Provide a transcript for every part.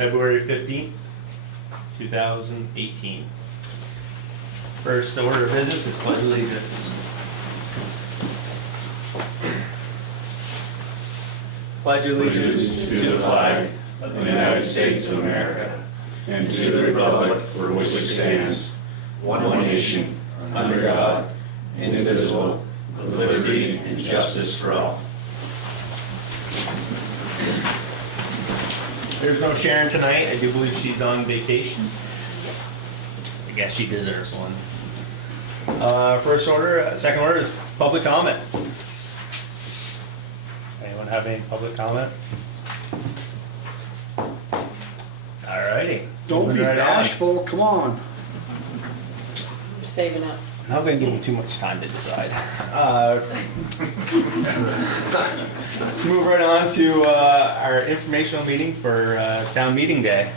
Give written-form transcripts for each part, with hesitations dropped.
February 15th, 2018. First order of business is pledge allegiance. Pledge allegiance to the flag of the United States of America and to the republic for which it stands, one nation, under God, indivisible, with liberty and justice for all. There's no Sharon tonight. I do believe she's on vacation. I guess she deserves one. Second order is public comment. Anyone have any public comment? Alrighty. Don't moving be right on. bashful, come on. We're saving up. I'm not gonna give you too much time to decide. Let's move right on to our informational meeting for town meeting day.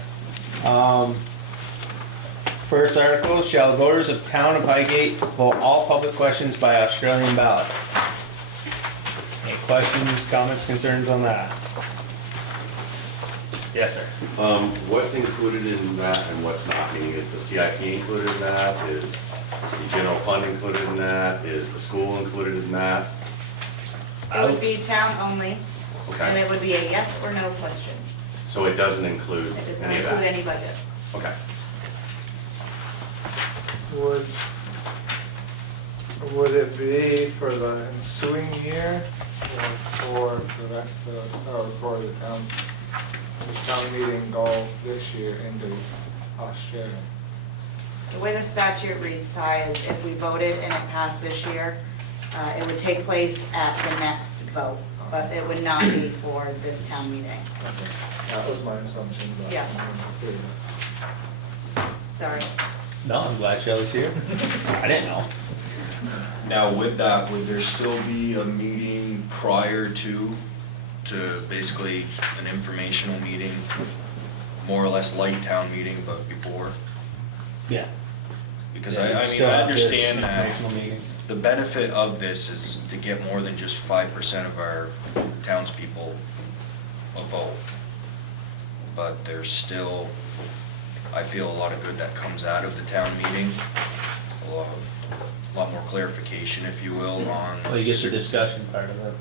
First article, shall voters of town of Highgate vote all public questions by Australian ballot? Any questions, comments, concerns on that? Yes, sir. What's included in that and what's not? Meaning, is the CIP included in that? Is the general fund included in that? Is the school included in that? It would be town only, and Okay, it would be a yes or no question. so it doesn't include It does not any of include that? any budget. Okay, Would it be for the ensuing year or for the rest of, or for the town meeting go this year into Australia? The way the statute reads, Ty, is if we voted and it passed this year, it would take place at the next vote, but it would not be for this town meeting. Okay. That was my assumption, but. Yeah. Sorry. No, I'm glad Shelley's here. I didn't know. Now, with that, would there still be a meeting prior to basically an informational meeting, more or less light town meeting, but before? Yeah. Because Yeah, I you'd mean, still I have this understand that informational meeting. the benefit of this is to get more than just 5% of our townspeople a vote. But there's still, I feel, a lot of good that comes out of the town meeting. A lot more clarification, if you will, on. Well, you get the discussion part of it.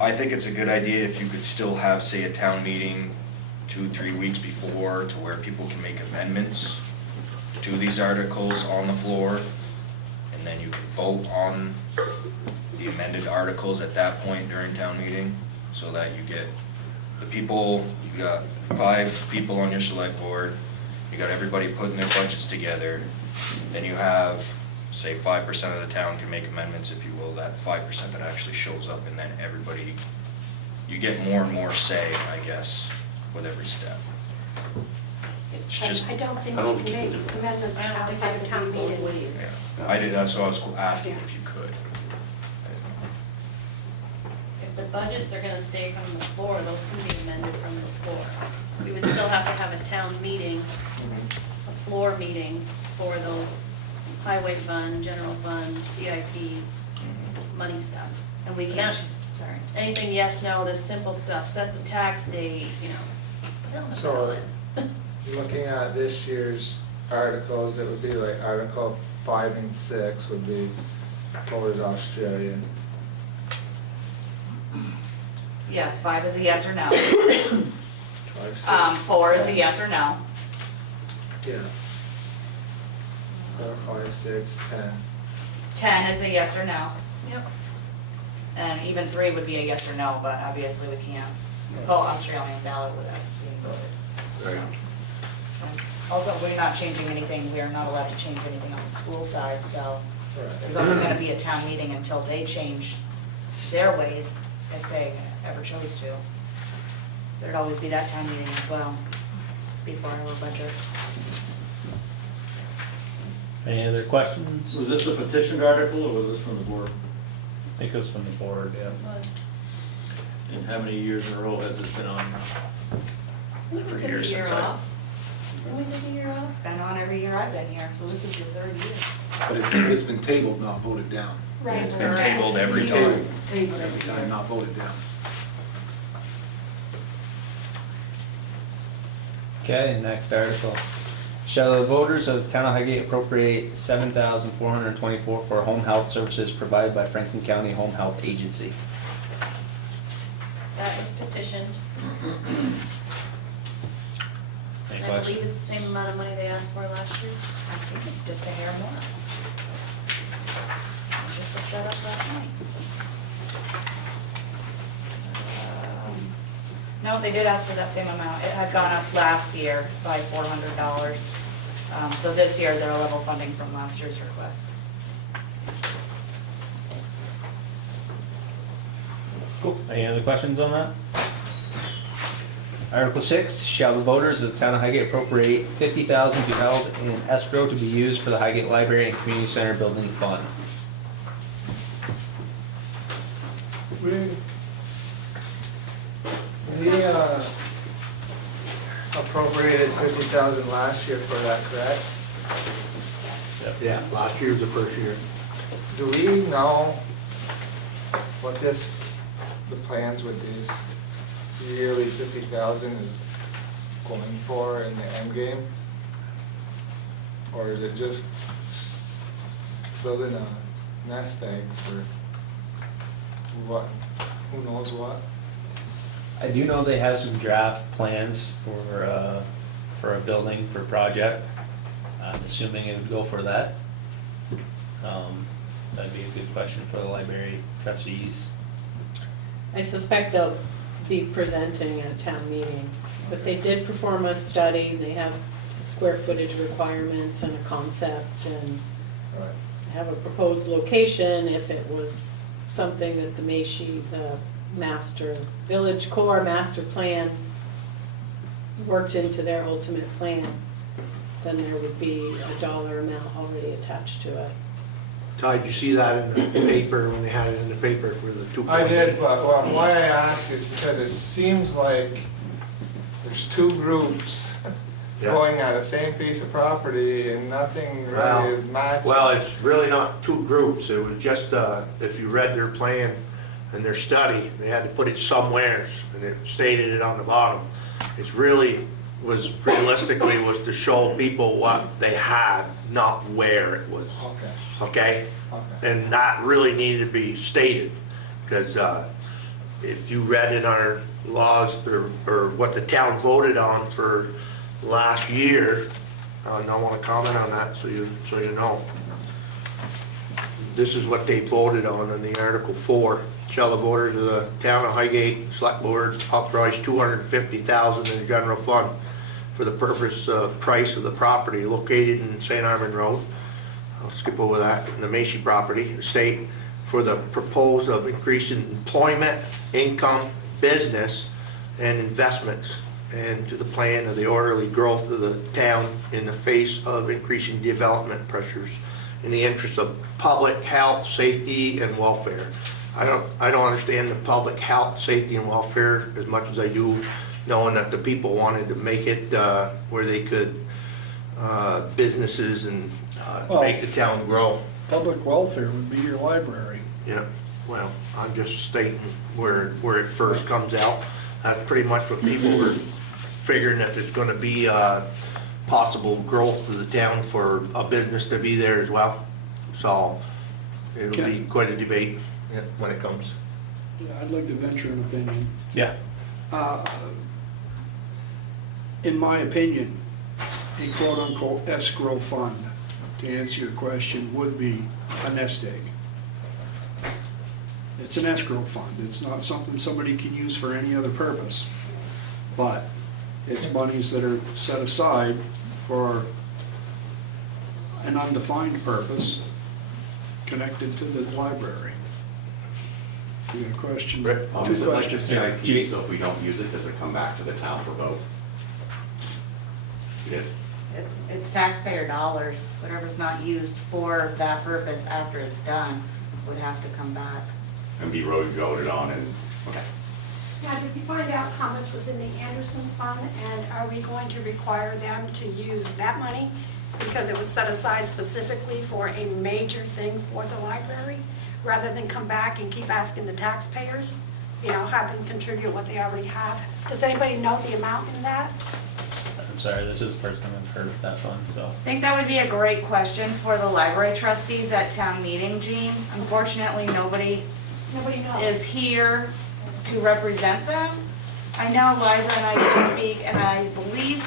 I think it's a good idea if you could still have, say, a town meeting 2-3 weeks before to where people can make amendments to these articles on the floor. And then you can vote on the amended articles at that point during town meeting, so that you get the people, you got 5 people on your select board, you got everybody putting their budgets together, then you have, say, 5% of the town can make amendments, if you will, that 5% that actually shows up, and then everybody, you get more and more say, I guess, with every step. It's just, I don't think I don't you can think make amendments outside the town meeting. that's what I was asking if you could. If the budgets are gonna stay from the floor, those can be amended from the floor. We would still have to have a town meeting, a floor meeting for those highway fund, general fund, CIP, money stuff. And we Now, can't, sorry. anything yes, no, this simple stuff, set the tax date, you know. fill in the So- ballot. Looking at this year's articles, it would be like Article 5 and 6 would be towards Australia. Yes, 5 is a yes or no. 5, 6, 4 is a yes or no. Yeah. 4, 5, 6, 10. 10 is a yes or no. Yep. And even 3 would be a yes or no, but obviously we can't vote Australian ballot without being voted. right. Also, we're not changing anything, we are not allowed to change anything on the school side, so Correct. there's always gonna be a town meeting until they change their ways, if they ever chose to. There'd always be that town meeting as well, before our budgets. Any other questions? Was this a petitioned article or was this from the board? I think it was from the board, yeah. But And how many years in a row has this been on? we For took a years year since I- off. Didn't we take a year off? It's been on every year I've been here, so this is your 3rd year. But it's been tabled, not voted down. Right. It's been Correct. tabled every time. Every time, not voted down. Okay, next article. Shall the voters of the town of Highgate appropriate $7,424 for home health services provided by Franklin County Home Health Agency? That was petitioned. Any I questions? believe it's the same amount of money they asked for last year. I think it's just a hair more. I just looked that up last night. No, they did ask for that same amount. It had gone up last year by $400. So this year, they're level funding from last year's request. Cool. Any other questions on that? Article 6, shall the voters of the town of Highgate appropriate $50,000 to be held in escrow to be used for the Highgate Library and Community Center Building Fund? We appropriated 50,000 last year for that, correct? Yeah, last year's the first year. Do we know what the plans with this yearly 50,000 is going for in the end game? Or is it just building a nest egg for what, who knows what? I do know they have some draft plans for a building for project. I'm assuming it would go for that. That'd be a good question for the library trustees. I suspect they'll be presenting at town meeting, but they did perform a study. They have square footage requirements and a concept, and Right. have a proposed location if it was something that the Macy, the master, village core master plan worked into their ultimate plan, then there would be a dollar amount already attached to it. Ty, did you see that in the paper, when they had it in the paper for the 2.8? I did, but why I ask is because it seems like there's two groups Yeah. going at the same piece of property and nothing Well, really is matching. Well, it's really not two groups, it was just, if you read their plan and their study, they had to put it somewhere, and it stated it on the bottom. It's really, was realistically, was to show people what they had, not where it was, Okay, okay? okay. And that really needed to be stated, because if you read in our laws, or what the town voted on for last year, and I want to comment on that, so you know. This is what they voted on in the Article 4. Shall the voters of the town of Highgate Select Board authorize $250,000 in the general fund for the purpose of price of the property located in St. Armand Road? I'll skip over that. In the Macy property estate for the purpose of increasing employment, income, business, and investments, and to the plan of the orderly growth of the town in the face of increasing development pressures in the interest of public health, safety, and welfare. I don't understand the public health, safety, and welfare as much as I do knowing that the people wanted to make it where they could, businesses and make the town grow. Public welfare would be your library. Yeah, well, I'm just stating where it first comes out. That's pretty much what people were figuring, that there's gonna be possible growth of the town for a business to be there as well. So it'll be quite a debate when it comes. Yeah, I'd like to venture an opinion. Yeah. In my opinion, a quote-unquote escrow fund, to answer your question, would be a nest egg. It's an escrow fund. It's not something somebody can use for any other purpose. But it's monies that are set aside for an undefined purpose connected to the library. You got a question? Rick? Two Is it like the questions. CIP, so if we don't use it, does it come back to the town for vote? It is. It's taxpayer dollars. Whatever's not used for that purpose after it's done would have to come back. And be voted on and, okay. Now, did you find out how much was in the Anderson Fund, and are we going to require them to use that money? Because it was set aside specifically for a major thing for the library, rather than come back and keep asking the taxpayers, have them contribute what they already have. Does anybody know the amount in that? sorry, this is the first time I've heard of that fund, so. I think that would be a great question for the library trustees at town meeting, Jean. Unfortunately, nobody Nobody knows. is here to represent them. I know Liza and I did speak, and I believe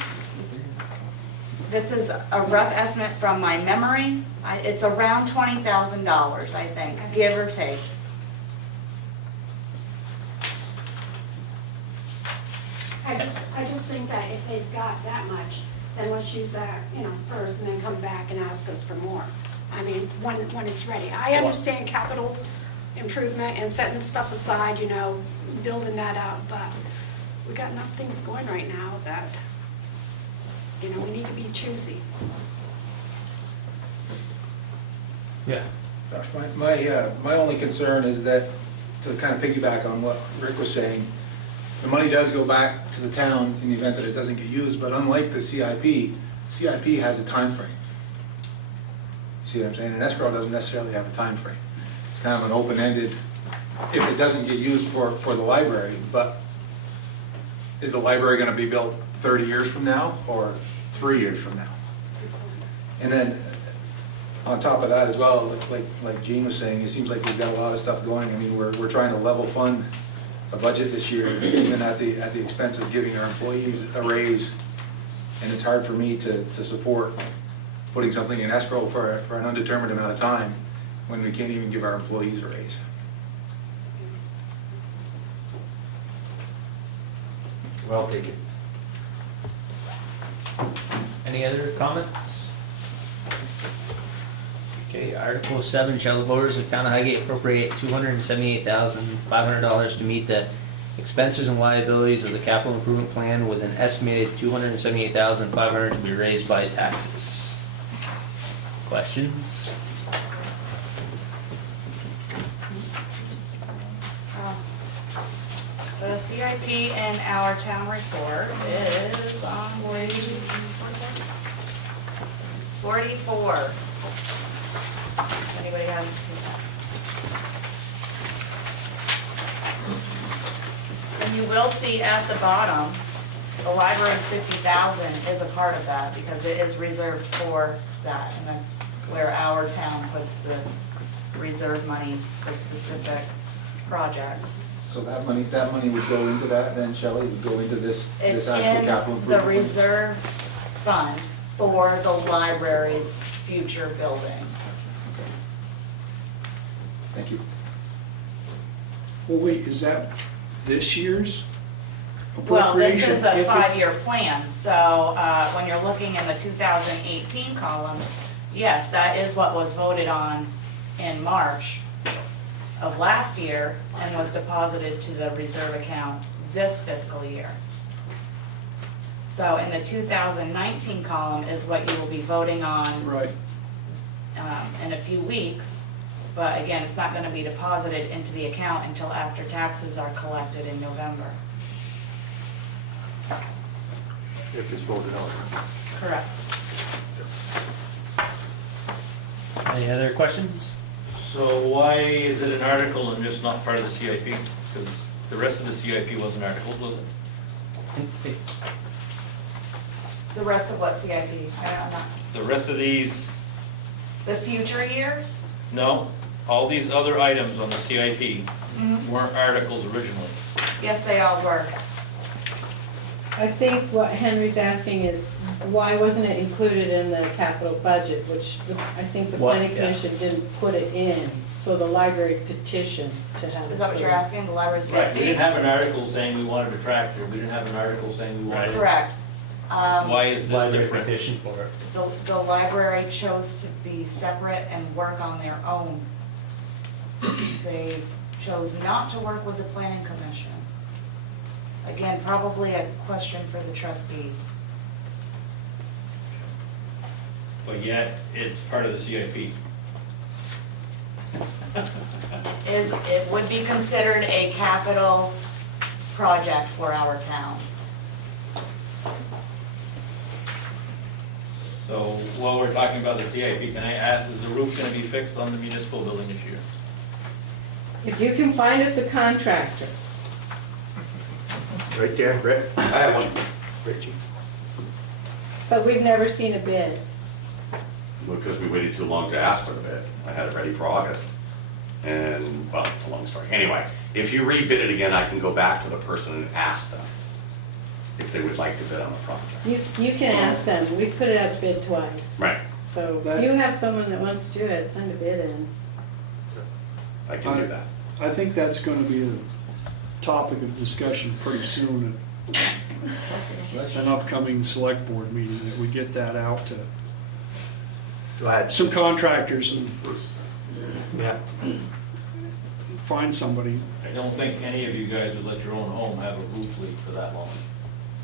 this is a rough estimate from my memory. It's around $20,000, I think, give or take. I just think that if they've got that much, then let's use that, first and then come back and ask us for more. I mean, when it's ready. I understand capital improvement and setting stuff aside, building that up, but we got enough things going right now that, we need to be choosy. Yeah. Gosh, my only concern is that, to kind of piggyback on what Rick was saying, the money does go back to the town in the event that it doesn't get used, but unlike the CIP has a time frame. See what I'm saying? And escrow doesn't necessarily have a time frame. It's kind of an open-ended, if it doesn't get used for the library, but is the library gonna be built 30 years from now or 3 years from now? And then, on top of that as well, like Gene was saying, it seems like we've got a lot of stuff going. I mean, we're trying to level fund a budget this year, even at the expense of giving our employees a raise. And it's hard for me to support putting something in escrow for an undetermined amount of time when we can't even give our employees a raise. Well taken. Any other comments? Okay, Article 7, shall the voters of Town of Highgate appropriate $278,500 to meet the expenses and liabilities of the capital improvement plan with an estimated $278,500 to be raised by taxes? Questions? The CIP in our town report is on page 44. Anybody hasn't seen that? And you will see at the bottom, the library's 50,000 is a part of that because it is reserved for that, and that's where our town puts the reserve money for specific projects. So that money would go into that then, Shelley, would go into this It's actual in capital the improvement plan? reserve fund for the library's future building. Thank you. Well, wait, is that this year's Well, this appropriation? is a If it- 5-year plan, so when you're looking in the 2018 column, yes, that is what was voted on in March of last year and was deposited to the reserve account this fiscal year. So in the 2019 column is what you will be voting on Right. in a few weeks, but again, it's not gonna be deposited into the account until after taxes are collected in November. If it's voted on. Correct. Any other questions? So why is it an article and just not part of the CIP? Because the rest of the CIP wasn't articles, was it? The rest of what CIP? I don't know. The rest of these, The future years? no, all these other items on the CIP Mhm. weren't articles originally. Yes, they all were. I think what Henry's asking is, why wasn't it included in the capital budget, which I think the What? planning Yeah. commission didn't put it in, so the library petitioned to have it. Is that what put you're in. asking? The library's Right, we 50? didn't have an article saying we wanted a tractor, we didn't have an article saying we wanted. Correct. Why is this Library different? petition for it. The library chose to be separate and work on their own. They chose not to work with the planning commission. Again, probably a question for the trustees. But yet, it's part of the CIP. It would be considered a capital project for our town. So while we're talking about the CIP, can I ask, is the roof gonna be fixed on the municipal building this year? If you can find us a contractor, Right there, Rick. I have one. Richie. But we've never seen a bid. Because we waited too long to ask for the bid. I had it ready for August. And, well, it's a long story. Anyway, if you rebid it again, I can go back to the person and ask them if they would like to bid on the project. You can ask them, we've put it up bid twice. Right, So if That- you have someone that wants to do it, send a bid in. I can do that. I think that's gonna be a topic of discussion pretty soon at an upcoming select board meeting, that we get that out to Go ahead. some contractors and Yeah. find somebody. I don't think any of you guys would let your own home have a roof leak for that long.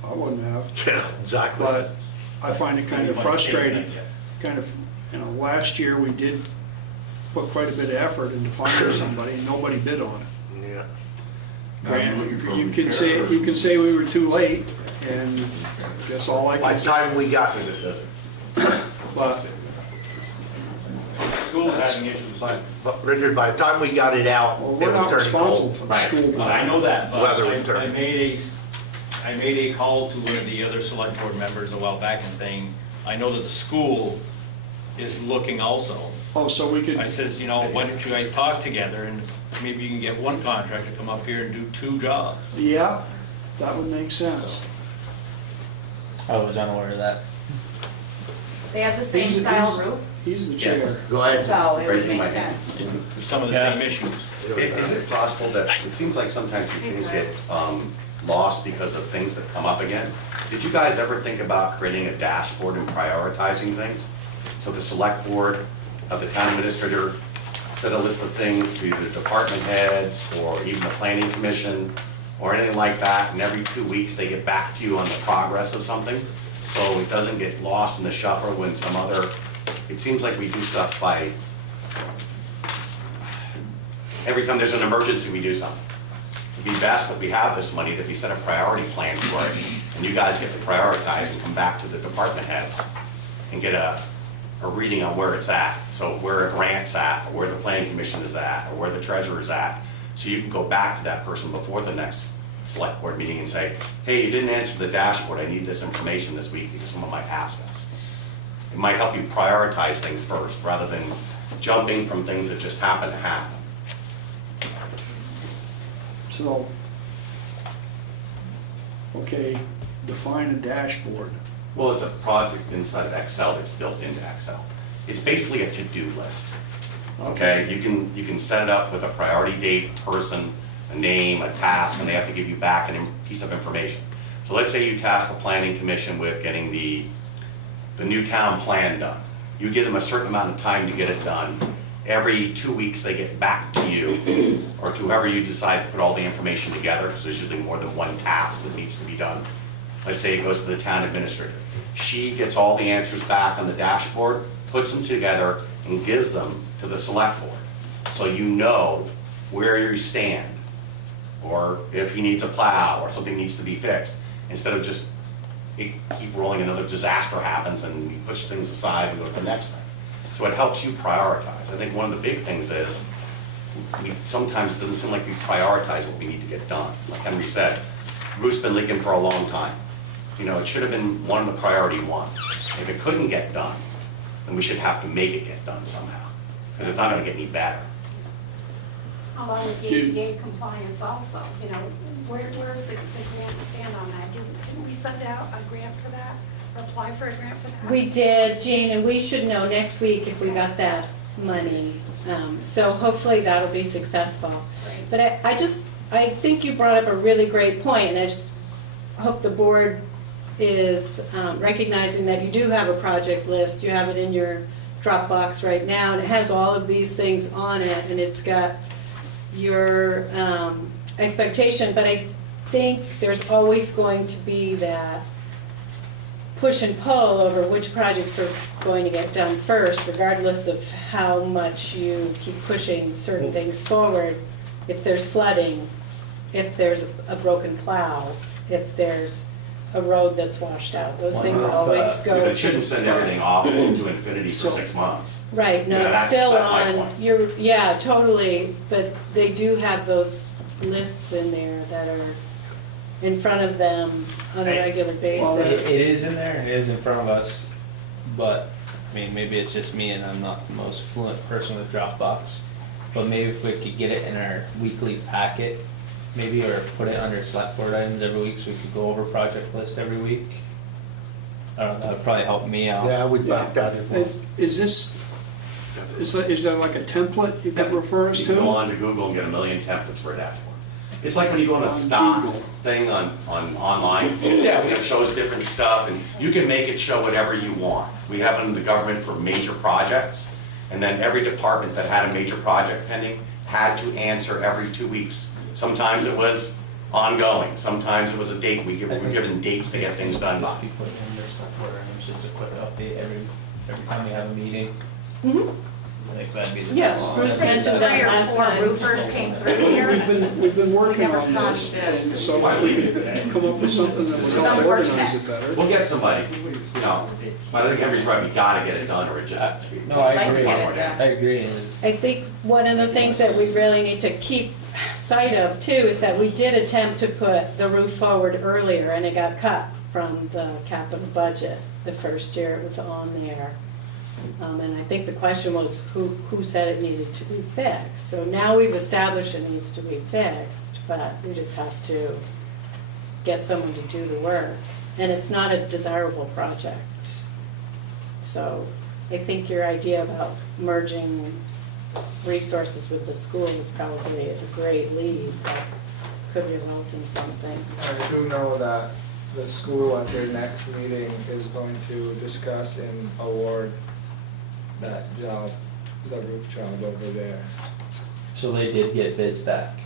I wouldn't have, Yeah, exactly. but I find it kind of You might save frustrating. that, yes. Kind of, last year we did put quite a bit of effort into finding somebody, and nobody bid on it. Yeah. Grant, you can say we were too late, and guess all I By can the say, time we got, Because it doesn't. but School's having issues. but Richard, by the time we got it out, well, it we're was not turning responsible cold. for the Right. school. I know that, but Weather I return. I made a call to one of the other select board members a while back and saying, I know that the school is looking also. Oh, so we could, I says, why don't you guys talk together and maybe you can get one contractor to come up here and do 2 jobs. yeah, that would make sense. I was unaware of that. They have the same He's- style he's- roof, He's the Yes. chair. Go ahead. so it would Raising make my hand. sense. For some of the Yeah. same issues. Is it possible that, it seems like sometimes these things get lost because of things that come up again? Did you guys ever think about creating a dashboard and prioritizing things? So the select board of the town administrator set a list of things to the department heads or even the planning commission or anything like that, and every 2 weeks they get back to you on the progress of something, so it doesn't get lost in the shuffle when some other, it seems like we do stuff by, every time there's an emergency, we do something. It'd be best that we have this money, that we set a priority plan for it, and you guys get to prioritize and come back to the department heads and get a reading on where it's at. So where a grant's at, or where the planning commission is at, or where the treasurer's at. So you can go back to that person before the next select board meeting and say, hey, you didn't answer the dashboard, I need this information this week because someone might ask us. It might help you prioritize things first, rather than jumping from things that just happen to happen. So, okay, define a dashboard. Well, it's a project inside of Excel that's built into Excel. It's basically a to-do list. Okay, you can set it up with a priority date, person, a name, a task, and they have to give you back a piece of information. So let's say you task the planning commission with getting the new town plan done. You give them a certain amount of time to get it done. Every 2 weeks, they get back to you, or to whoever you decide to put all the information together, because there's usually more than one task that needs to be done. Let's say it goes to the town administrator. She gets all the answers back on the dashboard, puts them together, and gives them to the select board. So you know where you stand, or if he needs a plow, or something needs to be fixed, instead of just keep rolling, another disaster happens, and we push things aside and go to the next thing. So it helps you prioritize. I think one of the big things is, sometimes it doesn't seem like we prioritize what we need to get done. Like Henry said, roof's been leaking for a long time. It should have been one of the priority ones. If it couldn't get done, then we should have to make it get done somehow, because it's not gonna get any better. Along with the Did- ADA compliance also, where's the grant stand on that? Didn't we send out a grant for that, or apply for a grant for that? We did, Jean, and we should know next week if we got that money. So hopefully that'll be successful. Great. But I think you brought up a really great point, and I just hope the board is recognizing that you do have a project list. You have it in your Dropbox right now, and it has all of these things on it, and it's got your expectation. But I think there's always going to be that push and pull over which projects are going to get done first, regardless of how much you keep pushing certain things forward. If there's flooding, if there's a broken plow, if there's a road that's washed out, those things always go. But it shouldn't send everything off to infinity for 6 months. Right, no, Yeah, it's that's still my on, point. yeah, totally, but they do have those lists in there that are in front of them on a regular Well, it basis. is in there, it is in front of us, but, I mean, maybe it's just me and I'm not the most fluent person with Dropbox. But maybe if we could get it in our weekly packet, maybe, or put it under select board items every week, so we could go over project list every week. I don't know, that would probably help me out. Yeah, I would back that as well. Is there like a template you could refer us You can go to? on to Google and get a million templates for a dashboard. It's like when you go on a stock Google. thing on online. Yeah. It shows different stuff, and you can make it show whatever you want. We have it in the government for major projects, and then every department that had a major project pending had to answer every 2 weeks. Sometimes it was ongoing, sometimes it was a date, we were given dates to get things done by. Just be put in their select board items, just a quick update every time we have a meeting. Mhm. I think that'd be the Yes, best. Bruce mentioned Three that or last four time. roofers came through here. We've been working never on saw this, this. and so if we could come up with something that would It's help unfortunate. organize it better. We'll get somebody, you know, I think Henry's right, we gotta get it done, or it just. No, I Like to agree, get it done. I agree, and I think one of the things that we really need to keep sight of too is that we did attempt to put the roof forward earlier and it got cut from the capital budget the first year it was on there. And I think the question was who said it needed to be fixed. So now we've established it needs to be fixed, but we just have to get someone to do the work. And it's not a desirable project. So I think your idea about merging resources with the school is probably a great lead that could result in something. I do know that the school at their next meeting is going to discuss and award that job, the roof job over there. so they did get bids back.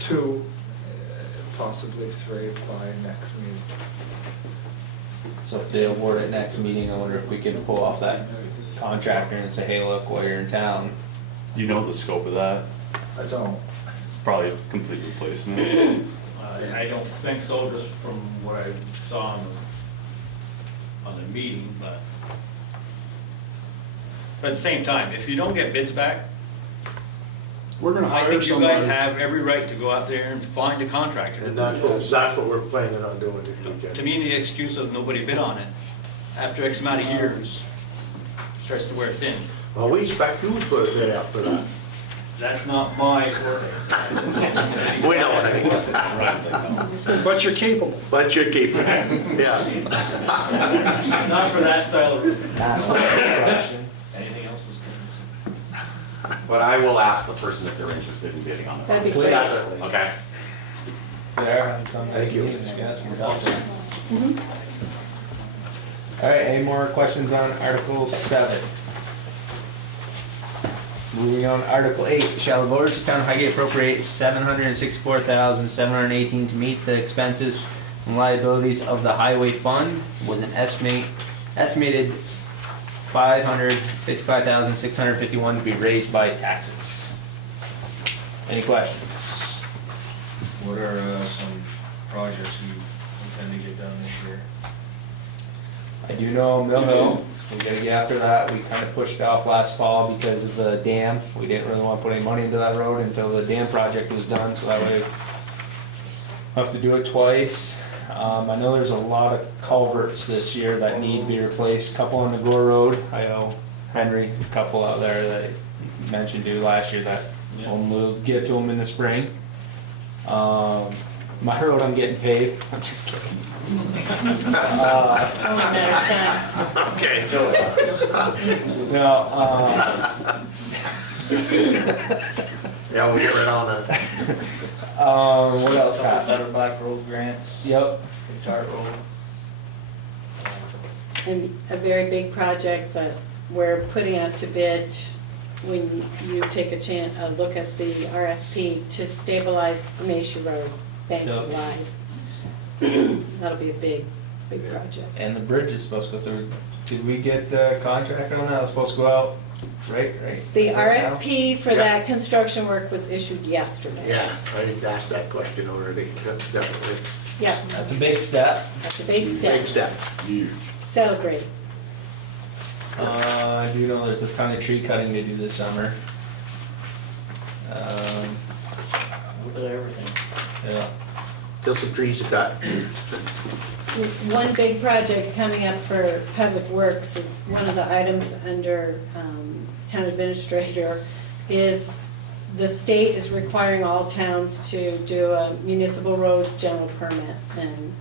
Two, possibly three by next meeting. So if they award it next meeting, I wonder if we can pull off that contractor and say, hey, look, while you're in town. You know the scope of that? I don't. Probably a complete replacement. I don't think so, just from what I saw on the meeting, but at the same time, if you don't get bids back, We're gonna I hire think you guys somebody. have every right to go out there and find a contractor. And that's what we're planning on doing this weekend. To me, the excuse of nobody bid on it, after X amount of years, starts to wear thin. Well, we expect you to put a bid out for that. That's not my forte. We know it ain't, But you're capable. but you're keeping it, yeah. Not for that style of roof. Ask them a question. Anything else, Mr. But I will ask the person if they're interested in bidding on the That'd be project. great. Definitely. Okay? There, come next Thank you. meeting, I guess, we're done. All right, any more questions on Article 7? Moving on, Article 8, shall the voters of Town of Highgate appropriate $764,718 to meet the expenses and liabilities of the highway fund with an estimated $555,651 to be raised by taxes? Any questions? What are some projects you intend to get done this year? I do know Mill Hill, we gotta get after that, we kinda pushed off last fall because of the dam. We didn't really wanna put any money into that road until the dam project was done, so that way we'll have to do it twice. I know there's a lot of culverts this year that need to be replaced, couple on the Gore Road, I owe Henry a couple out there that he mentioned to last year that we'll get to them in the spring. My road I'm getting paved, I'm just kidding. Only a matter of time. Okay. No, Yeah, we'll get right on that. what else, Pat? Better Black Road grants, Yep, Tart Road. And a very big project that we're putting out to bid when you take a look at the RFP to stabilize the Macy Road bank Yep. slide. That'll be a big project. and the bridge is supposed to go through. Did we get the contract on that? It's supposed to go out, right? The Right now? RFP for Yeah. that construction work was issued yesterday. Yeah, I asked that question already, that's definitely Yeah, That's a big step. that's a big a step. big step. Celebrate. I do know there's a ton of tree cutting to do this summer. Look at everything. Yeah. Still some trees to cut. One big project coming up for Public Works is one of the items under Town Administrator is the state is requiring all towns to do a municipal roads general permit. And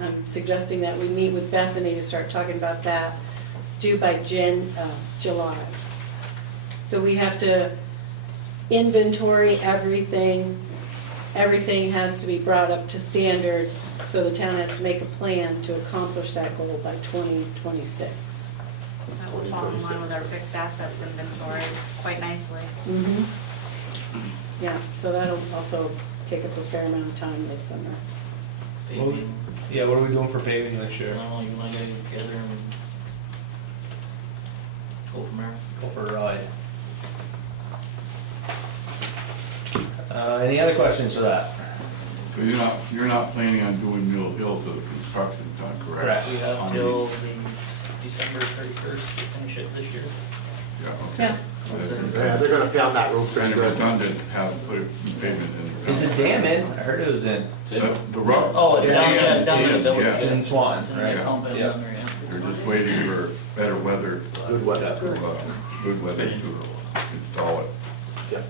I'm suggesting that we meet with Bethany to start talking about that. It's due by July. So we have to inventory everything. Everything has to be brought up to standard, so the town has to make a plan to accomplish that goal by 2026. That will fall in line with our fixed assets inventory quite nicely. Yeah, so that'll also take up a fair amount of time this summer. Paving, Yeah, what are we doing for paving this I year? don't know, you might get together and go from there. Go for a ride. Any other questions for that? So you're not planning on doing Mill Hill till the construction's done, correct? Correct. We have On till the- the December 31st to finish it this year. Yeah, okay. Yeah. Yeah, they're gonna pound that roof pretty And good. redundant, have put pavement in. Is it dam in? I heard it was in. The road. Oh, it's down, yeah, it's down in the village. It's in Swan, It's in the right? pump in Yeah. down there, yeah. They're just waiting for better weather, Good weather. good weather to install it. Yeah.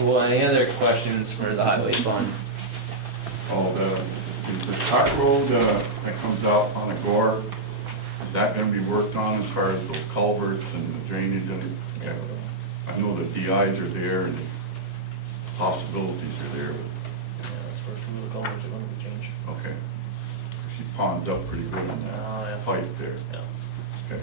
Well, any other questions for the highway fund? Oh, the cart road that comes out on the gore, is that gonna be worked on as far as those culverts and the drainage and it? Yeah. I know the DIs are there and possibilities are there, Yeah, that's where two of the culverts are gonna be changed. okay. She ponds up pretty good on Oh, yeah. that pipe there, Yeah. okay.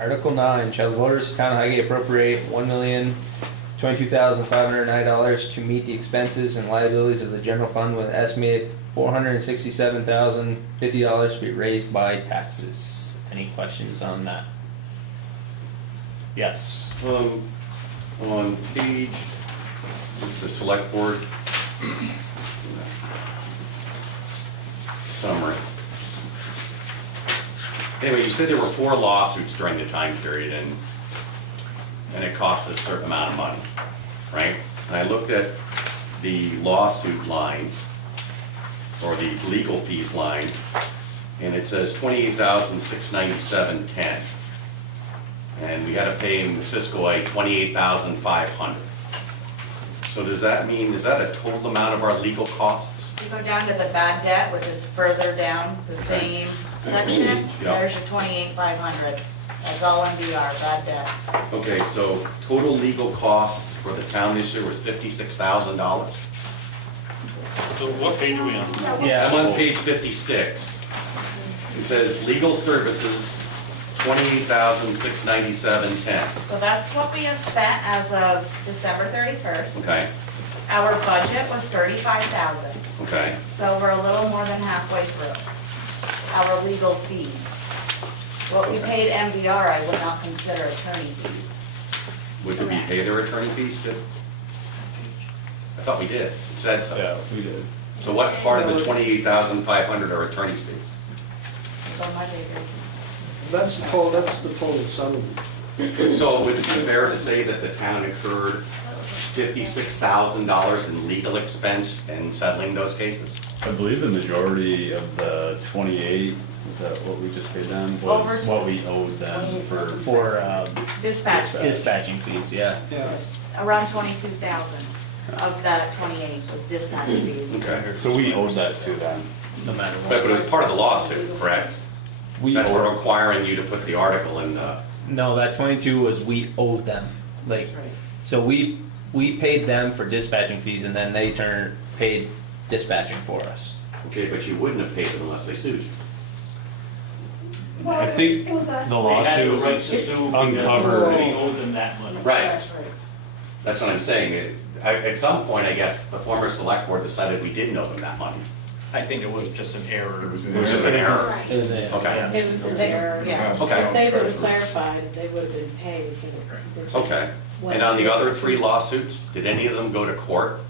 Article 9, shall the voters of town of Highgate appropriate $1,022,509 to meet the expenses and liabilities of the general fund with estimated $467,050 to be raised by taxes? Any questions on that? Yes. On page, is the select board summary. Anyway, you said there were 4 lawsuits during the time period and it cost a certain amount of money, right? And I looked at the lawsuit line or the legal fees line and it says $28,697.10. And we had to pay in Ciscoy $28,500. So does that mean, is that a total amount of our legal costs? You go down to the bad debt, which is further down the same section, there's your 28,500. That's all MDR, bad debt. Okay, so total legal costs for the town this year was $56,000. So what page are we on? Yeah. I'm on page 56. It says legal services, $28,697.10. So that's what we have spent as of December 31st. Okay, Our budget was 35,000, okay. so we're a little more than halfway through. Our legal fees. What we paid MDR, I would not consider attorney fees. Would we pay their attorney fees too? I thought we did. It said so. Yeah, we did. So what part of the 28,500 are attorney's fees? So my baby. That's the total settlement. So would it be fair to say that the town incurred $56,000 in legal expense in settling those cases? I believe the majority of the 28, is that what we just paid them, was Over what we owed them For Dispatch. dispatching fees, yeah. Yeah. Around 22,000 of that 28 was dispatch fees. Okay. So we owed that to them. No matter But what. it was part of the lawsuit, correct? We That's what owed, requiring you to put the article in the, no, that 22 was we owed them. Like, so we paid them for dispatching fees and then they paid dispatching for us. okay, but you wouldn't have paid them unless they sued you. I think What was that? the lawsuit uncovered. We owe them that money. Right. That's what I'm saying. At some point, I guess, the former select board decided we didn't owe them that money. I think it was just an error. It was It was just an error. It was a, Okay. yeah. It was there, yeah. Okay. If they would have clarified, they would have been paid. but they just Okay. went And on the to other the 3 suit. lawsuits, did any of them go to court?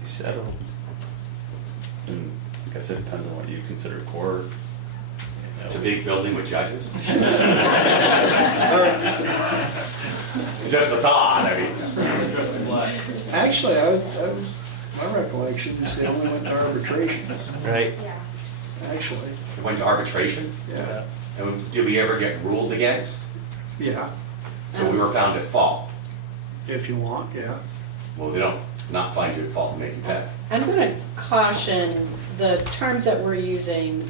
We settled. And I guess it depends on what you consider court. It's a big building with judges. Just a thought, I mean. Actually, my recollection is they only went to arbitration, Right? actually. It went to arbitration, Yeah. and did we ever get ruled against? Yeah, So we were found at fault. if you want, yeah. Well, they don't not find you at fault and make you pay. I'm gonna caution the terms that we're using.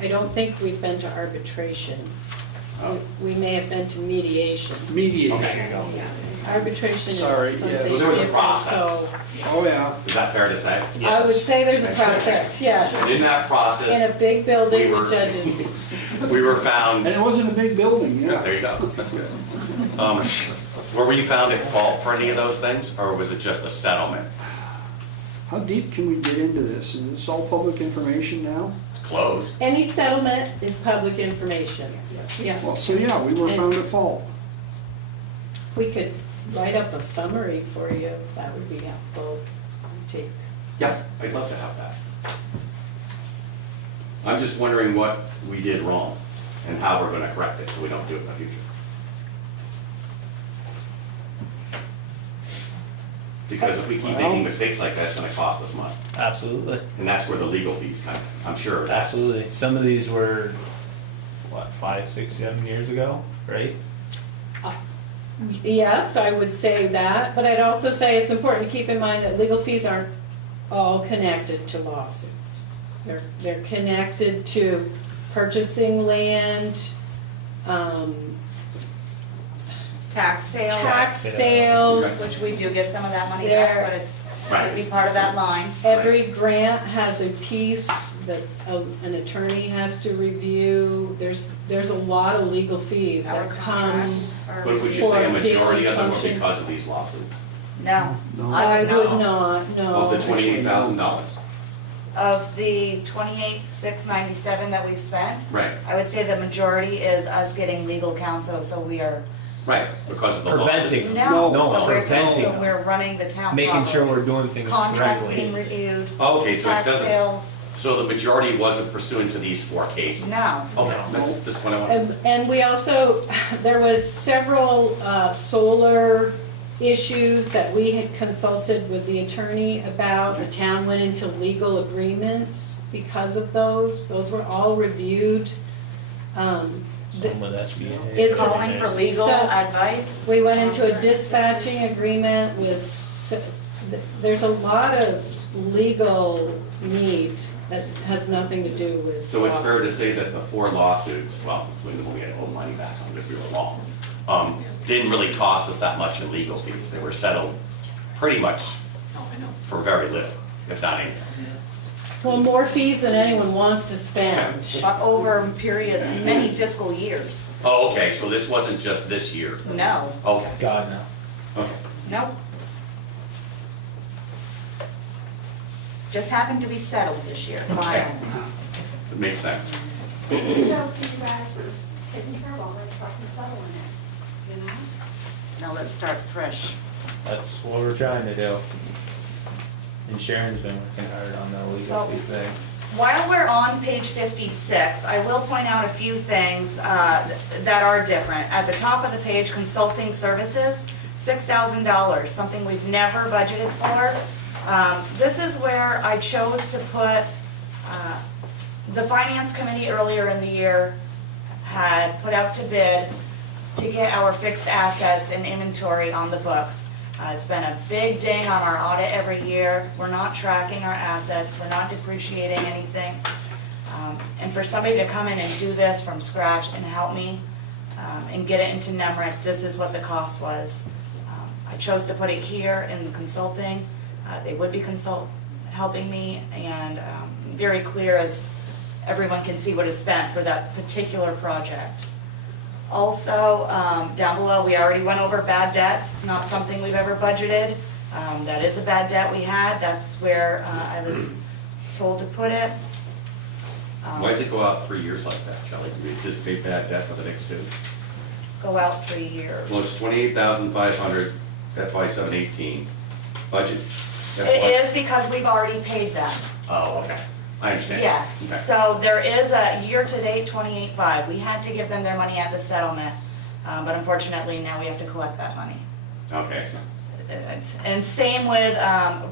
I don't think we've been to arbitration. Oh. We may have been to mediation. Mediation. Okay. Arbitration is Sorry, something yes. different, So there was a process. so Oh, yeah. Is that fair to say? I would say there's a process, yes. And in that In a process, big building we were- with judges. we were found, And it wasn't a big building, yeah. there you go, that's good. Were we found at fault for any of those things, or was it just a settlement? How deep can we get into this? Is this all public information now? It's closed. Any settlement is public information. Yeah, Well, so yeah, we were found at fault. we could write up a summary for you, if that would be helpful. Take- Yeah, I'd love to have that. I'm just wondering what we did wrong and how we're gonna correct it so we don't do it in the future. Because if we keep making mistakes like that, it's gonna cost us money. Absolutely. And that's where the legal fees come in. I'm sure that's. Absolutely. Some of these were, what, 5, 6, 7 years ago, right? Yes, I would say that, but I'd also say it's important to keep in mind that legal fees aren't all connected to lawsuits. They're connected to purchasing land, Tax sales. tax sales. Which we do get some of that money There- back, but it's, Right. it'd be part of that line. Every grant has a piece that an attorney has to review. There's a lot of legal fees Our that come. contracts are- But would you say a For daily majority of them were function. because of these lawsuits? No. No. I would would know. not, no. Of the $28,000? Of the 28,697 that we've spent, Right, I would say the majority is us getting legal counsel, so we are, right, because of the Preventing. lawsuits. no, No, so we're, preventing. so we're running the town Making sure properly. we're doing things Contracts being correctly. reviewed, Okay, so it tax doesn't, sales, so the majority wasn't pursuant to these 4 cases? no. Okay, that's just what I want. And we also, there was several solar issues that we had consulted with the attorney about. The town went into legal agreements because of those. Those were all reviewed. Some with SBA. It's Calling for legal So- advice. We went into a dispatching agreement with, there's a lot of legal need that has nothing to do with. So it's fair to lawsuits. say that the 4 lawsuits, well, when we had to owe money back on if we were wrong, didn't really cost us that much in legal fees. They were settled pretty much for very little, if not anything. Well, more fees than anyone wants to spend. But over a period of many fiscal years. Oh, okay, so this wasn't just this year? No, Okay, God, no. okay. nope. Just happened to be settled this year, finally. It makes sense. Those two guys were taking care of all this stuff and settling it, you know? Now let's start fresh. That's what we're trying to do. And Sharon's been working hard on the legal So- fee thing. While we're on page 56, I will point out a few things that are different. At the top of the page, consulting services, $6,000, something we've never budgeted for. This is where I chose to put, the finance committee earlier in the year had put out to bid to get our fixed assets and inventory on the books. It's been a big ding on our audit every year. We're not tracking our assets, we're not depreciating anything. And for somebody to come in and do this from scratch and help me and get it into NEMRIC, this is what the cost was. I chose to put it here in the consulting. They would be helping me, and very clear as everyone can see what is spent for that particular project. Also, down below, we already went over bad debts. It's not something we've ever budgeted. That is a bad debt we had. That's where I was told to put it. Why does it go out 3 years like that, Shelley? Do we anticipate bad debt for the next 2? Go out 3 years. Well, it's 28,500 FY 718. Budget. It is because we've already paid them. Oh, okay. I understand. Yes, Okay. so there is a year-to-date 28.5. We had to give them their money at the settlement, but unfortunately now we have to collect that money. Okay, And same with,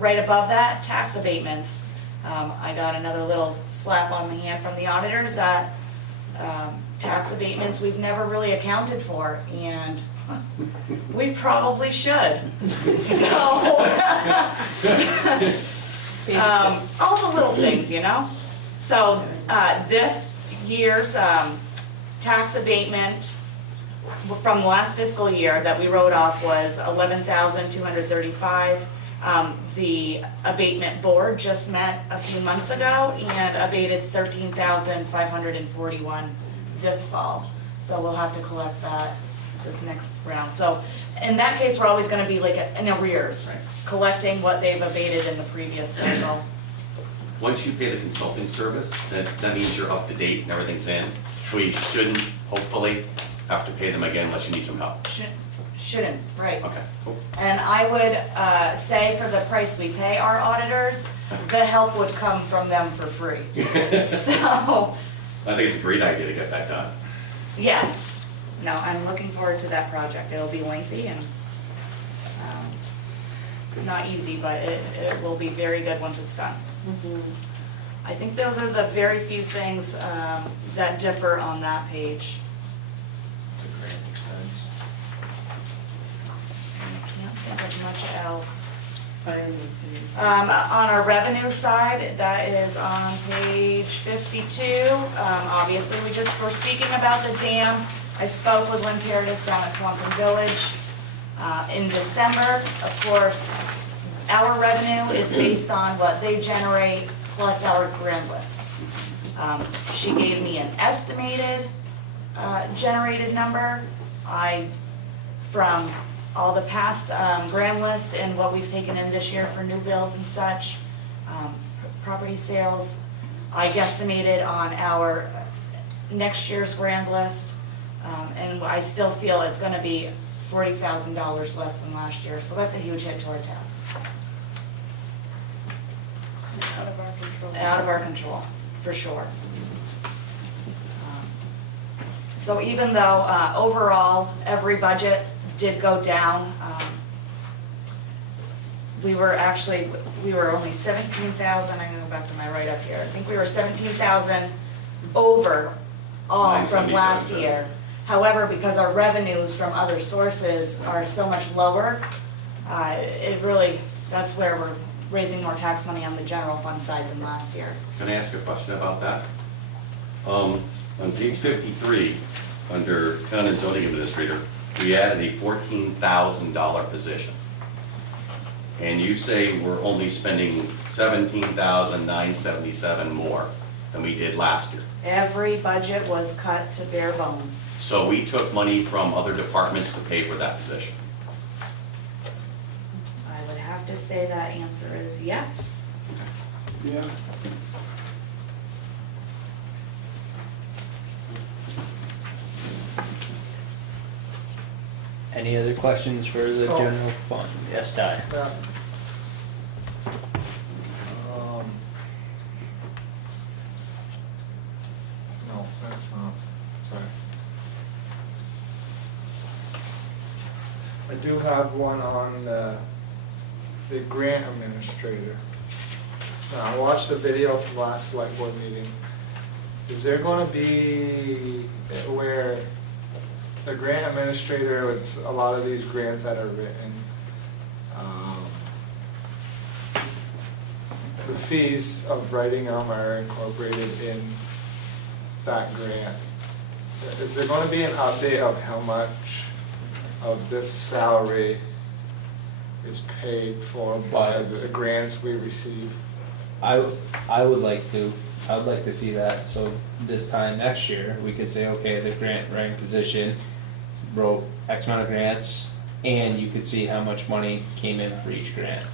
right above that, tax abatements. I got another little slap on the hand from the auditors that tax abatements we've never really accounted for, and we probably should. So, all the little things, you know? So this year's tax abatement from the last fiscal year that we wrote off was $11,235. The abatement board just met a few months ago and abated $13,541 this fall. So we'll have to collect that this next round. So in that case, we're always gonna be like in arrears, Right. collecting what they've abated in the previous cycle. once you pay the consulting service, that means you're up to date and everything's in. So you shouldn't, hopefully, have to pay them again unless you need some help. Shouldn't, right. Okay, cool. And I would say for the price we pay our auditors, the help would come from them for free. So, I think it's a great idea to get that done. yes, no, I'm looking forward to that project. It'll be lengthy and not easy, but it will be very good once it's done. I think those are the very few things that differ on that page. I can't think of much else. On our revenue side, that is on page 52. Obviously, we just were speaking about the dam. I spoke with Lynn Paradis down at Swanton Village. In December, of course, our revenue is based on what they generate plus our grand list. She gave me an estimated generated number. From all the past grand lists and what we've taken in this year for new builds and such, property sales, I guesstimated on our next year's grand list, and I still feel it's gonna be $40,000 less than last year, so that's a huge hit to our town. Out of our control. Out of our control, for sure. So even though overall, every budget did go down, we were only 17,000, I'm gonna go back to my write-up here. I think we were 17,000 over all from last 977. year. However, because our revenues from other sources are so much lower, that's where we're raising more tax money on the general fund side than last year. Can I ask a question about that? On page 53, under town and zoning administrator, we added a $14,000 position. And you say we're only spending $17,977 more than we did last year. Every budget was cut to bare bones. So we took money from other departments to pay for that position. I would have to say that answer is yes. Yeah. Any other questions for the So- general fund? Yes, Ty. Yeah. No, that's not, sorry. I do have one on the grant administrator. Now, I watched the video from last select board meeting. Is there gonna be where the grant administrator, it's a lot of these grants that are written, the fees of writing them are incorporated in that grant. Is there gonna be an update of how much of this salary is paid for by the grants we receive? I would like to see that, so this time next year, we could say, okay, the grant writing position wrote X amount of grants, and you could see how much money came in for each grant.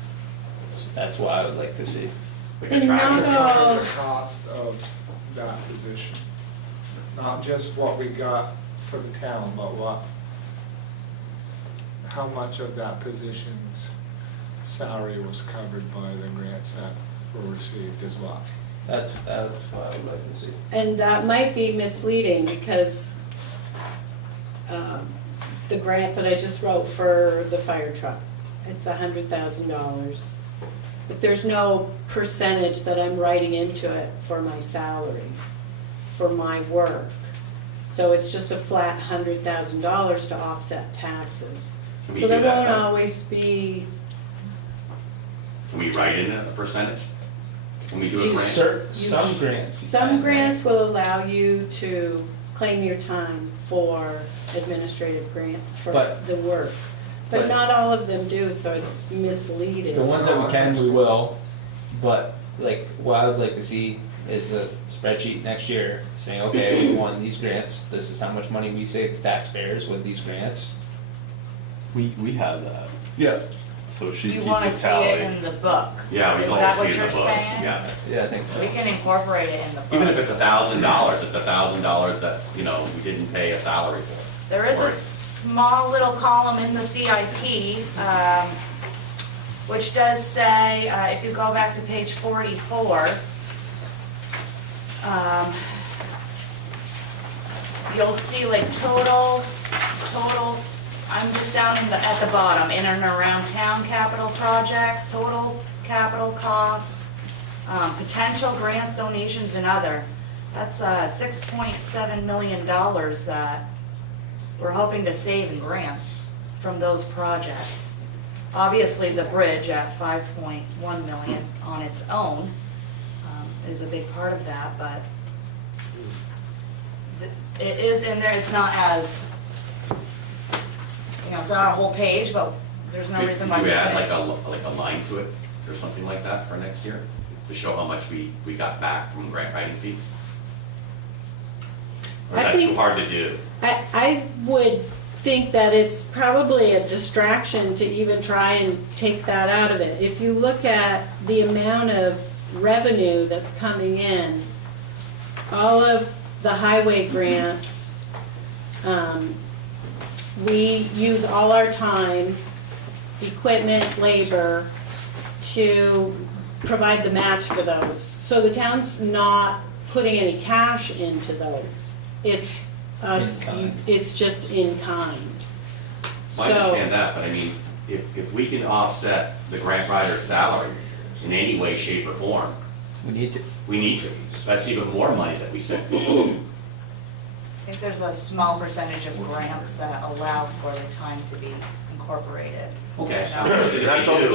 That's what I would like to see. Like a tracker. The cost of that position, not just what we got for the town, but how much of that position's salary was covered by the grants that were received as well. That's what I would like to see. And that might be misleading because the grant that I just wrote for the fire truck, it's $100,000. But there's no percentage that I'm writing into it for my salary, for my work. So it's just a flat $100,000 to offset taxes. Can we So there do that, won't though? always be, Can we write in a percentage? Can we do a grant? Some grants. some grants will allow you to claim your time for administrative grant, for But- the work. But but- not all of them do, so it's misleading. The ones that we can, we will, but like, what I would like to see is a spreadsheet next year saying, okay, we won these grants, this is how much money we save the taxpayers with these grants. We have that, Yeah. so she You keeps wanna a see it tally. in the book? Yeah, we Is don't that see what it in you're the book, saying? yeah. Yeah, I think so. We can incorporate it in the book. Even if it's $1,000, it's $1,000 that, you know, we didn't pay a salary for. There is a Right. small little column in the CIP, which does say, if you go back to page 44, you'll see like total, I'm just down at the bottom, in and around town capital projects, total capital cost, potential grants, donations, and other. That's $6.7 million that we're hoping to save in grants from those projects. Obviously, the bridge at 5.1 million on its own is a big part of that, but it is in there. It's not as, you know, it's not a whole page, but there's no reason why Could we you add couldn't. like a line to it or something like that for next year? To show how much we got back from grant writing fees? Or is I that too think- hard to do? I would think that it's probably a distraction to even try and take that out of it. If you look at the amount of revenue that's coming in, all of the highway grants, we use all our time, equipment, labor, to provide the match for those. So the town's not putting any cash into those. It's us, In kind. it's just in kind. Well, I understand that, but I mean, if we can offset the grant writer's salary in any way, shape, or form, We need to. we need to. That's even more money that we send. I think there's a small percentage of grants that allow for the time to be incorporated. Okay, You know? if we do,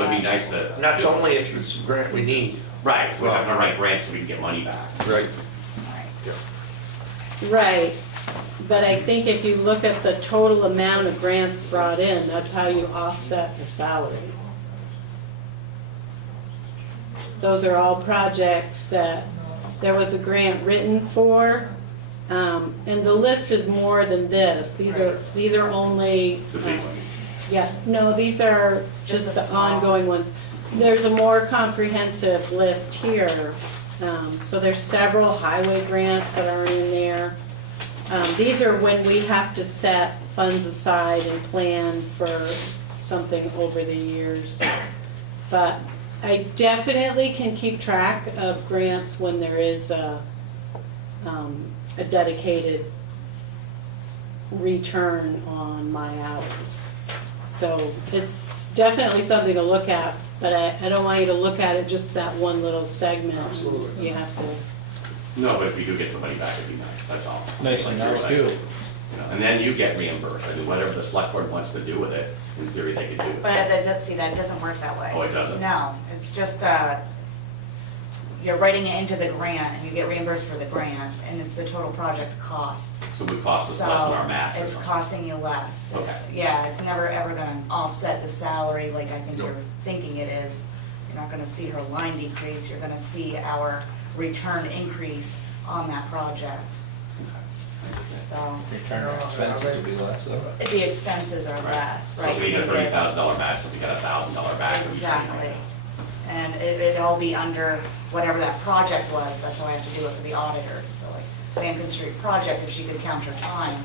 it'd be nice to. That's do it. only if it's a grant we need. Right, we're not gonna write grants so we can get money back. Right. Right, but I think if you look at the total amount of grants brought in, that's how you offset the salary. Those are all projects that there was a grant written for, and the list is more than this. These are only, The big one. yeah, no, these are Just just the the small. ongoing ones. There's a more comprehensive list here. So there's several highway grants that are in there. These are when we have to set funds aside and plan for something over the years. But I definitely can keep track of grants when there is a dedicated return on my hours. So it's definitely something to look at, but I don't want you to look at it just that one little segment. Absolutely. You have to, No, but if we do get somebody back, it'd be nice, that's all. Nice Like to know, you're saying. too. You know, and then you get reimbursed. I mean, whatever the select board wants to do with it, in theory, they could do it. But that doesn't work that way. Oh, it doesn't? No, it's just, you're writing it into the grant, and you get reimbursed for the grant, and it's the total project cost. So it would cost us less than our match So or it's something. costing you less. It's- Okay. Yeah, it's never ever gonna offset the salary like I think you're thinking it is. You're not gonna see her line decrease, you're gonna see our return increase on that project. So, Return on expenses would be less, though. the expenses are less, So right? if we You get a get- $30,000 match, if we got $1,000 back, it'd be Exactly. $30,000. And it'd all be under whatever that project was, that's how I have to do it for the auditors. So like Lampkin Street project, if she could count her time,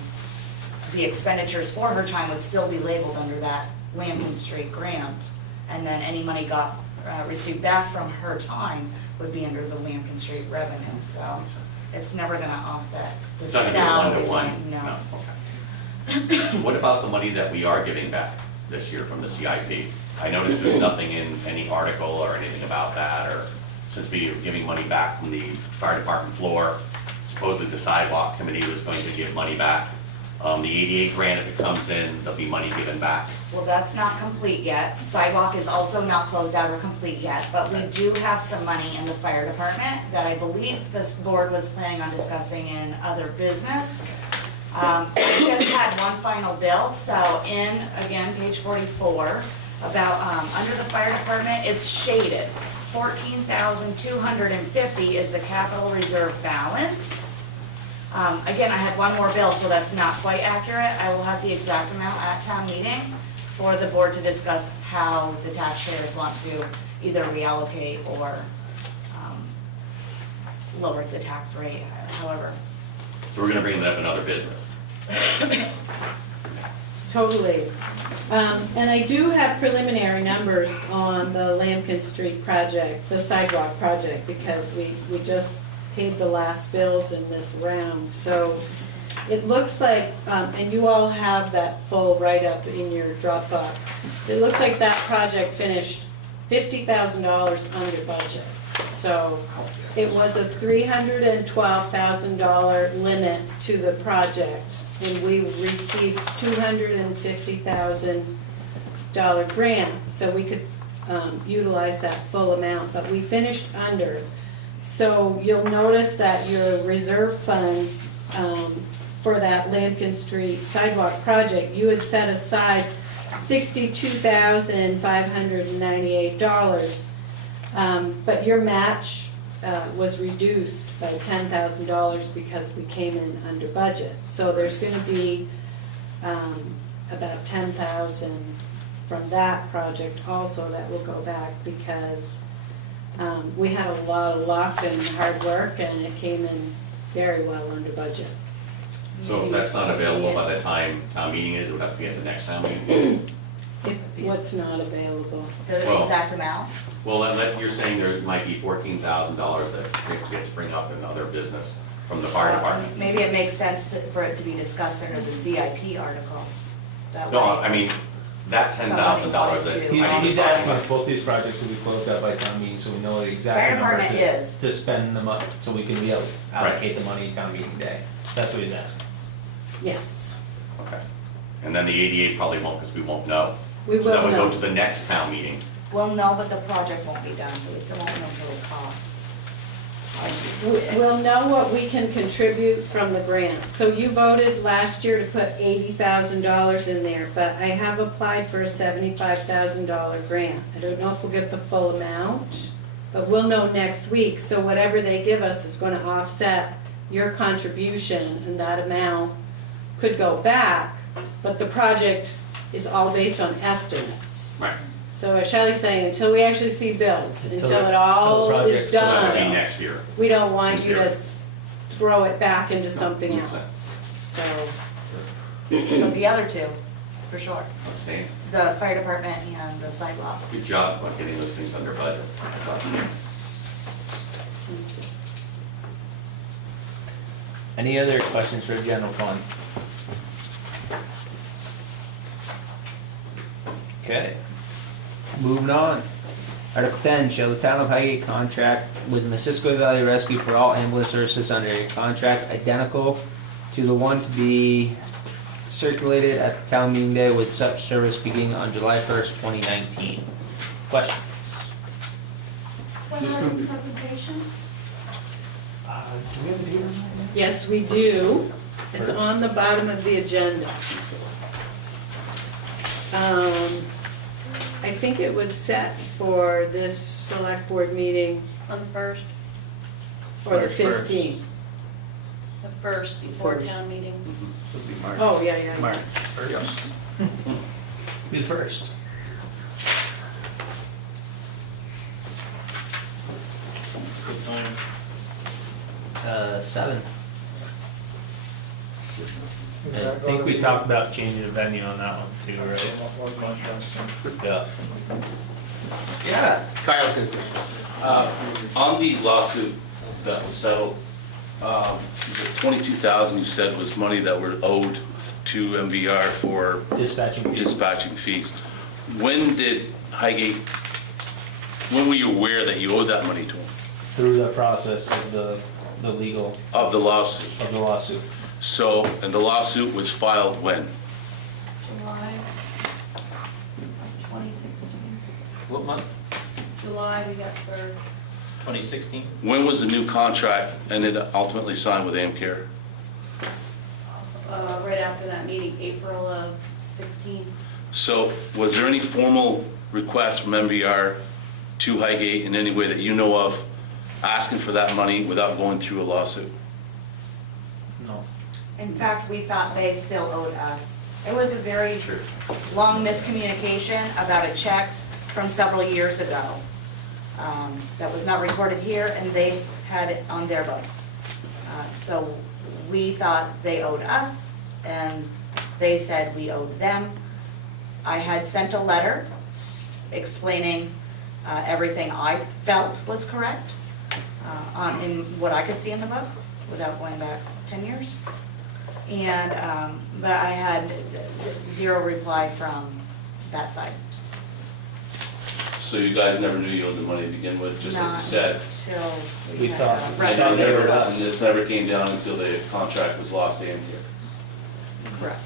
the expenditures for her time would still be labeled under that Lampkin Street grant. And then any money receive back from her time would be under the Lampkin Street revenue, so it's never gonna offset the It's not gonna salary. be a one-to-one? No. Okay. What about the money that we are giving back this year from the CIP? I noticed there's nothing in any article or anything about that, or since we are giving money back from the fire department floor, supposedly the sidewalk committee was going to give money back. The 88 grant, if it comes in, there'll be money given back. Well, that's not complete yet. Sidewalk is also not closed out or complete yet, but we do have some money in the fire department that I believe this board was planning on discussing in other business. We just had one final bill, so in, again, page 44, about, under the fire department, it's shaded. 14,250 is the capital reserve balance. Again, I had one more bill, so that's not quite accurate. I will have the exact amount at town meeting for the board to discuss how the taxpayers want to either reallocate or lower the tax rate, however. So we're gonna bring that up in other business. Totally. And I do have preliminary numbers on the Lampkin Street project, the sidewalk project, because we just paid the last bills in this round. So it looks like, and you all have that full write-up in your Dropbox. It looks like that project finished $50,000 under budget. So it was a $312,000 limit to the project, and we received $250,000 grant, so we could utilize that full amount, but we finished under. So you'll notice that your reserve funds for that Lampkin Street sidewalk project, you had set aside $62,598, but your match was reduced by $10,000 because we came in under budget. So there's going to be about $10,000 from that project also that will go back because we had a lot of luck and hard work, and it came in very well under budget. So if that's not available by the time town meeting is, it would have to be at the next town meeting? What's not available? The Well- exact amount? Well, you're saying there might be $14,000 that Rick gets to bring up in other business from the fire department. Maybe it makes sense for it to be discussed under the CIP article. That No, way- I mean, that $10,000 that. Somebody wanted to- He's asking if both these projects will be closed out by town meeting, so we know the exact Fire number department is. to spend the money, so we can allocate the money town meeting day. That's what he's asking. Yes. Okay. And then the 88 probably won't, because we won't know. We So that will would go know. to the next town meeting. Well, no, but the project won't be done, so we still won't know total cost. We'll know what we can contribute from the grant. So you voted last year to put $80,000 in there, but I have applied for a $75,000 grant. I don't know if we'll get the full amount, but we'll know next week. So whatever they give us is going to offset your contribution, and that amount could go back, but the project is all based on estimates. Right. So as Shelley's saying, until we actually see bills, Until until the it all project's is done. So that'll be done, next year. we don't want you to Zero. throw it back into something makes else. So, But the other two, for sure. Outstanding. The fire department and the sidewalk. Good job on getting those things under budget. That's awesome. Any other questions for the general fund? Okay, moving on. Article 10, shall the town of Highgate contract with Missisquoi Valley Rescue for all ambulance services under a contract identical to the one to be circulated at the town meeting day with such service beginning on July 1st, 2019? Questions? What are the presentations? Do we have a date on that? yes, we do. It's First. on the bottom of the agenda. I think it was set for this select board meeting On the first, for the March 1st. 15th. the first before First. town meeting. Would be March. Oh, yeah, yeah. March Yes. 1st. Be the first. Good time. 7. Is I that think gonna we be- talked about changing the venue on that one too, right? That was my question. Yeah. Yeah. Kyle can. On the lawsuit that was settled, the $22,000 you said was money that were owed to MVR for Dispatching fees. dispatching fees. When did Highgate, when were you aware that you owed that money to them? Through the process of the legal, Of the lawsuit? of the lawsuit. So, and the lawsuit was filed when? July 2016. What month? July, we got served. 2016? When was the new contract and it ultimately signed with Amcare? Right after that meeting, April of 16. So was there any formal request from MVR to Highgate in any way that you know of, asking for that money without going through a lawsuit? No. In fact, we thought they still owed us. It was a very long miscommunication about a check from several years ago that was not recorded here, and they had it on their books. So we thought they owed us, and they said we owed them. I had sent a letter explaining everything I felt was correct in what I could see in the books without going back 10 years. And but I had zero reply from that side. So you guys never knew you owed the money to begin with, just like you said? Not till We had, thought- And Right. you never- They owed us. and this never came down until the contract was lost to Amcare? Correct.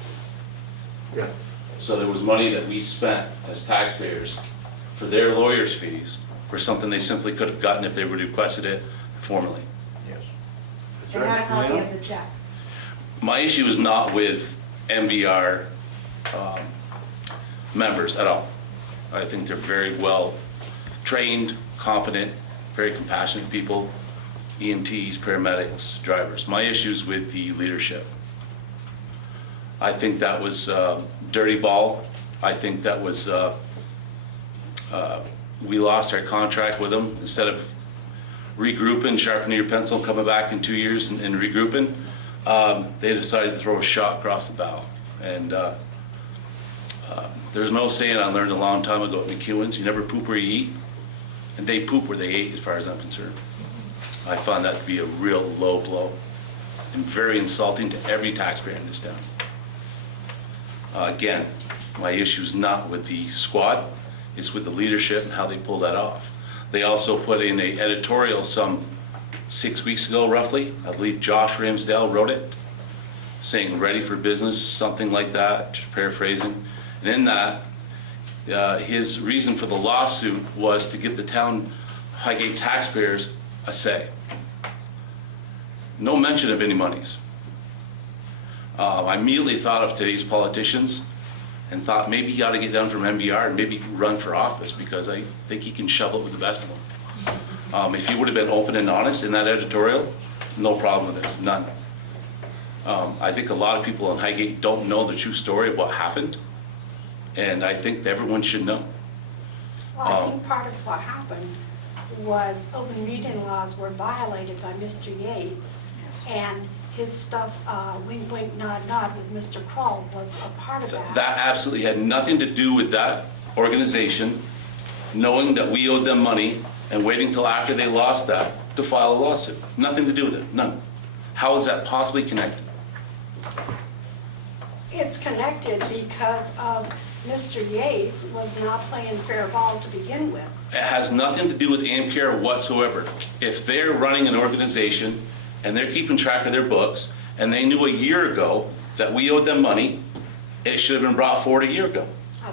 Yeah. So there was money that we spent as taxpayers for their lawyers' fees for something they simply could have gotten if they would have requested it formally. They had a copy of the check. My issue is not with MVR members at all. I think they're very well trained, competent, very compassionate people, EMTs, paramedics, drivers. My issue is with the leadership. I think that was dirty ball. I think that was, we lost our contract with them. Instead of regrouping, sharpening your pencil, coming back in 2 years and regrouping, they decided to throw a shot across the bow. And there's no saying I learned a long time ago at McEwen's, you never poop where you eat, and they poop where they ate as far as I'm concerned. I found that to be a real low blow and very insulting to every taxpayer in this town. Again, my issue is not with the squad, it's with the leadership and how they pull that off. They also put in an editorial some 6 weeks ago roughly, I believe Josh Ramsdale wrote it, saying ready for business, something like that, just paraphrasing. And in that, his reason for the lawsuit was to give the town Highgate taxpayers a say. No mention of any monies. I immediately thought of today's politicians and thought maybe he ought to get down from MVR and maybe run for office because I think he can shovel it with the best of them. If he would have been open and honest in that editorial, no problem with it, none. I think a lot of people in Highgate don't know the true story of what happened, and I think everyone should know. Well, I think part of what happened was open meeting laws were violated by Mr. Yates, and his stuff, wink, wink, nod, nod with Mr. Kroll was a part of that. That absolutely had nothing to do with that organization knowing that we owed them money and waiting till after they lost that to file a lawsuit. Nothing to do with it, none. How is that possibly connected? It's connected because of Mr. Yates was not playing fair ball to begin with. It has nothing to do with Amcare whatsoever. If they're running an organization and they're keeping track of their books and they knew a year ago that we owed them money, it should have been brought forward a year ago,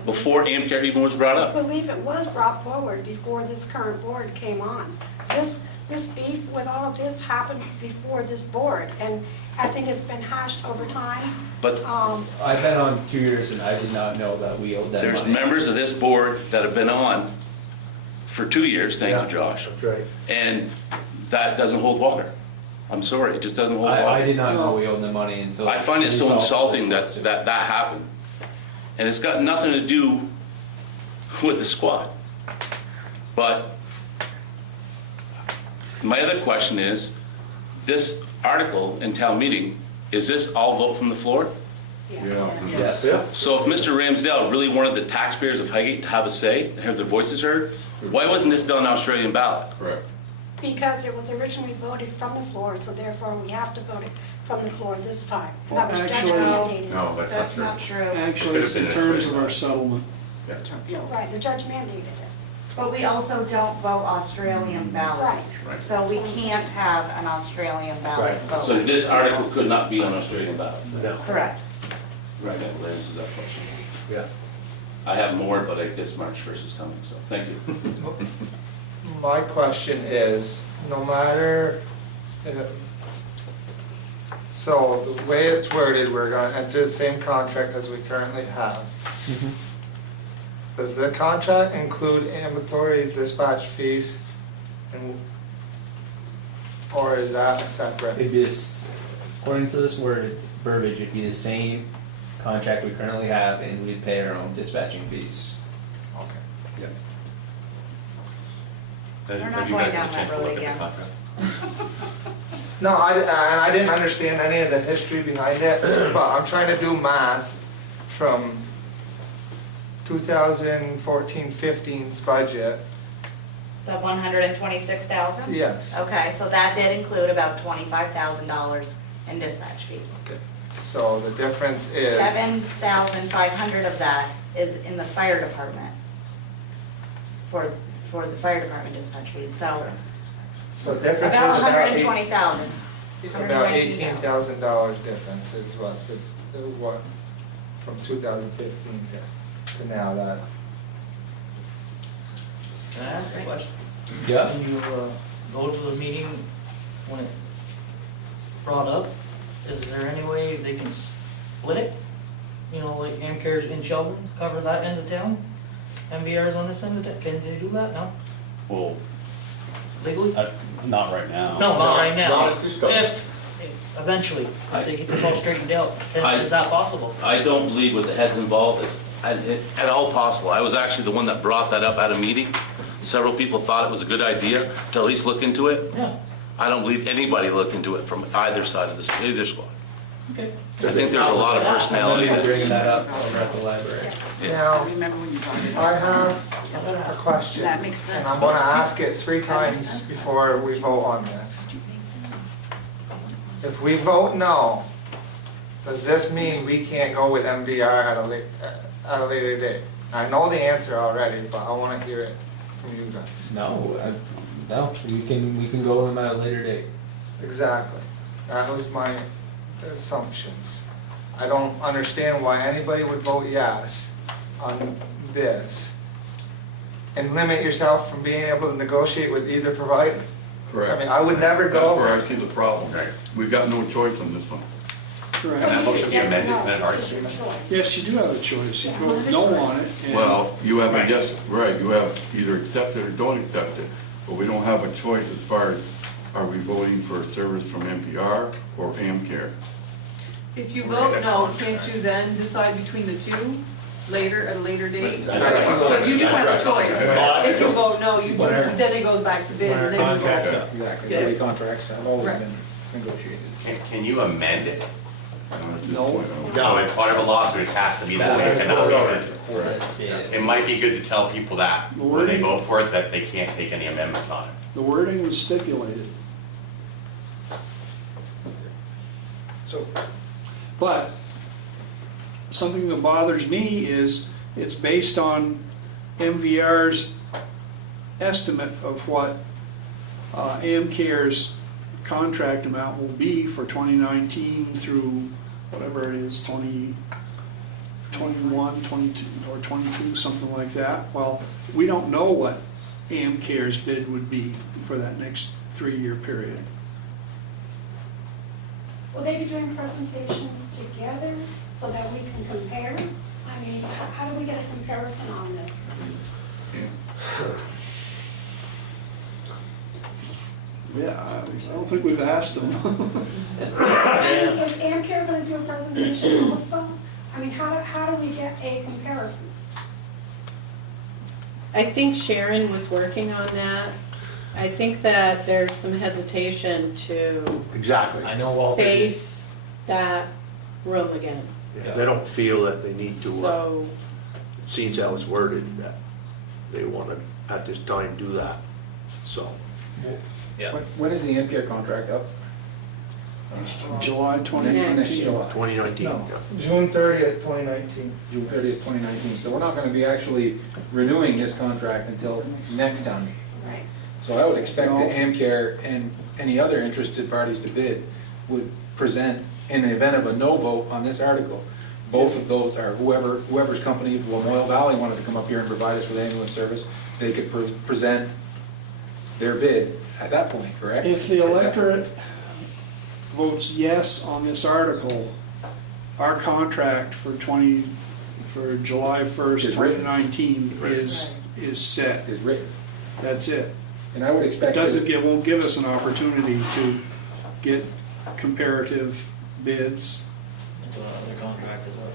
before Amcare even was brought I up. believe it was brought forward before this current board came on. This beef with all of this happened before this board, and I think it's been hashed over time. But I've been on 2 years and I did not know that we owed them there's money. members of this board that have been on for 2 years, thank Yeah, you, Josh, That's right. and that doesn't hold water. I'm sorry, it just doesn't hold water. I did not know we owed them money until. I find it so the result of insulting this that, lawsuit. that happened. And it's got nothing to do with the squad. But my other question is, this article in town meeting, is this all vote from the floor? Yes. Yeah. So if Mr. Ramsdale really wanted the taxpayers of Highgate to have a say and have their voices heard, why wasn't this done on Australian ballot? Correct. Because it was originally voted from the floor, so therefore we have to vote it from the floor this time. And that was judge Actually- mandated. No, that's That's not not true. true. Actually, it's in terms of our settlement. Right, the judge mandated it. But we also don't vote Australian ballot. Right. So we can't have an Australian ballot Right. vote. So this article could not be on Australian ballot? No. Correct. Right. Okay, that answers that question. Yeah. I have more, but I guess March 1st is coming, so thank you. My question is, no matter, so the way it's worded, we're gonna enter the same contract as we currently have. Does the contract include ambulatory dispatch fees? Or is that separate? It'd be this, according to this word verbiage, it'd be the same contract we currently have, and we'd pay our own dispatching fees. Okay. Yeah. They're not Have you going guys had down a chance that to road look at the again. contract? No, and I didn't understand any of the history behind it, but I'm trying to do math from 2014-15's budget. The 126,000? Yes. Okay, so that did include about $25,000 in dispatch fees. Okay. So the difference is. 7,500 of that is in the fire department for the fire department dispatch fees, so So the difference is about about $120,000. About $18,000 difference is what, what, from 2015 to now that. Can I ask a question? Yeah. When you go to the meeting, when it brought up, is there any way they can split it? You know, like Amcare's in Shelburne, cover that end of town? MVR's on this end of town, can they do that? No? Well, Legally? not right now. No, not right now. Not at this time. If, eventually, if they get this all straightened out, I- is that possible? I don't believe with the heads involved is at all possible. I was actually the one that brought that up at a meeting. Several people thought it was a good idea to at least look into it. Yeah, I don't believe anybody looked into it from either side of either squad. okay. I think there's a lot of personality I'm bringing that that's. up over at the library. Now, Remember when you brought it I have a question. That makes sense. And I'm gonna ask it 3 That makes times sense. before we vote on this. If we vote no, does this mean we can't go with MVR at a later date? I know the answer already, but I wanna hear it from you guys. No, no, we can go with them at a later date. Exactly. That was my assumptions. I don't understand why anybody would vote yes on this and limit yourself from being able to negotiate with either provider. I mean, I would never That's where go. I see the problem. We've got no choice on this one. And that motion be Yes or amended, no, and then already. it's your choice. Yes, you do have a choice. You vote no on it. and- Well, you have a yes, right, you have either accept it or don't accept it, but we don't have a choice as far as, are we voting for a service from NPR or Amcare? If you vote no, can't you then decide between the two later, at a later date? That's- You do have a choice. If you vote no, Whatever. then it goes back to bid When our and then you contracts, vote. exactly, Yeah. the contracts have always Right. been negotiated. Can you amend it? Not at this No. point, I don't- So in part of a lawsuit, it has to be that way, it cannot be amended. Yeah. It might be good to tell people that, when they vote for it, that they can't take any amendments on it. The wording was stipulated. So, But something that bothers me is it's based on MVR's estimate of what Amcare's contract amount will be for 2019 through whatever it is, 2021, 22, or 22, something like that. Well, we don't know what Amcare's bid would be for that next 3-year period. Will they be doing presentations together so that we can compare? I mean, how do we get a comparison on this? Yeah, I don't think we've asked them. Is Amcare gonna do a presentation also? I mean, how do we get a comparison? I think Sharon was working on that. I think that there's some hesitation to Exactly. I know Walter did. face that room again. They don't feel that they need to, So, seems how it's worded, that they want to, at this time, do that, so. Yeah. When is the NPR contract up? July Next 2019. July. 2019, No. yeah. June 30th, 2019. June 30th, 2019, so we're not gonna be actually renewing this contract until next town meeting. Right. So I would expect No. that AmCare and any other interested parties to bid would present, in the event of a no vote on this article, both of those, or whoever's company, if Lamoille Valley wanted to come up here and provide us with ambulance service, they could present their bid at that point, correct? If the electorate votes yes on this article, our contract for July 1st, Is written. 2019 is set. Is written, That's it. and I would It expect. won't give us an opportunity to get comparative bids Until another contract is up.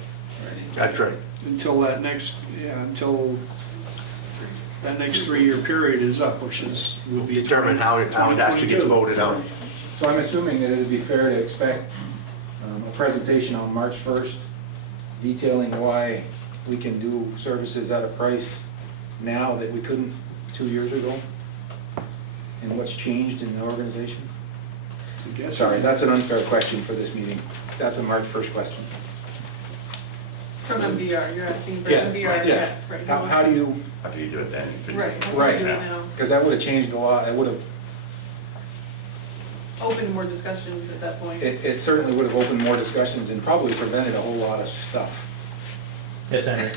That's right. until that next 3-year period is up, which would be. Determine how it actually gets 2022. voted on. So I'm assuming that it'd be fair to expect a presentation on March 1st detailing why we can do services at a price now that we couldn't 2 years ago? And what's changed in the organization? I guess- Sorry, that's an unfair question for this meeting. That's a March 1st question. From MBR, you're asking for Yeah, MBR, yeah. right. How do you, After you do it then, you could. Right, how do Right. we do it now? because that would have changed a lot, it would have, Open more discussions at that point. it certainly would have opened more discussions and probably prevented a whole lot of stuff. Yes, Henry.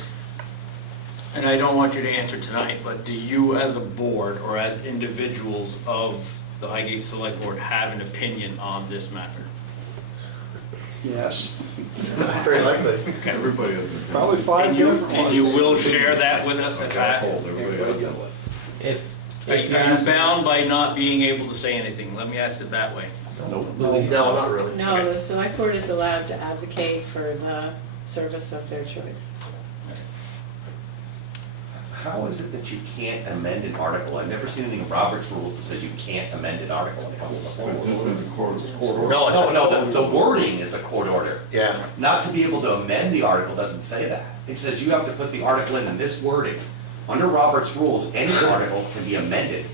And I don't want you to answer tonight, but do you as a board or as individuals of the Highgate Select Board have an opinion on this matter? Yes, Very likely. Everybody has a. probably 5 And different ones. you will share that with us at last? Everybody has a- If Are you're you asking- bound by not being able to say anything? Let me ask it that way. No, not really. no, the select board is allowed to advocate for the service of their choice. How is it that you can't amend an article? I've never seen anything in Robert's rules that says you can't amend an article when it comes to the floor. Because this is a court. No, the wording is a court order. Yeah. Not to be able to amend the article doesn't say that. It says you have to put the article in this wording. Under Robert's rules, any article can be amended.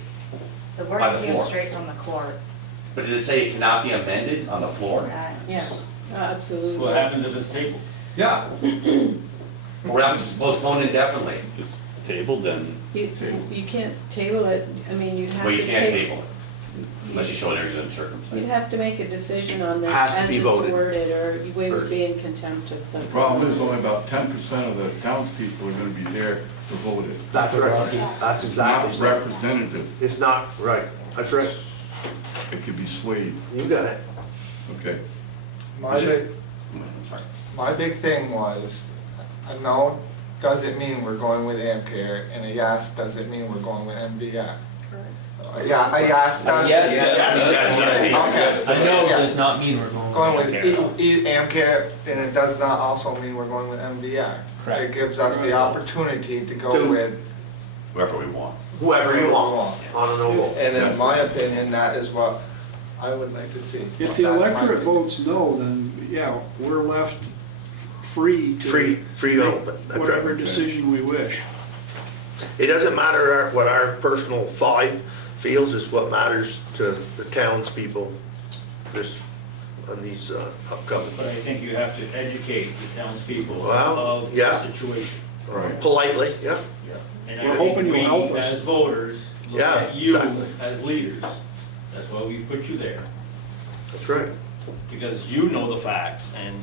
The By wording the came floor. straight from the court. But did it say it cannot be amended on the floor? Yeah, absolutely. What happens if it's tabled? Yeah. What happens if it's postponed indefinitely? It's tabled then. You can't table it, I mean, you'd have to Well, take. you can't table it unless you show an urgent circumstance. You'd have to make a decision on this Has to as be it's voted. worded, or we would be in contempt of the. The problem is only about 10% of the townspeople are gonna be there to vote it. That's right. That's It's not exactly. representative. It's not, right. That's right. It can be swayed, You got it. okay? My big thing was, a no doesn't mean we're going with AmCare, and a yes doesn't mean we're going with MBR. Yeah, a yes does. Yes, Okay. I know Yeah. does not mean we're going Going with with AmCare, and it does not also mean we're going with MBR. Correct. It gives us the opportunity to go To- with Whoever we want. Whoever you want, on a no vote. And in my opinion, that is what I would like to see. If the That's my electorate opinion. votes no, then, yeah, we're left free to. Free to make vote, that's whatever right. decision we wish. It doesn't matter what our personal five feels, is what matters to the townspeople this, on these upcoming. But I think you have to educate the townspeople Well, of the yeah. situation. Politely, yeah. And We're I think hoping you'll we, help us. as voters, look Yeah, at you exactly. as leaders. That's why we put you there, That's right. because you know the facts, and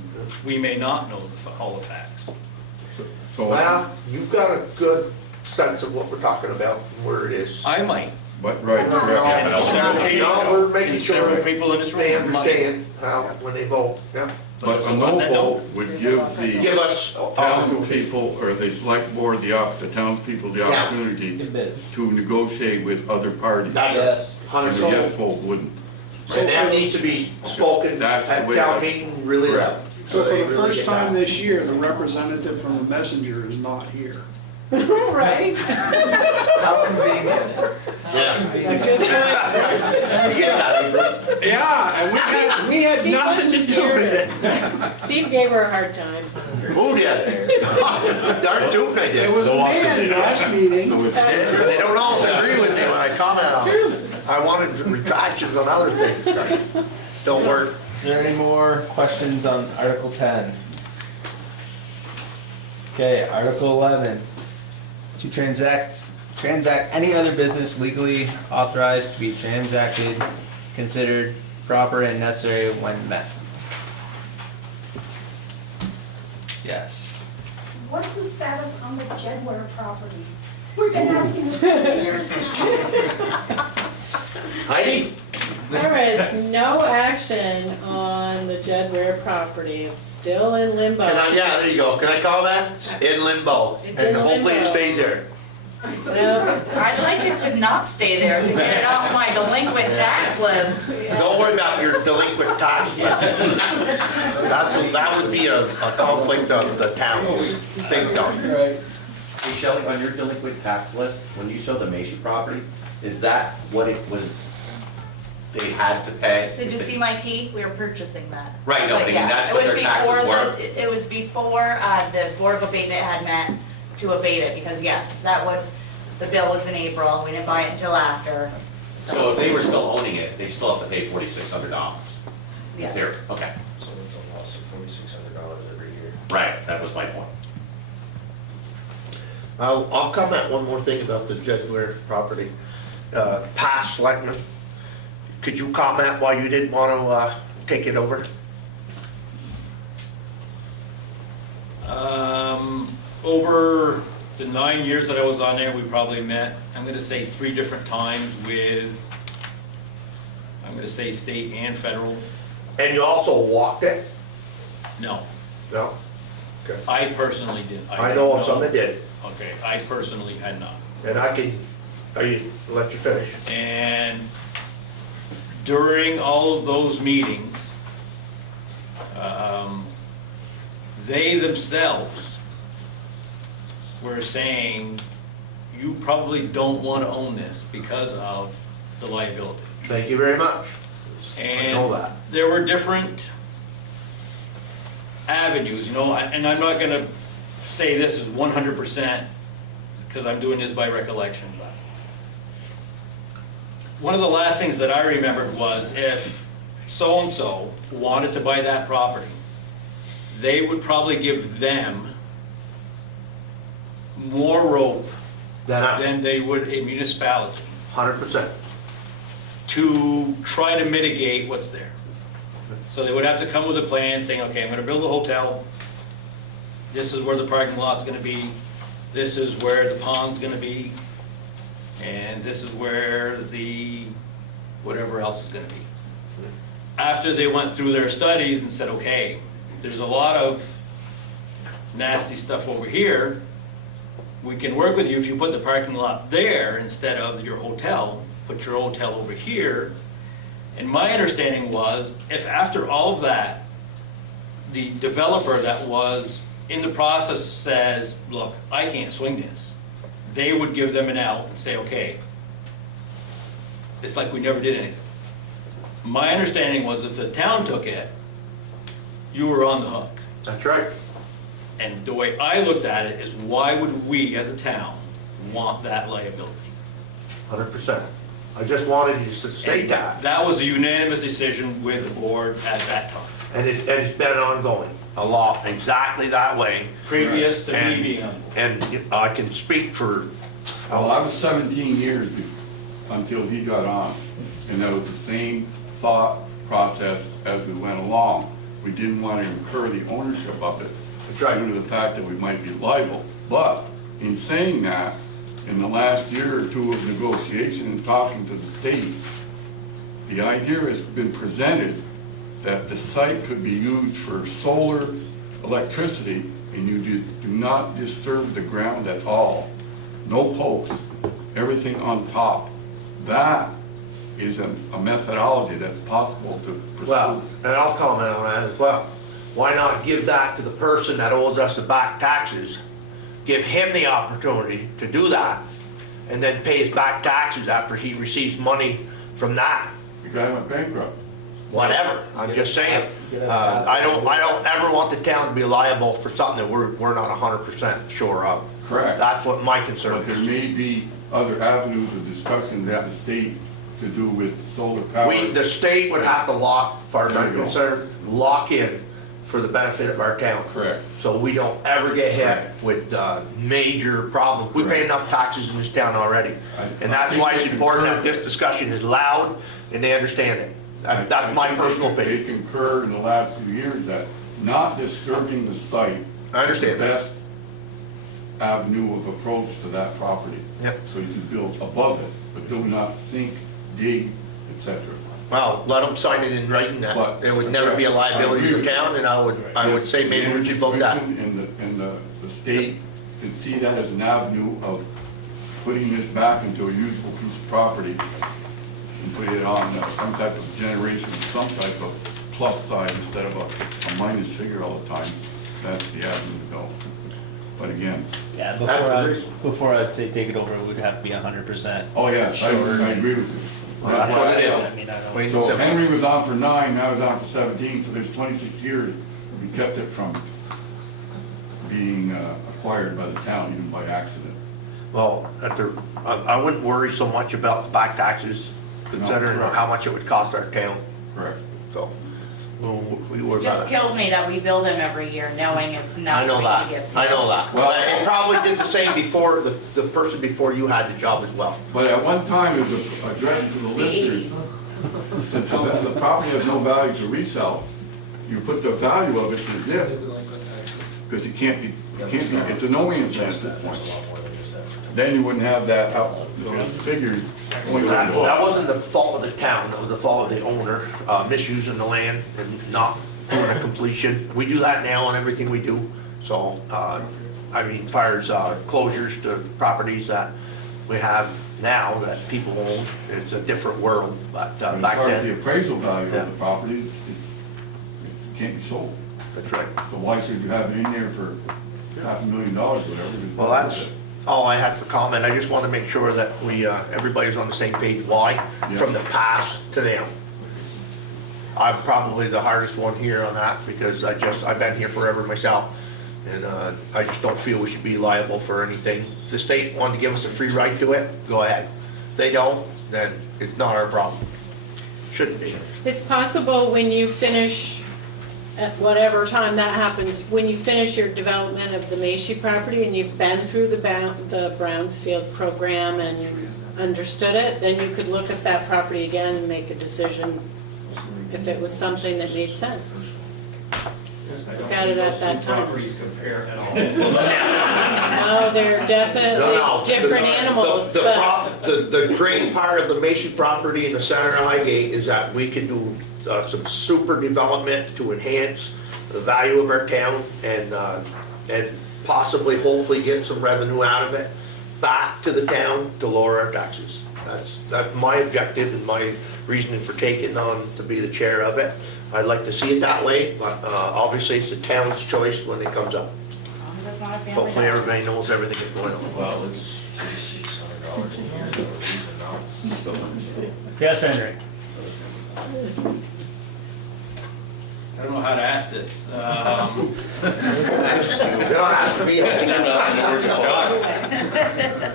we may not know all the facts. So, Well, you've got a good sense of what we're talking about, and where it is. I might. but, right, No, correct. And several no, people- we're making and sure several people in this room they might. understand how, when they vote, yeah. But a no vote would give the Give us, townspeople or the select board, the townspeople the Yeah. opportunity Good bit. to negotiate with other parties. that's Yes. it, And a 100%. yes vote wouldn't. And that needs to be spoken That's the at way town I- meeting really loud. So for they the really first get time that. this year, the representative from the messenger is not here. Right? How convenient. Yeah. That's a good point. You get that, Bruce? Yeah, and we had Steve nothing to wasn't do here. with it. Steve gave her a hard time. Who did? Darn tootin' I It did. was me at the last meeting. They don't always agree with me when I comment on it. I wanted retractions on other things. Don't work. Is there any more questions on Article 10? Okay, Article 11. To transact any other business legally authorized to be transacted, considered proper and necessary when met. Yes. What's the status on the Jedware property? We've been asking this for years now. Heidi? There is no action on the Jedware property. It's still in limbo. Yeah, there you go. Can I call that? It's in limbo. It's And in hopefully it limbo. stays there. No. I'd like it to not stay there to get it off my delinquent tax list. Don't worry about your delinquent tax. That would be a conflict of the town. Big time. Right. Hey Shelley, on your delinquent tax list, when you show the Macy property, is that what it was, they had to pay? Did you see my key? We were purchasing that. Right, no, But I mean, yeah, that's it what was their taxes before were. It was before the Board of Abatement had met to abate it, because yes, the bill was in April, we didn't buy it until after. So if they were still owning it, they still have to pay $4,600. Yes. There, okay, So it's a loss of $4,600 every year. right, that was my point. I'll comment one more thing about the Jedware property. Past selectmen, could you comment why you didn't want to take it over? Over the 9 years that I was on there, we probably met, I'm gonna say 3 different times with, I'm gonna say state and federal. And you also walked it? No, No? Okay. I personally did. I know of some that did, Okay, I personally had not. and I can, let you finish. And during all of those meetings, they themselves were saying, you probably don't want to own this because of the liability. Thank you very much. I know that. And there were different avenues, you know, and I'm not gonna say this is 100%, because I'm doing this by recollection, but one of the last things that I remembered was if so-and-so wanted to buy that property, they would probably give them more rope than they would a municipality 100%. to try to mitigate what's there. So they would have to come with a plan saying, okay, I'm gonna build a hotel, this is where the parking lot's gonna be, this is where the pond's gonna be, and this is where the whatever else is gonna be. After they went through their studies and said, okay, there's a lot of nasty stuff over here, we can work with you if you put the parking lot there instead of your hotel, put your hotel over here. And my understanding was, if after all of that, the developer that was in the process says, look, I can't swing this, they would give them an out and say, okay, it's like we never did anything. My understanding was if the town took it, you were on the hook. That's right. And the way I looked at it is, why would we as a town want that liability? 100%. I just wanted you to state that. That was a unanimous decision with the board at that time. And it's been ongoing, a lot, exactly that way. Previous to me And- being on. And I can speak for, Well, I was 17 years until he got on, and that was the same thought process as we went along. We didn't want to incur the ownership of it due to the fact that we might be liable. But in saying that, in the last year or two of negotiation and talking to the state, the idea has been presented that the site could be used for solar electricity, and you do not disturb the ground at all. No posts, everything on top. That is a methodology that's possible to pursue. well, and I'll comment on that as well. Why not give that to the person that owes us the back taxes? Give him the opportunity to do that, and then pays back taxes after he receives money from that. The guy went bankrupt. Whatever, I'm just saying. I don't ever want the town to be liable for something that we're not 100% sure of. Correct. That's what my concern But there is. may be other avenues of discussion with the state to do with solar power. The state would have to lock, as far as There I'm you go. concerned, lock in for the benefit of our town. Correct. So we don't ever get hit with major problems. We pay enough taxes in this town already. And that's why it's important that this discussion is loud and they understand it. That's my personal They opinion. concurred in the last few years that not disturbing the site. I understand is the that. best avenue of approach to that property. Yep. So you can build above it, but do not sink, dig, etc. Well, let them sign it in writing that But- it would never be a liability to the town, and I would say maybe we should vote that. And the state can see that as an avenue of putting this back into a usable piece of property and putting it on some type of generation, some type of plus side instead of a minus figure all the time. That's the avenue to go. But again, Yeah, Absolutely. before I'd say take it over, it would have to be 100%. oh yes, I agree with you. That's what it is. I mean, I don't. Plain and So simple. Henry was on for 9, now he's on for 17, so there's 26 years. We kept it from being acquired by the town, even by accident. Well, I wouldn't worry so much about the back taxes, considering correct. how much it would cost our town, Correct. so. We worry It just about it. kills me that we bill them every year knowing it's not I know going that, to get I paid. know that. Well, it probably did the same before, the person before you had the job as well. But at one time, it was addressed to the listers, since the property has no value to resell, you put the value of it to zip, because it can't be, it's a no man's land at this point. Then you wouldn't have that those figures. That wasn't the fault of the town, that was the fault of the owner, misusing the land and not doing a completion. We do that now on everything we do, so, I mean, fire as closures to properties that we have now that people own, it's a different world, but As back far as the then, appraisal value Yeah. of the property, it can't be sold. that's right. So why should you have it in there for $500,000, whatever? Because Well, that's all I had for comment. I just want to make sure that everybody's on the same page, why, from the past to now. I'm probably the hardest one here on that, because I've been here forever myself, and I just don't feel we should be liable for anything. If the state wanted to give us a free right to it, go ahead. If they don't, then it's not our problem. Shouldn't be. It's possible when you finish, at whatever time that happens, when you finish your development of the Macy property and you've been through the Brownsfield program and understood it, then you could look at that property again and make a decision if it was something that made sense. Look at it at that time. compare at all. No, they're definitely different animals, but The great part of the Macy property in the center of Highgate is that we can do some super development to enhance the value of our town and possibly, hopefully, get some revenue out of it back to the town to lower our taxes. That's my objective and my reasoning for taking on to be the chair of it. I'd like to see it that way, but obviously it's the town's choice when it comes up. That's not a family Hopefully dog. everybody knows everything that's going on. Well, it's $600 a year, so it's not. Yes, Henry. I don't know how to ask this. You don't have to be.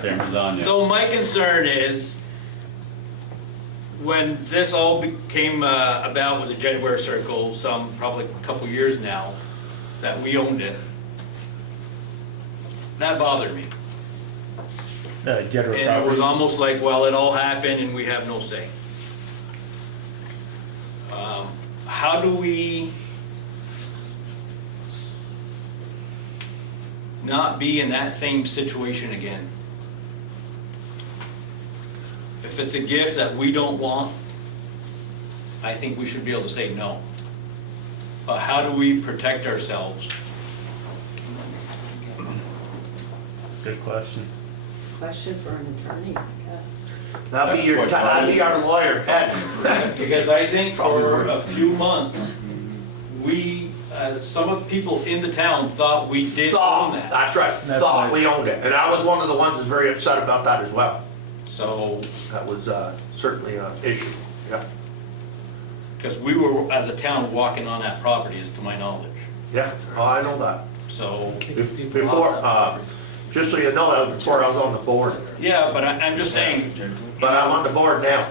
Camera's on you. So my concern is, when this all became about with the Jedware Circle, probably a couple years now, that we owned it, that bothered me. General And it property. was almost like, well, it all happened and we have no say. How do we not be in that same situation again? If it's a gift that we don't want, I think we should be able to say no. But how do we protect ourselves? Good question. question for an attorney, I guess. That'd be our lawyer, Ed. Because I think for a few months, we, some of the people in the town thought we did own Thought, that. that's right, That's thought right. we owned it, and I was one of the ones that's very upset about that as well. So, That was certainly an issue, yeah. because we were, as a town, walking on that property, is to my knowledge. Yeah, oh, I know that. So, Before, just so you know, that was before I was on the board, yeah, but I'm just saying, but I'm on the board now.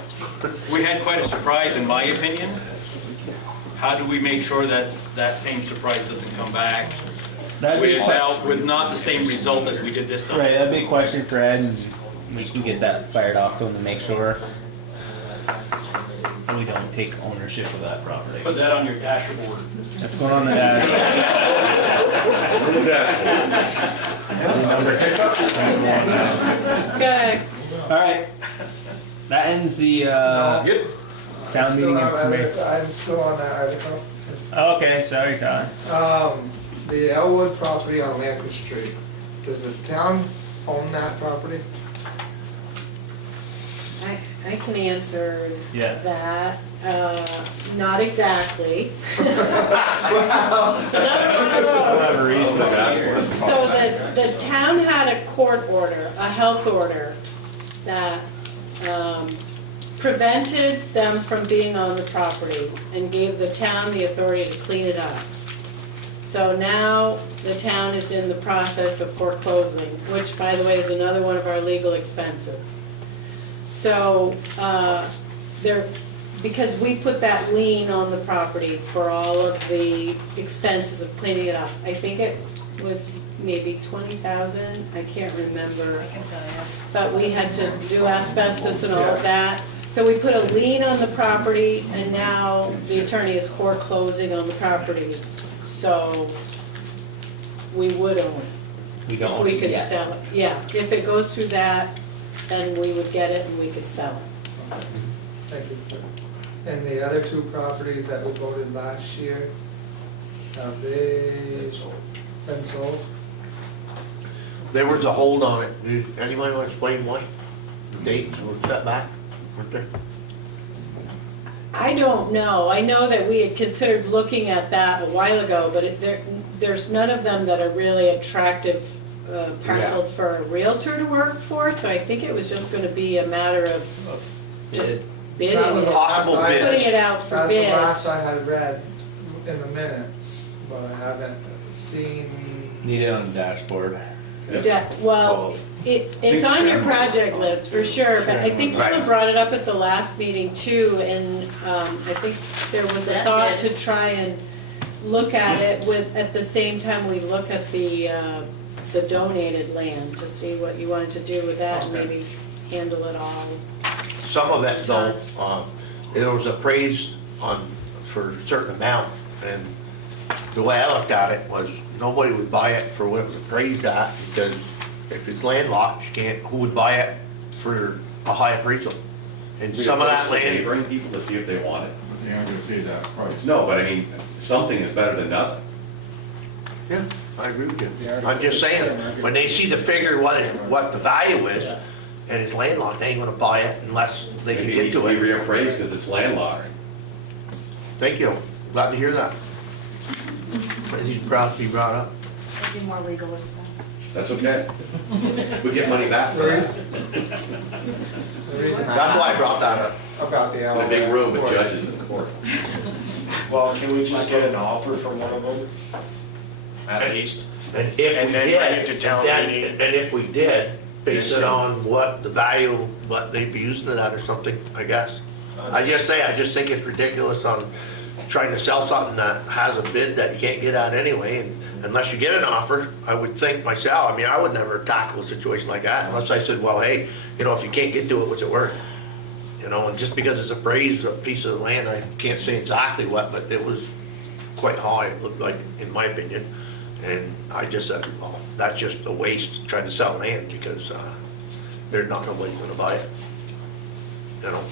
we had quite a surprise, in my opinion. How do we make sure that that same surprise doesn't come back That'd be a with not the same result as we did this time? Right, that'd be a question for Ed, and we can get that fired off to him to make sure we don't take ownership of that property. Put that on your dashboard. That's going on the dash. Okay, All right, that ends the town meeting information. I'm still on that article. Okay, sorry, Todd. The Elwood property on Lampert Street, does the town own that property? I can answer Yes. that, not exactly. It's another one of those. Whatever reason. So the town had a court order, a health order, that prevented them from being on the property and gave the town the authority to clean it up. So now the town is in the process of foreclosing, which, by the way, is another one of our legal expenses. So, because we put that lien on the property for all of the expenses of cleaning it up. I think it was maybe 20,000, I can't remember. I can tell you. But we had to do asbestos and all of that. So we put a lien on the property, and now the attorney is foreclosing on the property. So we would own it. We don't If own we it could yet. sell it, yeah. If it goes through that, then we would get it and we could sell it. Thank you. And the other two properties that we voted last year, have they been sold? There was a hold on it. Anybody want to explain why? The dates were set back, weren't there? I don't know. I know that we had considered looking at that a while ago, but there's none of them that are really attractive parcels for a Realtor to work for, so I think it was just gonna be a matter of just bidding That was the it, last Possible I- bids. putting it out for That's the bids. last I had read in the minutes, but I haven't seen. Need it on the dashboard. Well, it's on your project list for sure, but I think someone Right. brought it up at the last meeting too, and I think there was a That thought did. to try and look at it with, at the same time we look at the donated land, to see what you wanted to do with that, and maybe handle it all. Some of it though, it was appraised for a certain amount, and the way I looked at it was, nobody would buy it for what it was appraised at, because if it's landlocked, you can't, who would buy it for a high appraisal? And some of that They land, bring people to see if they want it. But they aren't gonna pay that price. No, but I mean, something is better than nothing. yeah, I agree with you. Yeah, I'm just saying, when they see the figure, what the value is, and it's landlocked, they ain't gonna buy it unless they can Maybe it get needs to to be it. reappraised because it's landlocked. Thank you, glad to hear that. He's proud to be brought up. Maybe more legal expense. That's okay. We get money back for that. The reason That's why I brought that up. about the In a Elwood. big room with judges in court. Well, can we just get an offer from one of them, at least? And if we And then did, bring it to town meeting. and if we did, base Yes, it sir. on what the value, what they'd be using it at or something, I guess. I just think it's ridiculous on trying to sell something that has a bid that you can't get at anyway, and unless you get an offer, I would think myself, I mean, I would never tackle a situation like that unless I said, well, hey, you know, if you can't get to it, what's it worth? You know, and just because it's appraised, a piece of land, I can't say exactly what, but it was quite high, it looked like, in my opinion. And I just said, well, that's just a waste trying to sell land because there's not nobody gonna buy it. You know,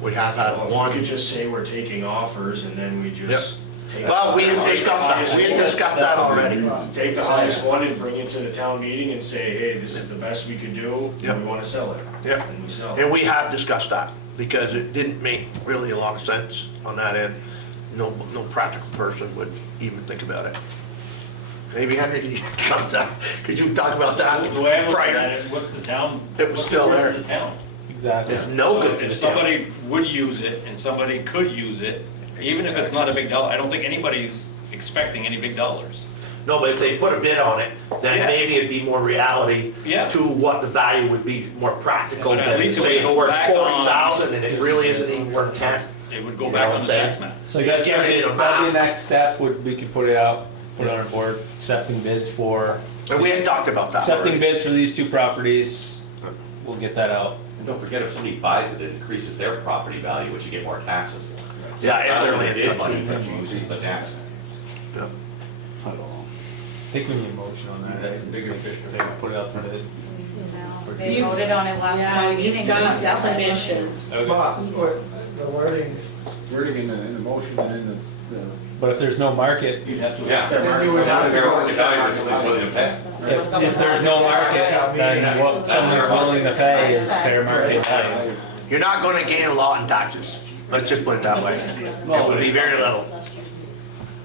we have had Well, if one. we could just say we're taking offers and then we just take. Well, we had take the discussed highest that, we had one. discussed that already. Take the highest one and bring it to the town meeting and say, hey, this is the best we could do, Yep. and we wanna sell it. Yep. And we sell it. And we have discussed that because it didn't make really a lot of sense on that end. no practical person would even think about it. Maybe Henry, could you talk about that The way I'm looking prior? at it, what's the town? It was still what's the there. good for the town? Exactly. It's no good to If the town. somebody would use it and somebody could use it, even if it's not a big dollar, I don't think anybody's expecting any big dollars. No, but if they put a bid on it, then Yes. maybe it'd be more reality Yeah. to what the value would be, more practical But at than least it say would it's worth back on- 40,000 and it really isn't even worth 10. It would go You know back what on I'm the saying? tax map. So I guess Yeah, that'd be you know, that'd be the math. next step, we could put it out, put it on our board, accepting bids for, And we had talked about that accepting already. bids for these two properties. We'll get that out. And don't forget, if somebody buys it, it increases their property value, which you get more taxes for. So Yeah, it's if not they're only land bid touching. money, but you increase the tax. Yeah. I don't know. I think we need a motion on that. That's a bigger picture. Put it out to bid. They voted on it last Yeah, time. you've got permission. The wording in the motion and in the But if there's no market, You'd have to. Yeah. Then you would have to Fair go market value, it's somebody's willing to pay. if there's no market, then what someone's willing to pay is fair market value. You're not gonna gain a lot in taxes. Let's just put it that way. It would be very little.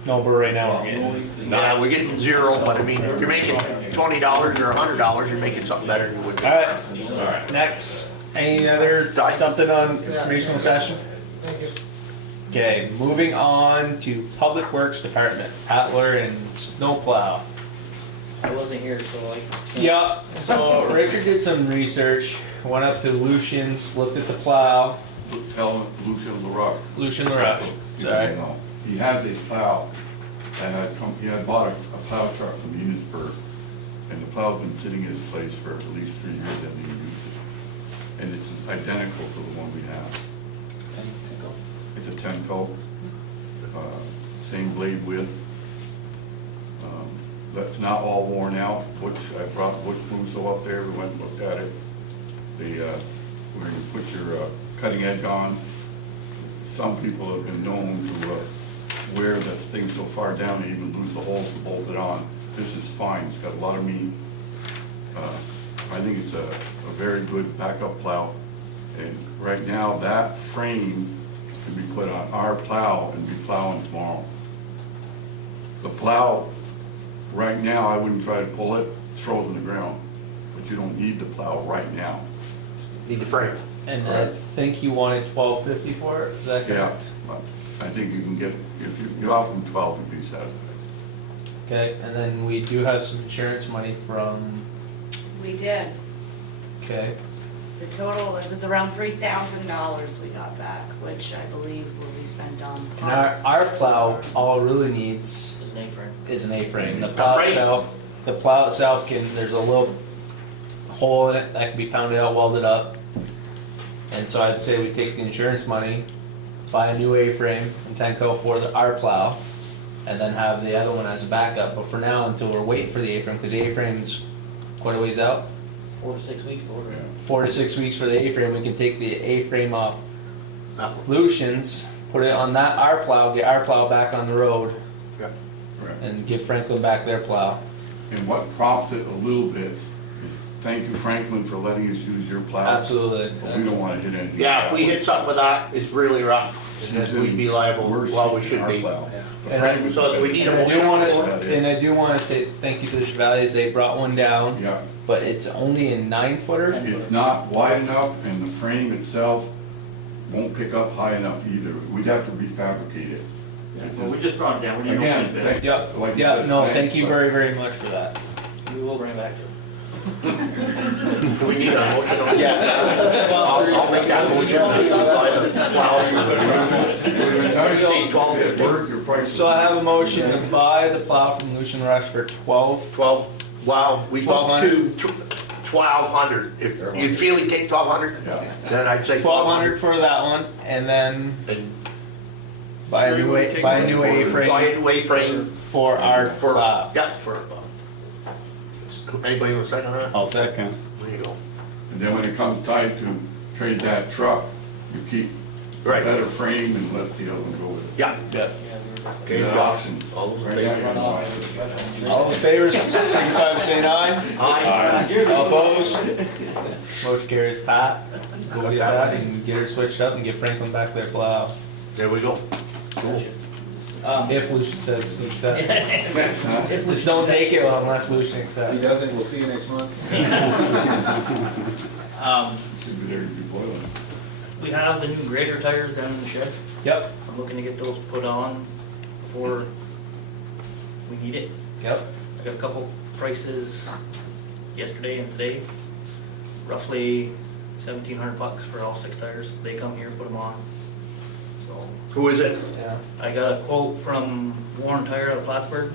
No, but right now we're getting. Yeah, we're getting zero, but I mean, if you're making $20 or $100, you're making something better than you would. Alright, next, any other, something on informational session? Okay, moving on to Public Works Department, Atler and Snowplow. I wasn't here, so I. Yeah, so Richard did some research, went up to Lucian's, looked at the plow, Tell Lucian LaRoche. Lucian LaRoche, sorry. He has a plow, and he had bought a plow truck from Enosburg, and the plow's been sitting in its place for at least 3 years, hasn't even used it. And it's identical to the one we have. It's a Tenco, same blade width. That's not all worn out, which I brought Butch Musso up there, we went and looked at it. Where you put your cutting edge on, some people have been known to wear that thing so far down they even lose the holes and bolt it on. This is fine, it's got a lot of meat. I think it's a very good backup plow. And right now, that frame can be put on our plow and be plowing tomorrow. The plow, right now, I wouldn't try to pull it, it's frozen to the ground. But you don't need the plow right now. Need the frame. And I think you wanted $12.50 for it, is that Yeah, correct? but I think you can get, if you offer them 12, you'd be satisfied. Okay, and then we do have some insurance money from, We did. okay, The total, it was around $3,000 we got back, which I believe will be spent on and our plow, all it really needs It's an A-frame. is an A-frame. The A plow frame? itself, there's a little hole in it that can be pounded out, welded up. And so I'd say we take the insurance money, buy a new A-frame from Tenco for our plow, and then have the other one as a backup. But for now, until we're waiting for the A-frame, because the A-frame's quite a ways out, 4 to 6 weeks to order it. 4 to 6 weeks for the A-frame, we can take the A-frame off Lucian's, put it on our plow, get our plow back on the road, Yeah. and give Franklin back their plow. And what prompts it a little bit is thank you, Franklin, for letting us use your plow. Absolutely. But we don't want to hit anything. Yeah, if we hit something with that, it's really rough. And then we'd be liable, well, we should be. And I, So do we need a and I do motion wanna, for it? and I do wanna say thank you to the Chevaliers, they brought one down, Yeah, but it's only a 9-footer. it's not wide enough and the frame itself won't pick up high enough either. We'd have to refabricate it. It's Well, we just- just brought it down, we need Again, to thank- Yep, like you yeah, said, no, thanks, thank you but- very, very much for that. We will bring it back to it. Do we need a motion on that? Yes. I'll make that motion. Exceed 12.50. Work your price. So I have a motion to buy the plow from Lucian Rush for 12, wow, we booked 1,200. If you feel you take 1,200, Yeah. then I'd say 1,200 for that one, and then And buy a new A-frame buy a new A-frame for our for, plow. yeah, for, anybody want a second on that? I'll second. There you go. And then when it comes time to trade that truck, you keep a Right. better frame and let the other one go with it. Yeah. Yep. Okay, Good Josh. options. All those in Right favor? now. All in favor, signify by saying aye. Aye. All opposed? Motion carries. Pat, go get that and get her switched up and give Franklin back their plow. There we go. Cool. If Lucian says he accepts. If Just don't take it unless Lucian If accepts. he doesn't, we'll see you next month. Should be there to do boiling. We have the new grader tires down in the shed. Yep, I'm looking to get those put on before we need it. yep. I got a couple prices yesterday and today. Roughly $1,700 for all 6 tires. They come here, put them on. So Who is it? Yeah. I got a quote from Warren Tire out of Plattsburgh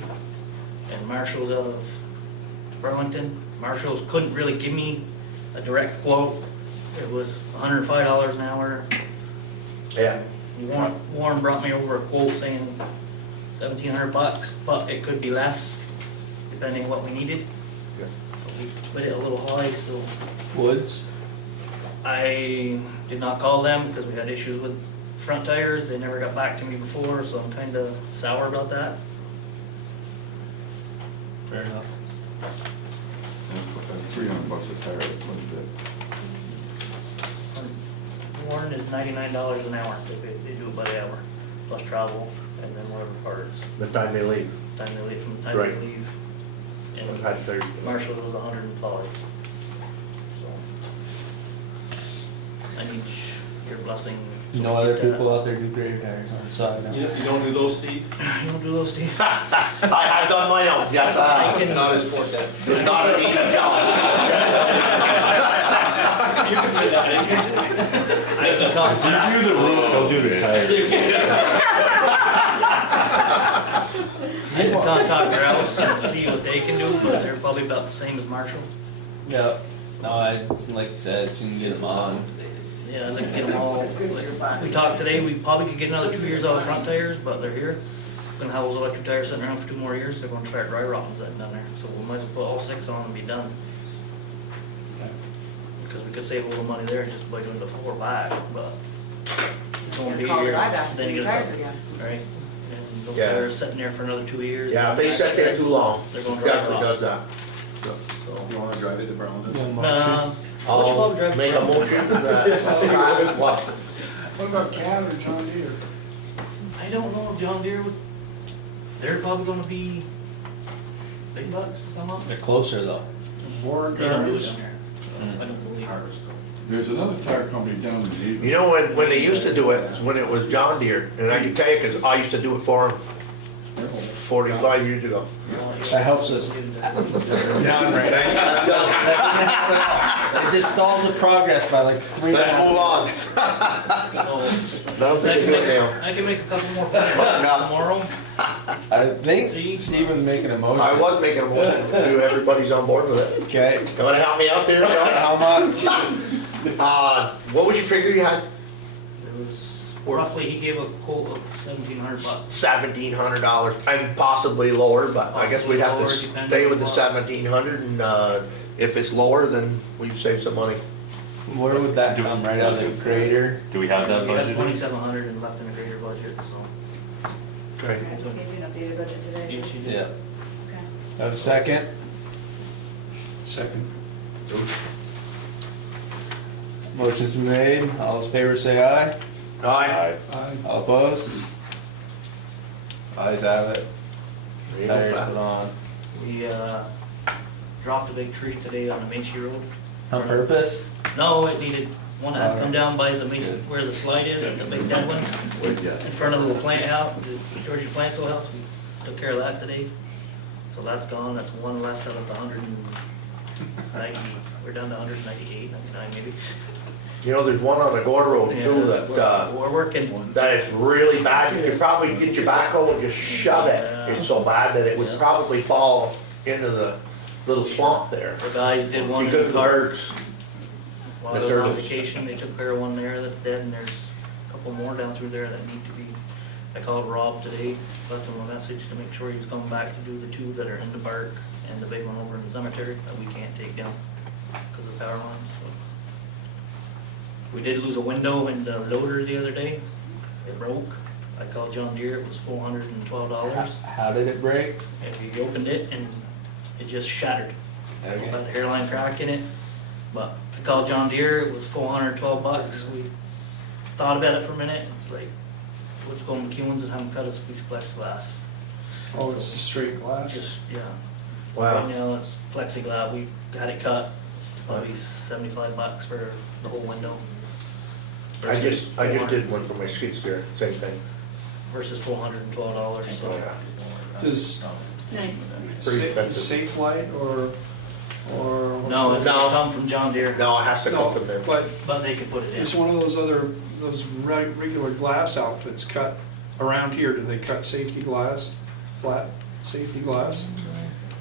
and Marshall's out of Burlington. Marshall's couldn't really give me a direct quote. It was $105 an hour. Yeah. Warren brought me over a quote saying $1,700, but it could be less depending what we needed. Yeah. We put it a little high, so Woods. I did not call them because we had issues with front tires. They never got back to me before, so I'm kind of sour about that. Fair enough. $300 a tire, what is it? Warren is $99 an hour. They do it by the hour, plus travel, and then whatever parts. The time they leave. Time they leave, from the time Right. they leave. And Had 30. Marshall was 105. So I need your blessing. so No we other get that. people out there do grader tires on the side, huh? You don't do those, Steve? You don't do those, Steve? I have done my own, yes, I have. Not his forte. It's not an easy job. You can fit that in. I can contact, Do the roof, they'll do the tires. I can contact Rouse and see what they can do, but they're probably about the same as Marshall. Yeah. No, it's like you said, soon as you get them on. Yeah, I'd like to get them all. We talked today, we probably could get another 2 years out of front tires, but they're here. Gonna have those electric tires sitting around for 2 more years, they're gonna start dry rotting that down there, so we might as well put all 6 on and be done. Because we could save a little money there just by doing the 4 back, but it's gonna be Call it here. buyback, Then you tires get again. right? And those Yeah. tires sitting there for another 2 years. Yeah, if they sit there too long, They're going it to dry definitely rot. does that. So, You wanna drive it to Burlington? What's your problem, drive? Make a motion that, what? What about Cat or John Deere? I don't know if John Deere would, they're probably gonna be big bucks to come up. They're closer though. Warren They don't do it tires? down there. I don't believe. There's another tire company down in Needham. You know, when they used to do it, it's when it was John Deere, and I can tell you, because I used to do it for them 45 years ago. That helps us. Done, right? It just stalls the progress by like 3 Let's move months. on. So, That was pretty good now. I can make a couple more phone calls tomorrow. I think Steve was making a motion. I was making a motion to everybody's on board with it. Okay. You wanna help me out there, John? How much? What was your figure you had? It was roughly, he gave a quote of $1,700. $1,700 and possibly lower, but I guess we'd have to Possibly lower, stay with the depending 1,700 and, if it's lower, then we've saved some money. Where would that come? Right out of the grader? Do we have that We had budgeted? 2,700 and left in the greater budget, so. Okay. I just gave you an updated budget today. Yes, you did. Yeah. Okay. Have a second? Second. Motion's been made. All those in favor say aye. Aye. Aye. All opposed? Ayes have it. There you go, Tires Pat. put on. We, dropped a big tree today on the Macy Road. On purpose? No, it needed, one that had come down by the main, where the slide is, the big dead one, in front of the plant house, the Georgia Plantsville house, we took care of that today. So that's gone, that's one less out of the 190, we're down to 198, 99 maybe. You know, there's one on the Gore Road Yeah, too that's that, we're working. that is really bad. You could probably get your backhoe and just shove it. It's so bad that it would Yeah. probably fall into the little swamp there. The guys did one Be in good the for the park. birds. While The I was on turtles. vacation, they took care of one there that's dead, and there's a couple more down through there that need to be, I called Rob today, left him a message to make sure he was coming back to do the 2 that are in the park and the big one over in the cemetery that we can't take down because of power lines, so. We did lose a window in the loader the other day, it broke. I called John Deere, it was $412. How did it break? And he opened it and it just shattered. Okay. Had the hairline crack in it, but I called John Deere, it was $412. We thought about it for a minute, it's like let's go to McEwen's and have them cut us a piece of plexiglass. Oh, it's a straight glass? Just, yeah. Wow. Right now, it's plexiglass, we had it cut, probably $75 for the whole window. I just did versus one for my skid steer, same thing. Versus $412, so. Yeah. Does Nice. Pretty expensive. Safe Light or? No, it's No. gonna come from John Deere, No, it has to No, come from them. but they can put it in. Is one of those regular glass outfits cut around here? Do they cut safety glass, flat safety glass?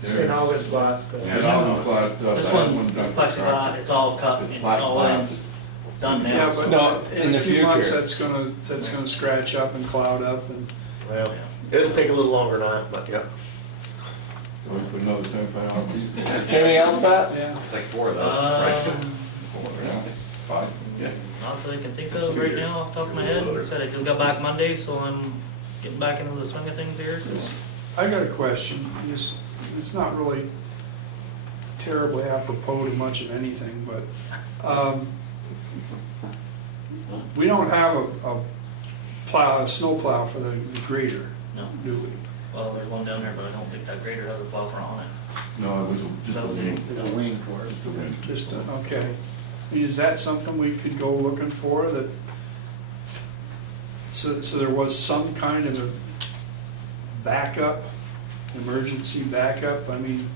St. Albans glass. And all the glass does This that one, done this for plexiglass, traffic. it's all cut, It's it's flat all glass. done now. Yeah, so- but No, in in the a few months, future. that's gonna scratch up and cloud up and. Well, it'll take a little longer than that, but yeah. So we put another $75. Anything else, Pat? Yeah. It's like 4 of those. Five, yeah. Not that I can think That's of 2 right years. now off the top of my head. Like I said, I just got back Monday, so I'm getting back into the swing of things here. So. I got a question. It's not really terribly apropos to much of anything, but we don't have a snow plow for the grader, No. do we? Well, there's one down there, but I don't think that grader has a plow front on it. No, it was just That a was wing. it. There's a wing for it. Just a wing. Just, okay. I mean, is that something we could go looking for, that, so there was some kind of a backup, emergency backup? I mean,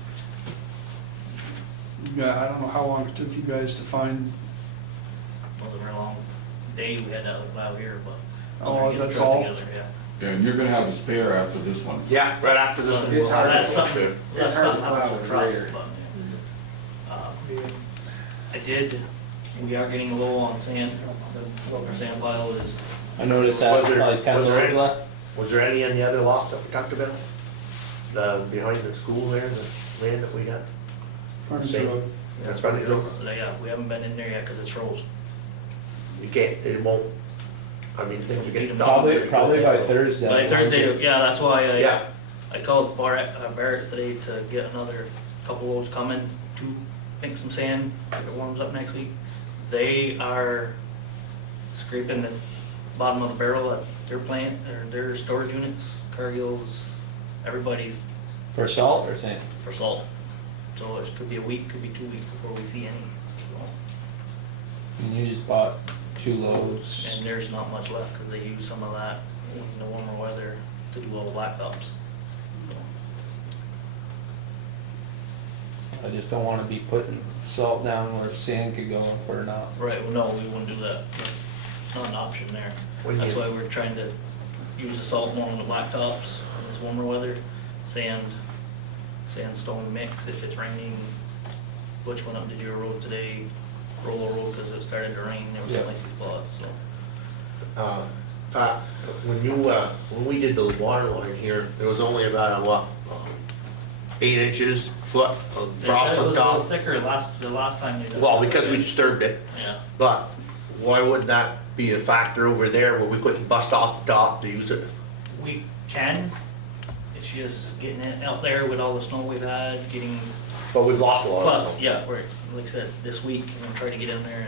I don't know how long it took you guys to find. Wasn't very long day we had to have a plow here, but. Oh, get the that's truck all? together, yeah. Yeah, and you're gonna have a spare after this one. Yeah, right after this one. It's hard to That's something, that's It's hard to something plow for with trucks, grader. but, I did, we are getting low on sand. Our sand pile is, I noticed that, Was there- probably 10 was there loads any- left. Was there any in the other lot that we talked about? Behind the school there, the land that we got? Frontage Same. Road. That's frontage road? yeah, we haven't been in there yet because it's froze. You can't, it won't, I mean, things will get. Probably by Thursday. By Thursday, yeah, that's why Yeah, I called Barrett's today to get another couple loads coming to pink some sand, if it warms up next week. They are scraping the bottom of the barrel at their plant, or their storage units, Cargill's, everybody's For salt or sand? for salt. So it could be a week, could be 2 weeks before we see any. So, And you just bought 2 loads. and there's not much left because they use some of that in the warmer weather to do all the blacktops. I just don't wanna be putting salt down where sand could go if we're not. Right, well, no, we wouldn't do that. That's not an option there. When That's you- why we're trying to use the salt more on the blacktops in this warmer weather. Sandstone mix if it's raining. Butch went up to your road today, Roller Road, because it started to rain. There was some Yeah. icy spots, so. Pat, when we did the water line here, there was only about, 8 inches, foot of frost It on was a little top. thicker the last time they did it. Well, because we disturbed it, Yeah. but why wouldn't that be a factor over there where we couldn't bust off the top to use it? We can. It's just getting it out there with all the snow we've had, getting. But we've lost a lot of Plus, snow. yeah, we're, like I said, this week, I'm gonna try to get in there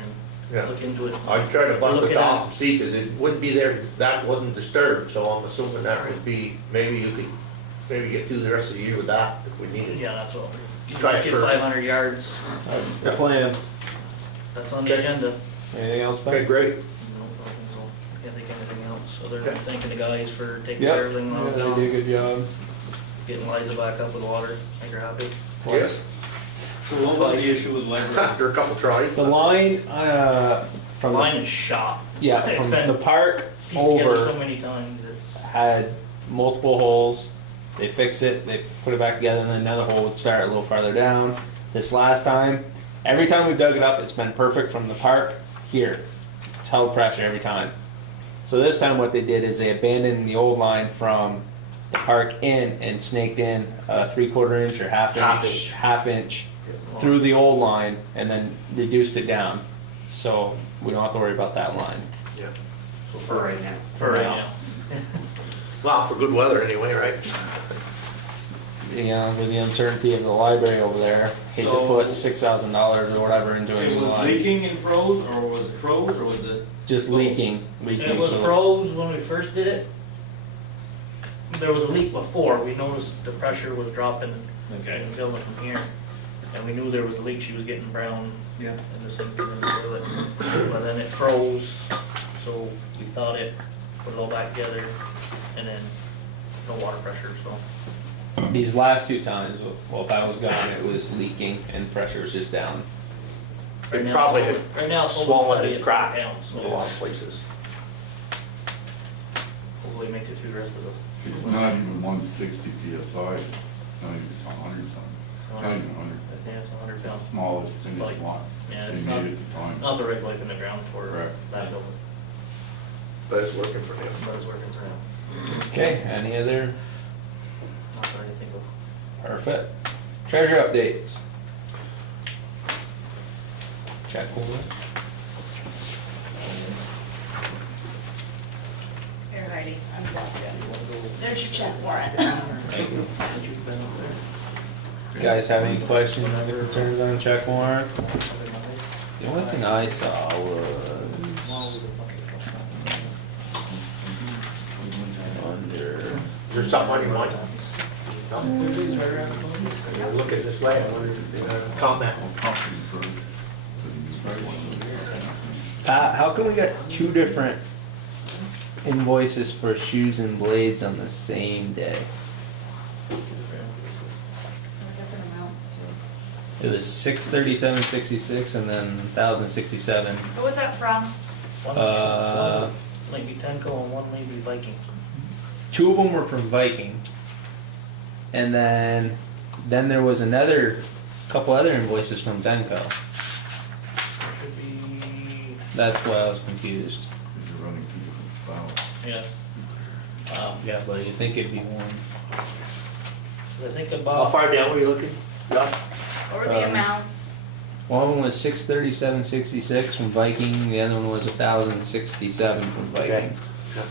Yeah. and look into it. I tried to bust the Looking top at- and see, cause it wouldn't be there, that wasn't disturbed, so I'm assuming that would be, maybe you could, maybe get through the rest of the year with that if we needed. Yeah, that's what, you Try just it get first. 500 yards, That's the plan. that's on the Okay. agenda. Anything else, Okay, Ben? great. No, I think so. Can't think of anything else, other than Okay. thanking the guys for taking Yep, care of everything. when I was yeah, down. they did a good job. Getting Liza back up with water, make her happy. Yes. So what was the issue with library? After a couple tries. The line, from Mine the, is shot. yeah, It's from been the park pieced together so over many times, it's. had multiple holes. They fix it, they put it back together, and then another hole would start a little farther down. This last time, every time we dug it up, it's been perfect from the park here. It's held pressure every time. So this time what they did is they abandoned the old line from the park in and snaked in a 3/4 inch or half inch through the old line and then reduced it down. So we don't have to worry about that line. Yeah. So for right now. For right now. Well, for good weather anyway, right? you know, with the uncertainty of the library over there, hate to So- put $6,000 or whatever into a It new was line. leaking and froze, or was it froze, or was it? Just leaking. It was so- froze when we first did it. There was a leak before, we noticed the pressure was dropping Okay. until from here. And we knew there was a leak, she was getting brown Yeah. in the sink and in the toilet. But then it froze, so we thought it, put it all back together, and then no water pressure, so. These last two times, while Pat was gone, it was leaking and pressure was just down. Right It now probably it's had holding- right now it's holding swollen steady and at cracked 3 pounds, in so a lot of places. hopefully it makes it through the rest of the. It's not even 160 PSI, it's not even 100 something, not even 100. I think it's 100 The pounds. smallest in Like- this lot. Yeah, They it's made not, it at the time. not the right pipe in the ground for Correct. that building, But it's working for him. but it's working for now. Okay, any other? Not that I can think of. Perfect. Treasure updates. Check over. Here, Heidi, I'm back in. There's your check warrant. You guys have any questions or concerns on check warrant? The only thing I saw was under, Is there something on your mind? No? Look at this way, I wonder if they got a comment. Pat, how come we got two different invoices for shoes and blades on the same day? Different amounts too. It was 637.66 and then 1,067. Who was that from? Uh, One might be Tenco and one may be Viking. Two of them were from Viking, and then there was another couple other invoices from Denko. Should be, That's why I was confused. You're running two different files. yeah. Yeah, but you think it'd be one? I think How about, far down were you looking? Josh? What were the Um, amounts? One of them was 637.66 from Viking. The other one was 1,067 from Viking. Okay.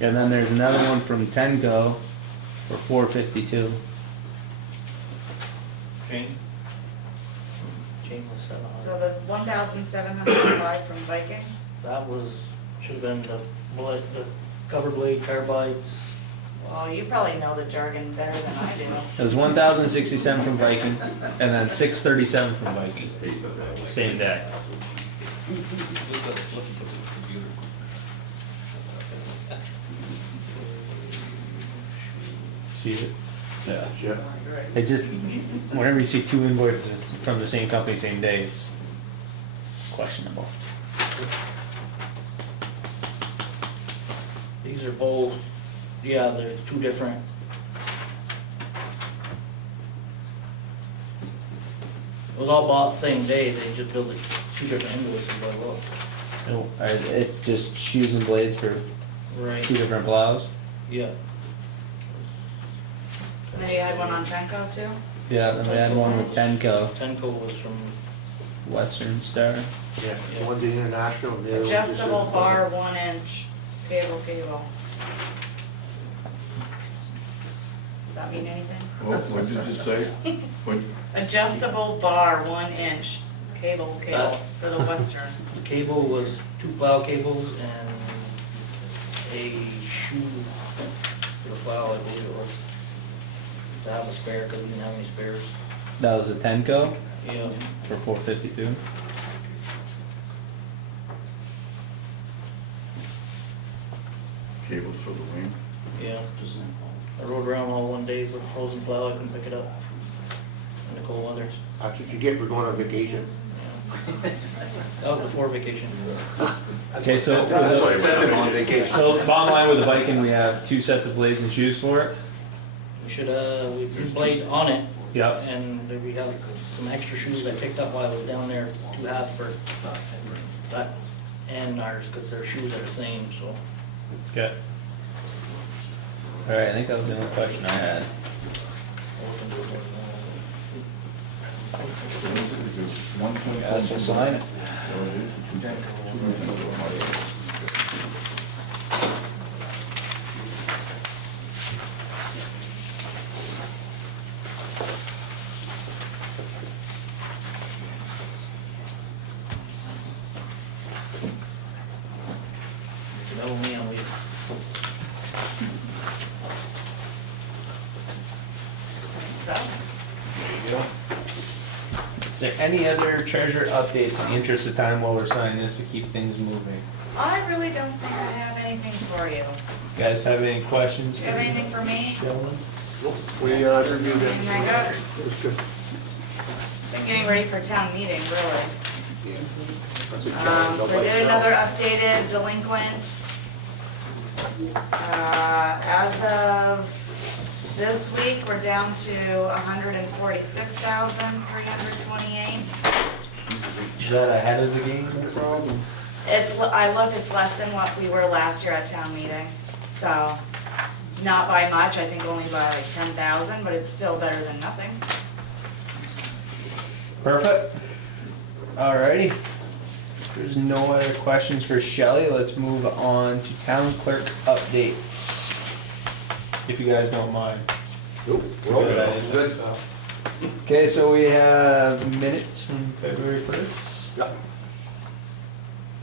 And then there's another one from Tenko for 452. Jane. Jane was 700. So the 1,705 from Viking? That was, should have been the bullet, the cover blade, carbides. Well, you probably know the jargon better than I do. It was 1,067 from Viking, and then 637 from Viking. Same day. See it? Yeah. Yeah. It just, whenever you see two invoices from the same company, same day, it's questionable. These are both, yeah, they're two different. It was all bought the same day, they just built it two different invoices by law. No, it's just shoes and blades for Right. two different plows. Yeah. And then you had one on Tenco too? Yeah, then we had one with Tenco, Tenco was from, Western Star. Yeah, one's the international, and the other one's just. Adjustable bar, 1 inch, cable. Does that mean anything? What did you just say? What, Adjustable bar, 1 inch, cable for the westerns. the cable was 2 plow cables and a shoe for the plow, I believe it was. To have a spare, because we didn't have any spares. That was a Tenco Yeah. for 452. cables for the wing? Yeah, just, I rode around all one day with a frozen plow, I couldn't pick it up in the cold weather. That's what you get for going on vacation. That was before vacation. Okay, so That's why I sent them on vacation. so bottom line with the Viking, we have 2 sets of blades and shoes for it. We should, we put blades on it, Yep. and then we have some extra shoes I picked up while I was down there, 2 halves for that and ours, because their shoes are the same, so. Okay. All right, I think that was the only question I had. Guys will sign it. Double me on leave. So, There you go. Is there any other treasure updates in the interest of time while we're signing this to keep things moving? I really don't think I have anything for you. You guys have any questions? Do you have anything for me? Sheldon? We reviewed it. I got it. It was good. Just been getting ready for town meeting, really. That's a challenge. So I did another updated delinquent. As of this week, we're down to 146,328. Is that ahead of the game, no problem? I looked, it's less than what we were last year at town meeting, so not by much, I think only by like 10,000, but it's still better than nothing. Perfect. Alrighty. If there's no other questions for Shelley, let's move on to town clerk updates. If you guys don't mind. Nope, we're Good. okay. Good. Okay, so we have minutes from February 1st. Yep.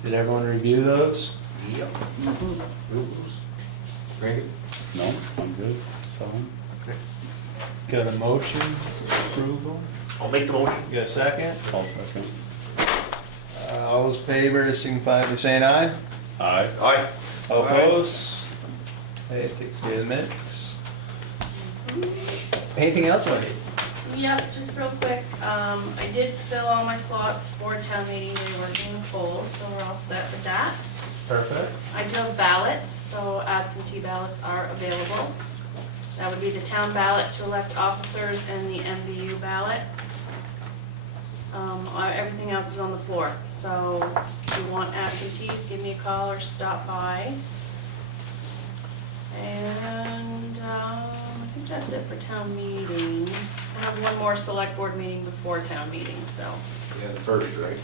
Did everyone review those? Yep. Great. No, I'm good, so. Got a motion, approval? I'll make the motion. You got a second? I'll second. All those in favor signify by saying aye. Aye. Aye. All opposed? Okay, takes care of the minutes. Anything else, Wendy? Yep, just real quick, I did fill all my slots for town meeting, they were working full, so we're all set with that. Perfect. I do have ballots, so absentee ballots are available. That would be the town ballot to elect officers and the MVU ballot. Everything else is on the floor, so if you want absentees, give me a call or stop by. And, I think that's it for town meeting. I have one more select board meeting before town meeting, so. Yeah, the first, right?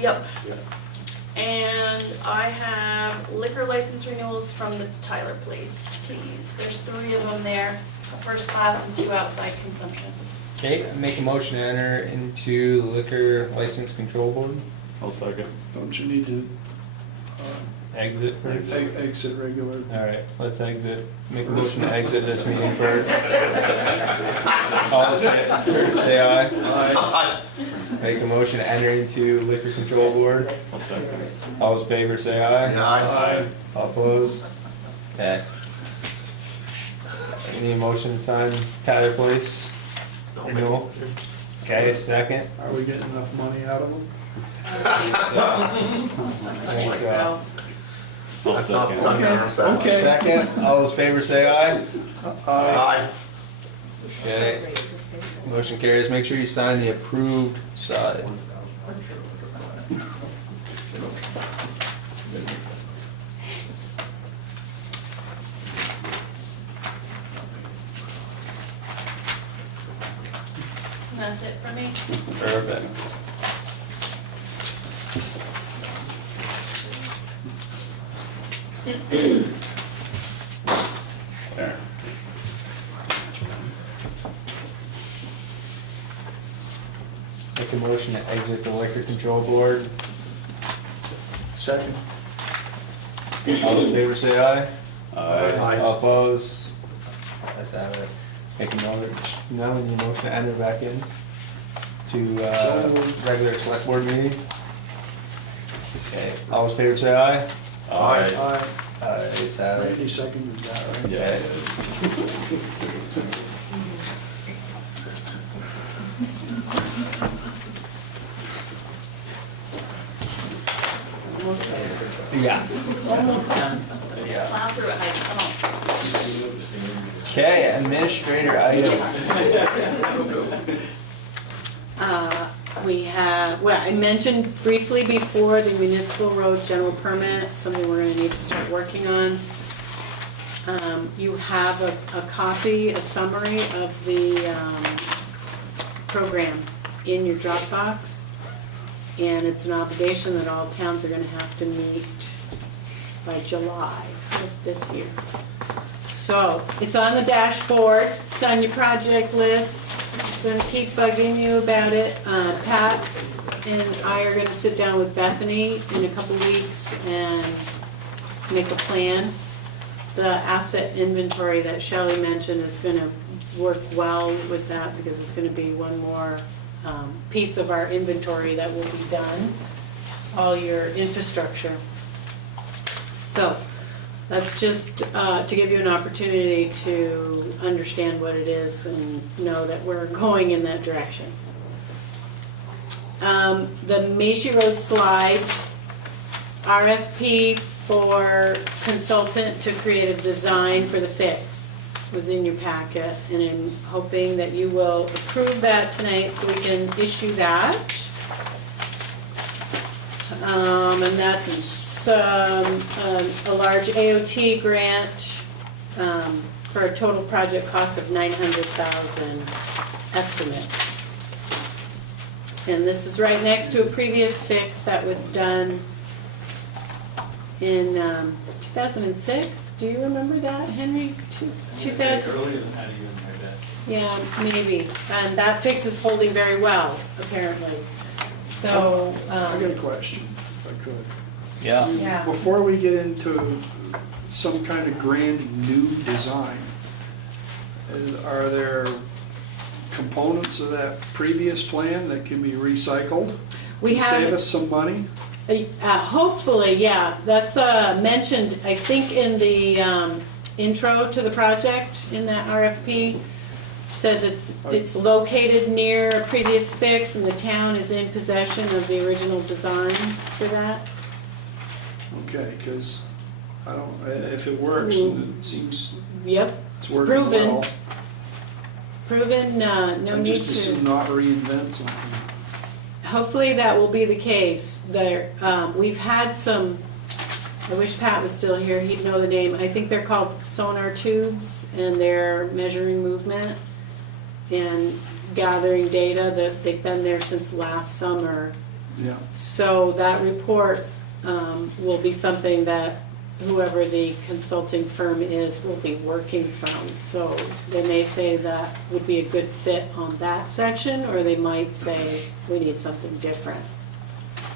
Yep. Yep. And I have liquor license renewals from the Tyler Place, please. There's 3 of them there, a first class and 2 outside consumptions. Okay, I make a motion to enter into the liquor license control board. I'll second. Don't you need to Exit first. exit regular? Alright, let's exit. Make a motion to exit this meeting first. All those in favor say aye. Aye. Make a motion to enter into liquor control board. I'll second. All those in favor say aye. Aye. All opposed? Okay. Any motion to sign Tyler Place? Renewal? Okay, second. Are we getting enough money out of them? I think so. I'll That's not second. done there, so. Okay. Second, all those in favor say aye. Aye. Okay. Motion carries. Make sure you sign the approved side. That's it for me. Perfect. There. Make a motion to exit the liquor control board. Second. All those in favor say aye. Aye. All opposed? Let's have it. Make a motion, now we need a motion to enter back in to regular select board meeting. Okay, all those in favor say aye. Aye. Ayes have it. Randy seconded that, right? Yeah. Almost there. Yeah. Almost done. Yeah. Plow through it, Heidi, come on. Okay, administrator items. We have, well, I mentioned briefly before the municipal road general permit, something we're gonna need to start working on. You have a copy, a summary of the program in your Dropbox. And it's an obligation that all towns are gonna have to meet by July of this year. So, it's on the dashboard, it's on your project list, I'm gonna keep bugging you about it. Pat and I are gonna sit down with Bethany in a couple weeks and make a plan. The asset inventory that Shelley mentioned is gonna work well with that because it's gonna be one more piece of our inventory that will be done, all your infrastructure. So that's just to give you an opportunity to understand what it is and know that we're going in that direction. The Macy Road slide, RFP for consultant to create a design for the fix was in your packet, and I'm hoping that you will approve that tonight so we can issue that. And that's a large AOT grant for a total project cost of $900,000 estimate. And this is right next to a previous fix that was done in 2006. Do you remember that, Henry? 2000? Earlier than that even, I bet. Yeah, maybe. And that fix is holding very well, apparently. So, I got a question, if I could. Yeah. Yeah. Before we get into some kind of grand new design, are there components of that previous plan that can be recycled? We to have- Save us some money? hopefully, yeah. That's mentioned, I think, in the intro to the project in that RFP. Says it's located near a previous fix and the town is in possession of the original designs for that. Okay, because I don't, if it works, and it seems Yep, it's it's working proven. well. Proven, no I need just assume to. not reinvent something. Hopefully that will be the case. There, we've had some, I wish Pat was still here, he'd know the name. I think they're called sonar tubes and they're measuring movement and gathering data. That they've been there since last summer. Yeah. So that report will be something that whoever the consulting firm is will be working from. So they may say that would be a good fit on that section, or they might say we need something different.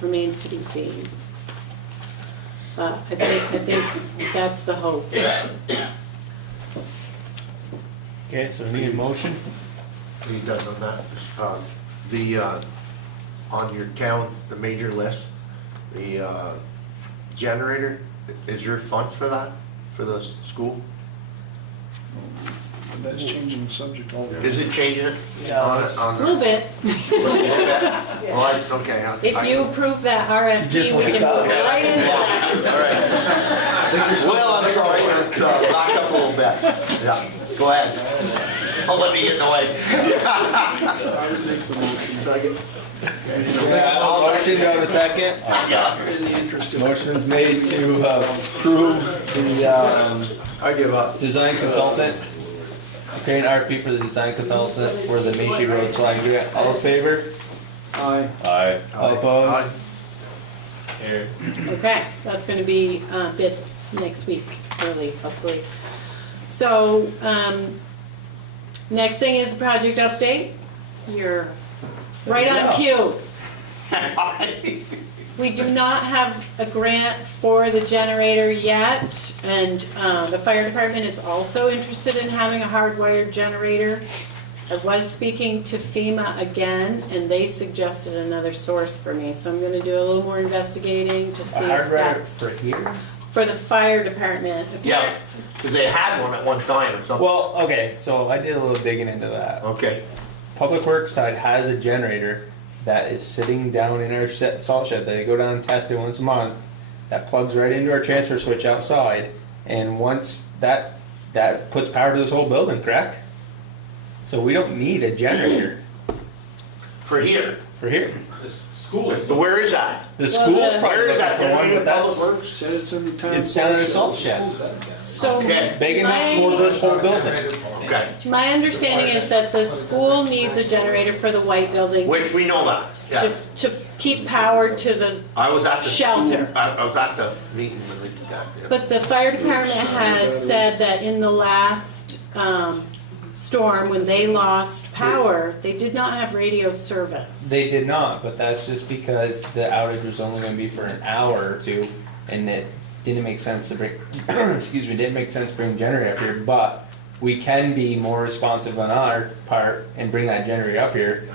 Remains to be seen. I think that's the hope. Okay, so we need a motion. Are you done on that? On your town, the major list, the generator, is there funds for that, for the school? But that's changing the subject altogether. Is it changing it? Yeah, On it's- it- on A the- little bit. Well, okay. If you approve that RFP, just we wake can up. move right into that. Well, I'm sorry, it's back up a little bit. Yeah, go ahead. Don't let me get in the way. I would make the motion. Second. Motion, do I have a second? Yeah. In the interest of. Motion's made to approve the I give up. design consultant, create an RFP for the design consultant for the Macy Road slide grant. All those in favor? Aye. Aye. All opposed? Carried. Okay, that's gonna be bid next week, early, hopefully. So, next thing is the project update. You're right on cue. We do not have a grant for the generator yet, and the fire department is also interested in having a hardwired generator. I was speaking to FEMA again, and they suggested another source for me, so I'm gonna do a little more investigating to see A if hard that, drive for here? for the fire department. Yeah, because they had one at one time or something. Well, okay, so I did a little digging into that. Okay. Public Works side has a generator that is sitting down in our salt shed. They go down and test it once a month. That plugs right into our transfer switch outside, and once that puts power to this whole building, correct? So we don't need a generator For here. for here. But where is that? The school's Well, probably Where is looking that for one, generator, but Public that's Works? Said it's in the town. it's down in the salt shed. So Okay. Big enough for this whole building. Okay, my understanding is that the school needs a generator for the white building which we know that, yeah. to keep power to the, I was at the Shelter. school- I was at the meeting when we did that. Yeah. but the fire department has said that in the last storm, when they lost power, they did not have radio service. They did not, but that's just because the outage was only going to be for an hour or two, and didn't make sense to bring, excuse me, didn't make sense to bring a generator up here, but we can be more responsive on our part and bring that generator up here.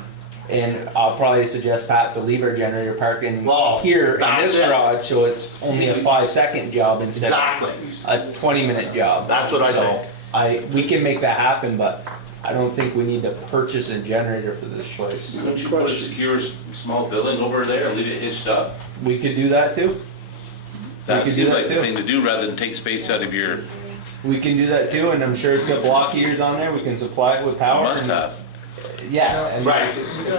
And I'll probably suggest Pat to leave our generator parked in here in that's this it. garage, so it's only a 5-second job instead Exactly. of a 20-minute job. That's what I think. We can make that happen, but I don't think we need to purchase a generator for this place. Don't you put a secure small building over there and leave it hitched up? We could do that too. That could do seems that like the too. thing to do rather than take space out of your, We can do that too, and I'm sure it's got block heaters on there. We can supply it with power. must and- have. Yeah, and Right.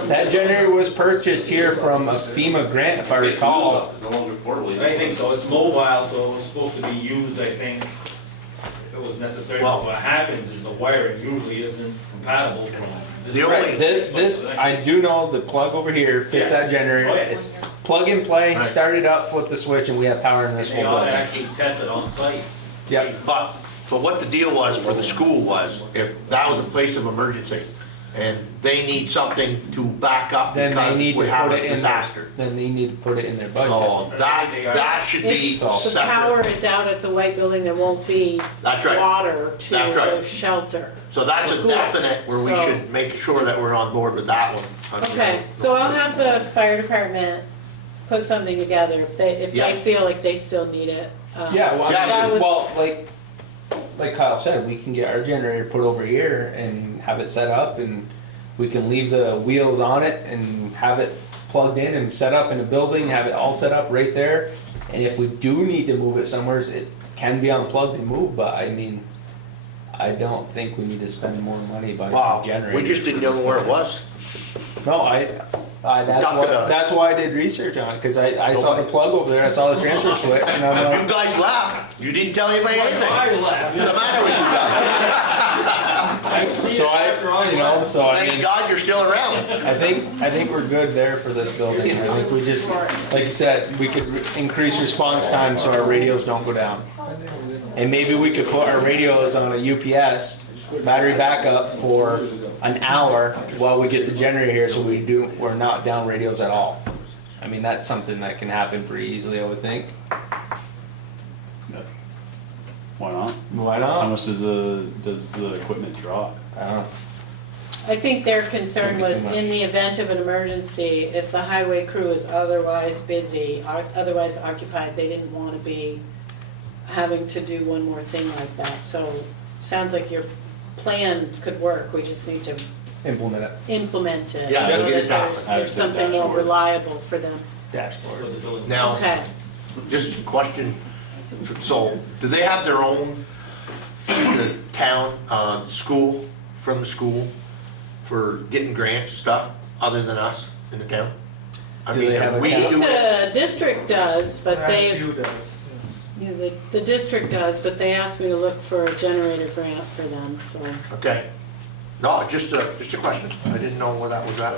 that generator was purchased here from a FEMA grant, if I recall. It's no longer portable. I think so, it's mobile, so it was supposed to be used, I think, if it was necessary. Well- What happens is the wiring usually isn't compatible from this. The only- Right, this, I do know the plug over here fits that generator. Oh, yeah. It's plug and play, Right. start it up, flip the switch, and we have power in this They whole ought to building. actually test it on site. Yep. But what the deal was for the school was, if that was a place of emergency, and they need something to back up Then they because need we to have put a it in disaster. Then they need to put it in their budget. So that should be If the power separate. is out at the white building, there won't be That's right. water to That's right. the shelter. So that's a School. definite where we So- should make sure that we're on board with that one. Okay, so I'll have the fire department put something together if Yeah. they feel like they still need it. Yeah, well, Yeah, that was- well, like Kyle said, we can get our generator put over here and have it set up, and we can leave the wheels on it and have it plugged in and set up in a building, have it all set up right there. And if we do need to move it somewhere, it can be unplugged and moved, but I mean, I don't think we need to spend more money buying Wow, a generator. we just didn't know where it was. No, that's why I did research on it, because I saw the plug over there, I saw the transfer switch, and I'm You like, guys laughed. You didn't tell anybody anything. I laughed. What's the matter with you guys? so I Thank mean, God you're still around. I think we're good there for this building. I think we just, like you said, we could increase response time so our radios don't go down. And maybe we could put our radios on a UPS, battery backup for an hour while we get the generator here, so we're not down radios at all. I mean, that's something that can happen pretty easily, I would think. Why not? Why How not? much does the equipment draw? I don't know. I think their concern Maybe too was much. in the event of an emergency, if the highway crew is otherwise busy, otherwise occupied, they didn't want to be having to do one more thing like that. So, sounds like your plan could work, we just need to Implement it. implement it. Yeah, so get it that down. there's something more reliable for them. Dashboard. Now, Okay. just a question. So, do they have their own, through the town, school, from the school, for getting grants and stuff, other than us in the town? I Do mean, they have a we town? do it. The district does, but they, SU does, yes. yeah, the district does, but they asked me to look for a generator grant for them, so. Okay. No, just a question. I didn't know where that was at.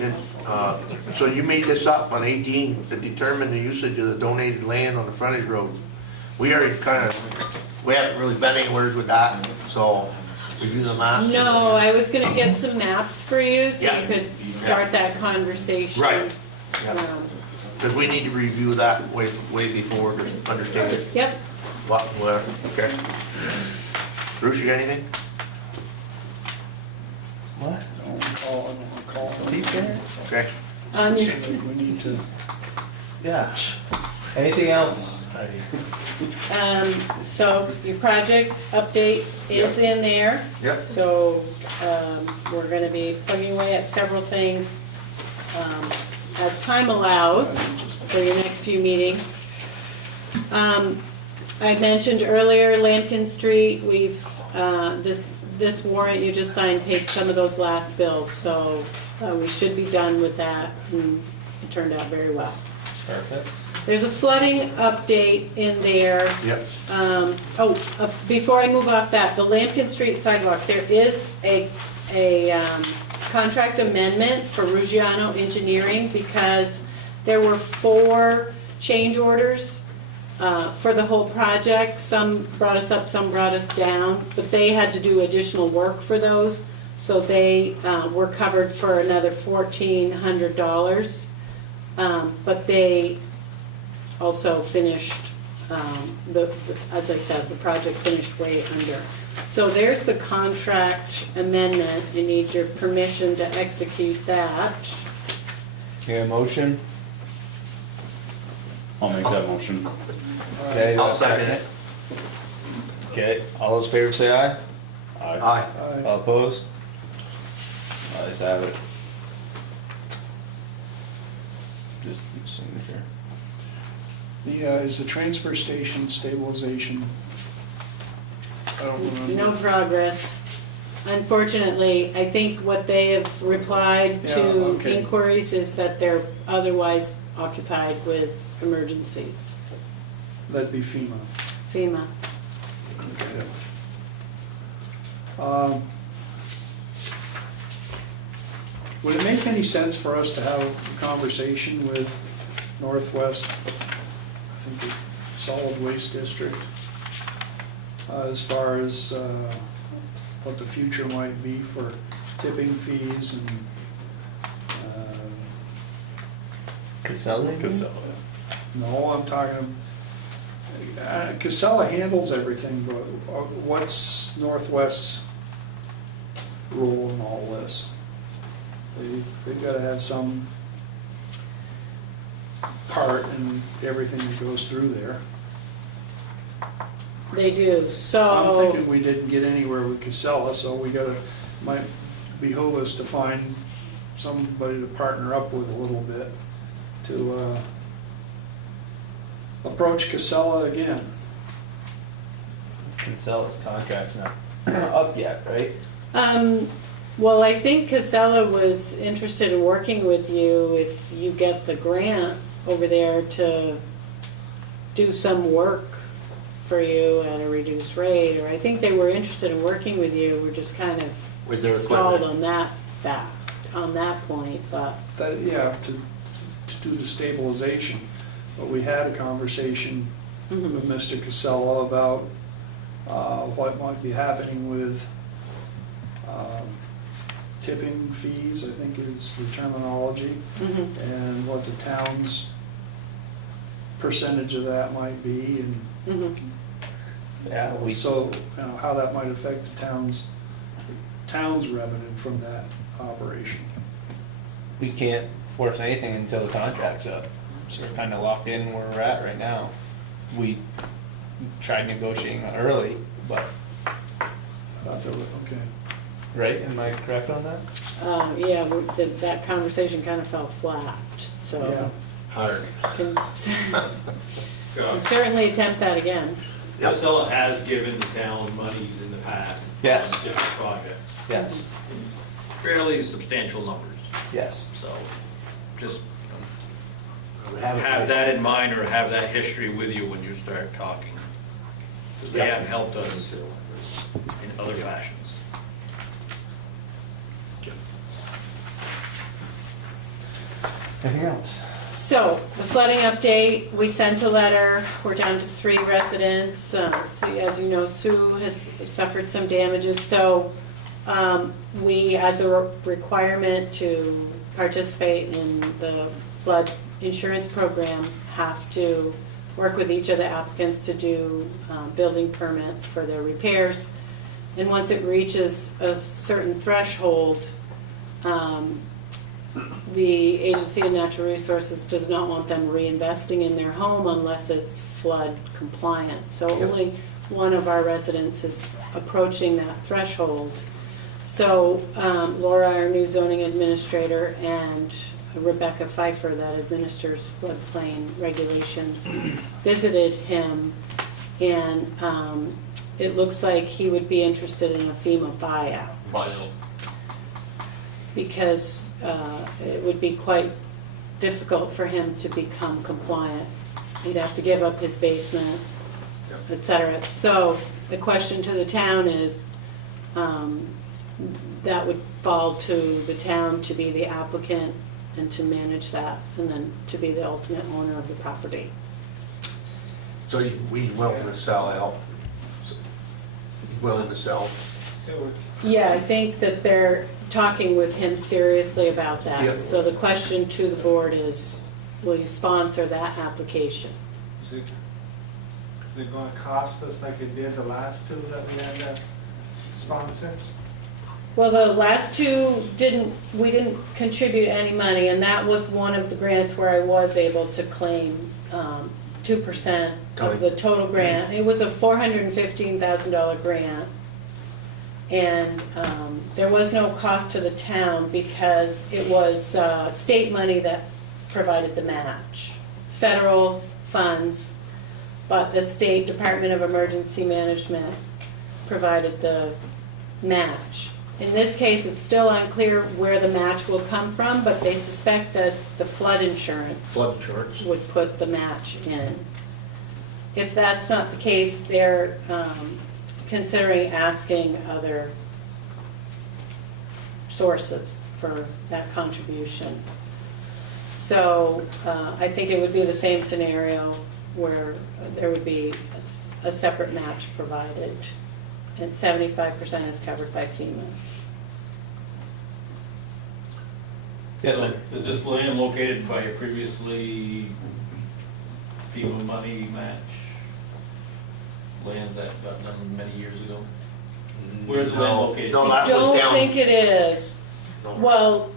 And, so you made this up on 18 to determine the usage of the donated land on the frontage road. We already we haven't really been anywhere with that, so review the maps. No, I was gonna get some maps for you, so Yeah. you could start that conversation. Right. Yeah. Um, Because we need to review that way before to understand it. Yep, What, where, okay. Bruce, you got anything? What? Okay. We need to. Yeah. Anything else? so your project update is in there. Yep. So, we're gonna be plugging away at several things, as time allows for your next few meetings. I mentioned earlier Lampkin Street, we've, this warrant you just signed paid some of those last bills, so, we should be done with that, and it turned out very well. Perfect. There's a flooding update in there. Yep. Before I move off that, the Lampkin Street sidewalk, there is a contract amendment for Ruggiano Engineering because there were 4 change orders for the whole project. Some brought us up, some brought us down, but they had to do additional work for those. So they were covered for another $1,400. But they also finished as I said, the project finished way under. So there's the contract amendment. I need your permission to execute that. Your motion? I'll make that motion. Okay, I'll second it. Okay, all those in favor say aye. Aye. All opposed? Ayes have it. Just signature. Is the transfer station stabilization? I don't remember. No progress. Unfortunately, I think what they have replied Yeah, to okay. inquiries is that they're otherwise occupied with emergencies. That'd be FEMA. FEMA. Okay. Would it make any sense for us to have a conversation with Northwest, I think, Solid Waste District, as far as what the future might be for tipping fees and Casella? Casella. no, I'm talking, Casella handles everything, but what's Northwest's role in all this? They've got to have some part in everything that goes through there. They do, I'm so, thinking we didn't get anywhere with Casella, so we gotta, might behoove us to find somebody to partner up with a little bit to approach Casella again. Casella's contract's not up yet, right? well, I think Casella was interested in working with you if you get the grant over there to do some work for you at a reduced rate, or I think they were interested in working with you, we're just kind of With their stalled equipment. on that point, but. That, yeah, to do the stabilization. But we had a conversation with Mr. Casella about what might be happening with tipping fees, I think is the terminology, and what the town's percentage of that might be, and Yeah, so, you know, how that might affect the town's revenue from that operation. we can't force anything until the contract's up. So we're kind of locked in where we're at right now. We tried negotiating early, but, Okay. right, am I correct on that? Yeah, that conversation kind of fell flat, so. Yeah. Hard. Can can certainly attempt that again. Yep. Casella has given the town monies in the past. Yes. On different projects. Yes, Fairly substantial numbers, yes. so just They haven't- have that in mind or have that history with you when you start talking. Because they have helped us in other fashions. Anything else? So, the flooding update, we sent a letter, we're down to 3 residents. So as you know, Sue has suffered some damages, so we, as a requirement to participate in the flood insurance program, have to work with each of the applicants to do building permits for their repairs. And once it reaches a certain threshold, the Agency of Natural Resources does not want them reinvesting in their home unless it's flood compliant. So only one of our residents is approaching that threshold. So Laura, our new zoning administrator, and Rebecca Pfeiffer, that administers floodplain regulations, visited him, and it looks like he would be interested in a FEMA buyout. Because it would be quite difficult for him to become compliant. He'd have to give up his basement, et cetera. So the question to the town is, that would fall to the town to be the applicant and to manage that, and then to be the ultimate owner of the property. So we willing to sell out? Willing to sell? Yeah, I think that they're talking with him seriously about that. Yep. So the question to the board is, will you sponsor that application? Is it gonna cost us like it did the last two that we had to sponsor? Well, the last two we didn't contribute any money, and that was one of the grants where I was able to claim 2% of the total grant. It was a $415,000 grant, and there was no cost to the town because it was state money that provided the match. It's federal funds, but the State Department of Emergency Management provided the match. In this case, it's still unclear where the match will come from, but they suspect that the flood insurance would put the match in. If that's not the case, they're considering asking other sources for that contribution. So I think it would be the same scenario where there would be a separate match provided, and 75% is covered by FEMA. Yes, So sir. is this land located by a previously FEMA money match? Lands that got done many years ago? Where's the land located? No, I don't think it is. Well,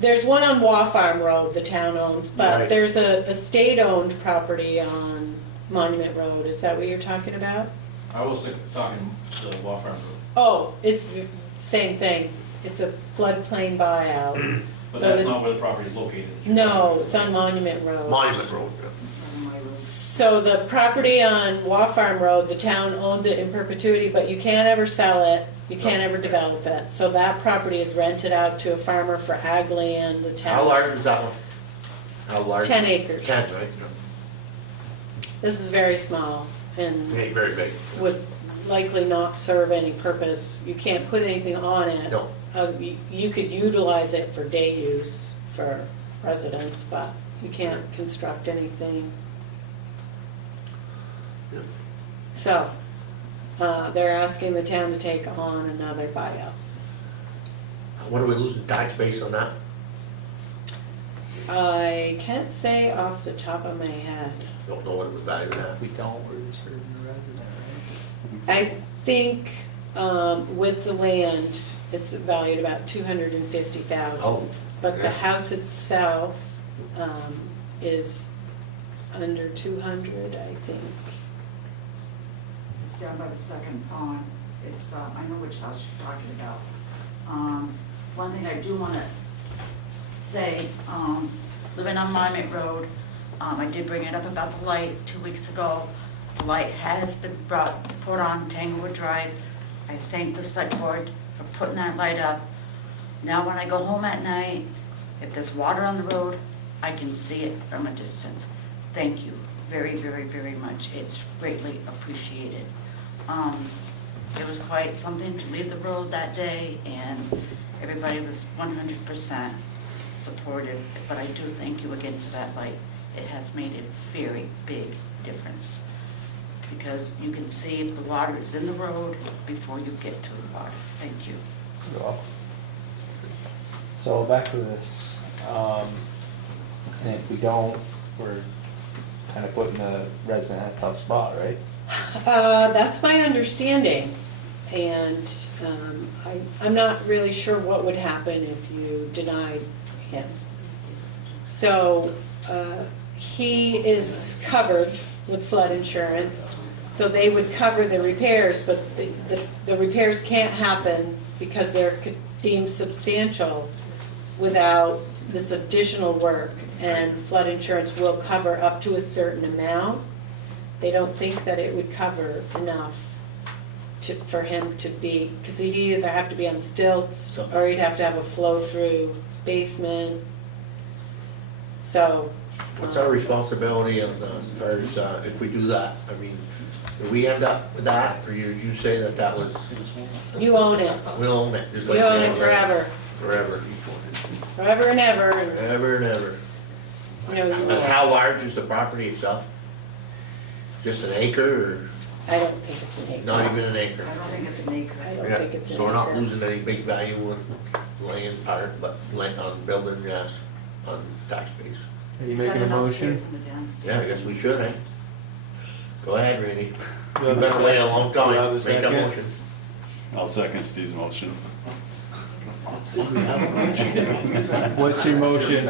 there's one on Waugh Farm Road the town owns, but Right. there's a state-owned property on Monument Road. Is that what you're talking about? I was talking the Waugh Farm Road. Oh, it's the same thing. It's a floodplain buyout. But So that's the- not where the property is located. No, it's on Monument Road. Monument Road. So the property on Waugh Farm Road, the town owns it in perpetuity, but you can't ever sell it, you can't ever develop it. So that property is rented out to a farmer for ag land, the town. How large is that one? How large? 10 acres. 10, right? This is very small and Ain't very big. would likely not serve any purpose. You can't put anything on it. No. You could utilize it for day use for residents, but you can't construct anything. Yeah. So, they're asking the town to take on another buyout. What are we losing tax base on that? I can't say off the top of my head. Don't know what it was valued at. If we don't, we're serving the resident, right? I think with the land, it's valued about $250,000. Oh, But the yeah. house itself is under 200, I think. It's down by the second pond. It's, I know which house you're talking about. One thing I do want to say, living on Monument Road, I did bring it up about the light 2 weeks ago. The light has been put on Tanglewood Drive. I thank the select board for putting that light up. Now when I go home at night, if there's water on the road, I can see it from a distance. Thank you very, very, very much. It's greatly appreciated. It was quite something to leave the road that day, and everybody was 100% supportive. But I do thank you again for that light. It has made a very big difference, because you can see if the water is in the road before you get to the water. Thank you. You're welcome. So back to this, and if we don't, we're kind of putting the resident in a tough spot, right? That's my understanding, and I'm not really sure what would happen if you denied him. So he is covered with flood insurance, so they would cover the repairs, but the repairs can't happen because they're deemed substantial without this additional work, and flood insurance will cover up to a certain amount. They don't think that it would cover enough for him to be, because he'd either have to be on stilts or he'd have to have a flow-through basement. So. What's our responsibility on, as far as, if we do that? I mean, do we end up with that, or you say that was? You own it. We'll own it, just You like. own it forever. Forever. Forever and ever. And, Ever and ever. you know, And how large is the property itself? Just an acre, or I don't think it's an acre. not even an acre? I don't think it's an acre. I don't Yeah, think it's an so we're not acre. losing any big value on land part, but land on building, yes, on tax base. Are you making a motion? Yeah, I guess we should, eh? Go ahead, Randy. You've been away a long Do you have time. a Make a second? motion. I'll second Steve's motion. What's your motion?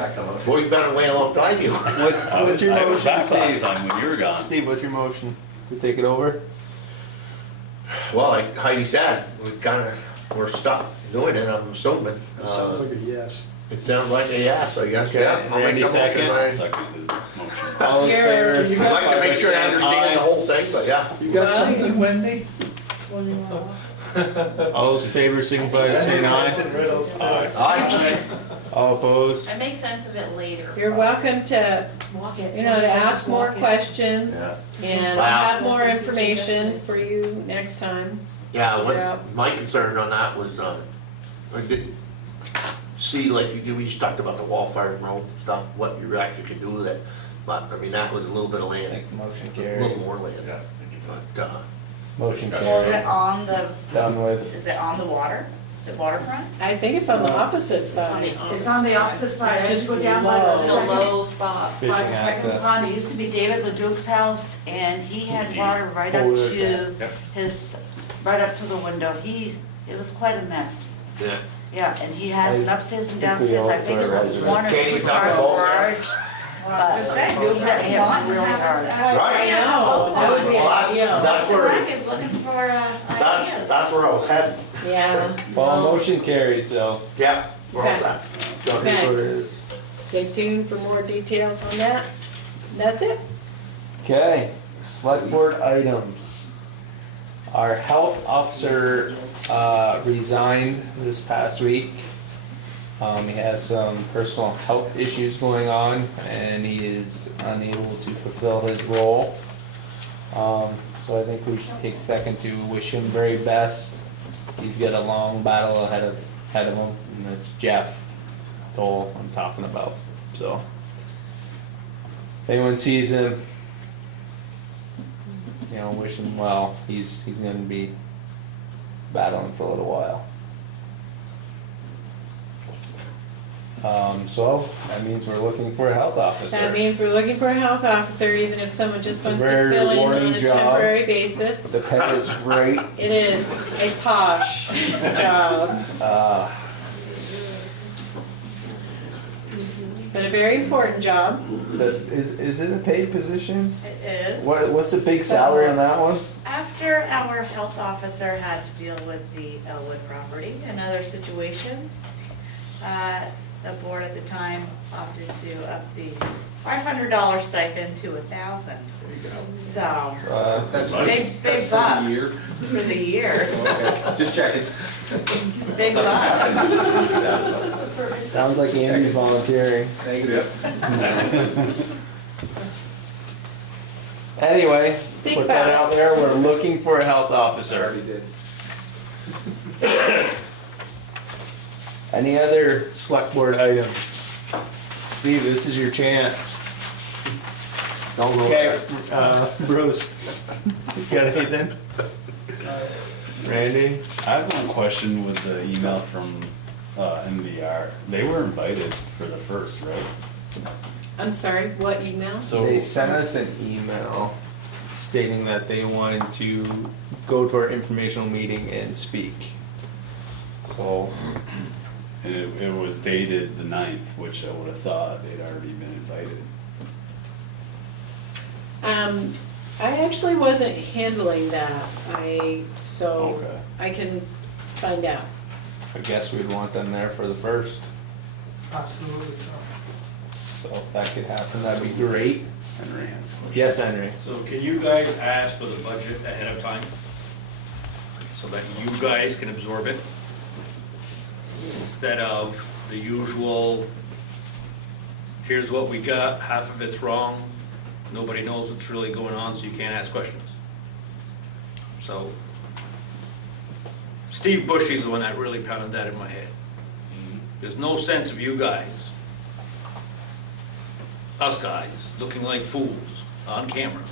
Well, you've been away a long time, you. What's your I was motion, back last Steve? time when you were gone. Steve, what's your motion? We take it over? Well, like Heidi said, we're stuck doing it, I'm assuming. It sounds like a yes. It sounds like a yes, I guess, Okay, yeah. I'll make Randy the motion, second? Ryan. Second his motion. All in favor? I'd like to make sure I understand the whole thing, but yeah. You got something, Wendy? All those in favor signify by saying aye. Aye. All opposed? I make sense of it later. You're welcome to, to ask more questions, and I'll have more information for you next time. Yeah, Yeah. what, my concern on that was, I didn't see, like you do, we just talked about the wall fire road stuff, what you actually could do with it. But, I mean, that was a little bit of land, Make the motion a carried. little more land. But, Motion Is it carried. on the, Done with. is it on the water? Is it waterfront? I think it's on the opposite side. It's on the opposite side, I just go down by low. the In a second, low spot. Fishing by the second access. pond. It used to be David Leduc's house, and he had water right up Forward, to yeah. his, right up to the window. It was quite a mess. yeah. Yeah, and he has an upstairs and I think we downstairs, I all think put it's it a right one or there. two Can't car we talk about garage. But you'll get hit really hard. I know, that would be Well, that's- ideal. that's where, Frank is looking for that's where I was headed. Yeah. Well, motion carried, so. Yeah, we're all Okay. set. That's what it is. Stay tuned for more details on that. That's it. Okay, select board items. Our health officer resigned this past week. He has some personal health issues going on and he is unable to fulfill his role. So I think we should take a second to wish him very best. He's got a long battle ahead of him, and that's Jeff Dole I'm talking about. So if anyone sees him, wish him well. He's gonna be battling for a little while. So that means we're looking for a health officer. That means we're looking for a health officer, even if someone just It's a wants to very fill in rewarding on a job. temporary basis. The pay is great. It is a posh job, but a very important job. Is it a paid position? It is. What's the big salary on that one? After our health officer had to deal with the Elwood property and other situations, the board at the time opted to up the $500 stipend to $1,000. So, That's big for bucks the year. for the year. Just checking. Big bucks. Sounds like Andy's volunteering. Thank you. Anyway, Think put that about out there. We're looking for a health officer. Already did. Any other select board items? Steve, this is your chance. Don't go Okay, there. Bruce, you got anything? Randy? I have one question with the email from MVR. They were invited for the first, right? I'm sorry, what email? So They sent us an email stating that they wanted to go to our informational meeting and speak. So, and it was dated the 9th, which I would have thought they'd already been invited. I actually wasn't handling that, so Okay. I can find out. I guess we'd want them there for the first. Absolutely so. So if that could happen, that'd be great. Henry has a question. Yes, Henry? So can you guys ask for the budget ahead of time? So that you guys can absorb it? Instead of the usual, here's what we got, half of it's wrong, nobody knows what's really going on, so you can't ask questions. So, Steve Bushy's the one that really pounded that in my head. There's no sense of you guys, us guys, looking like fools on camera,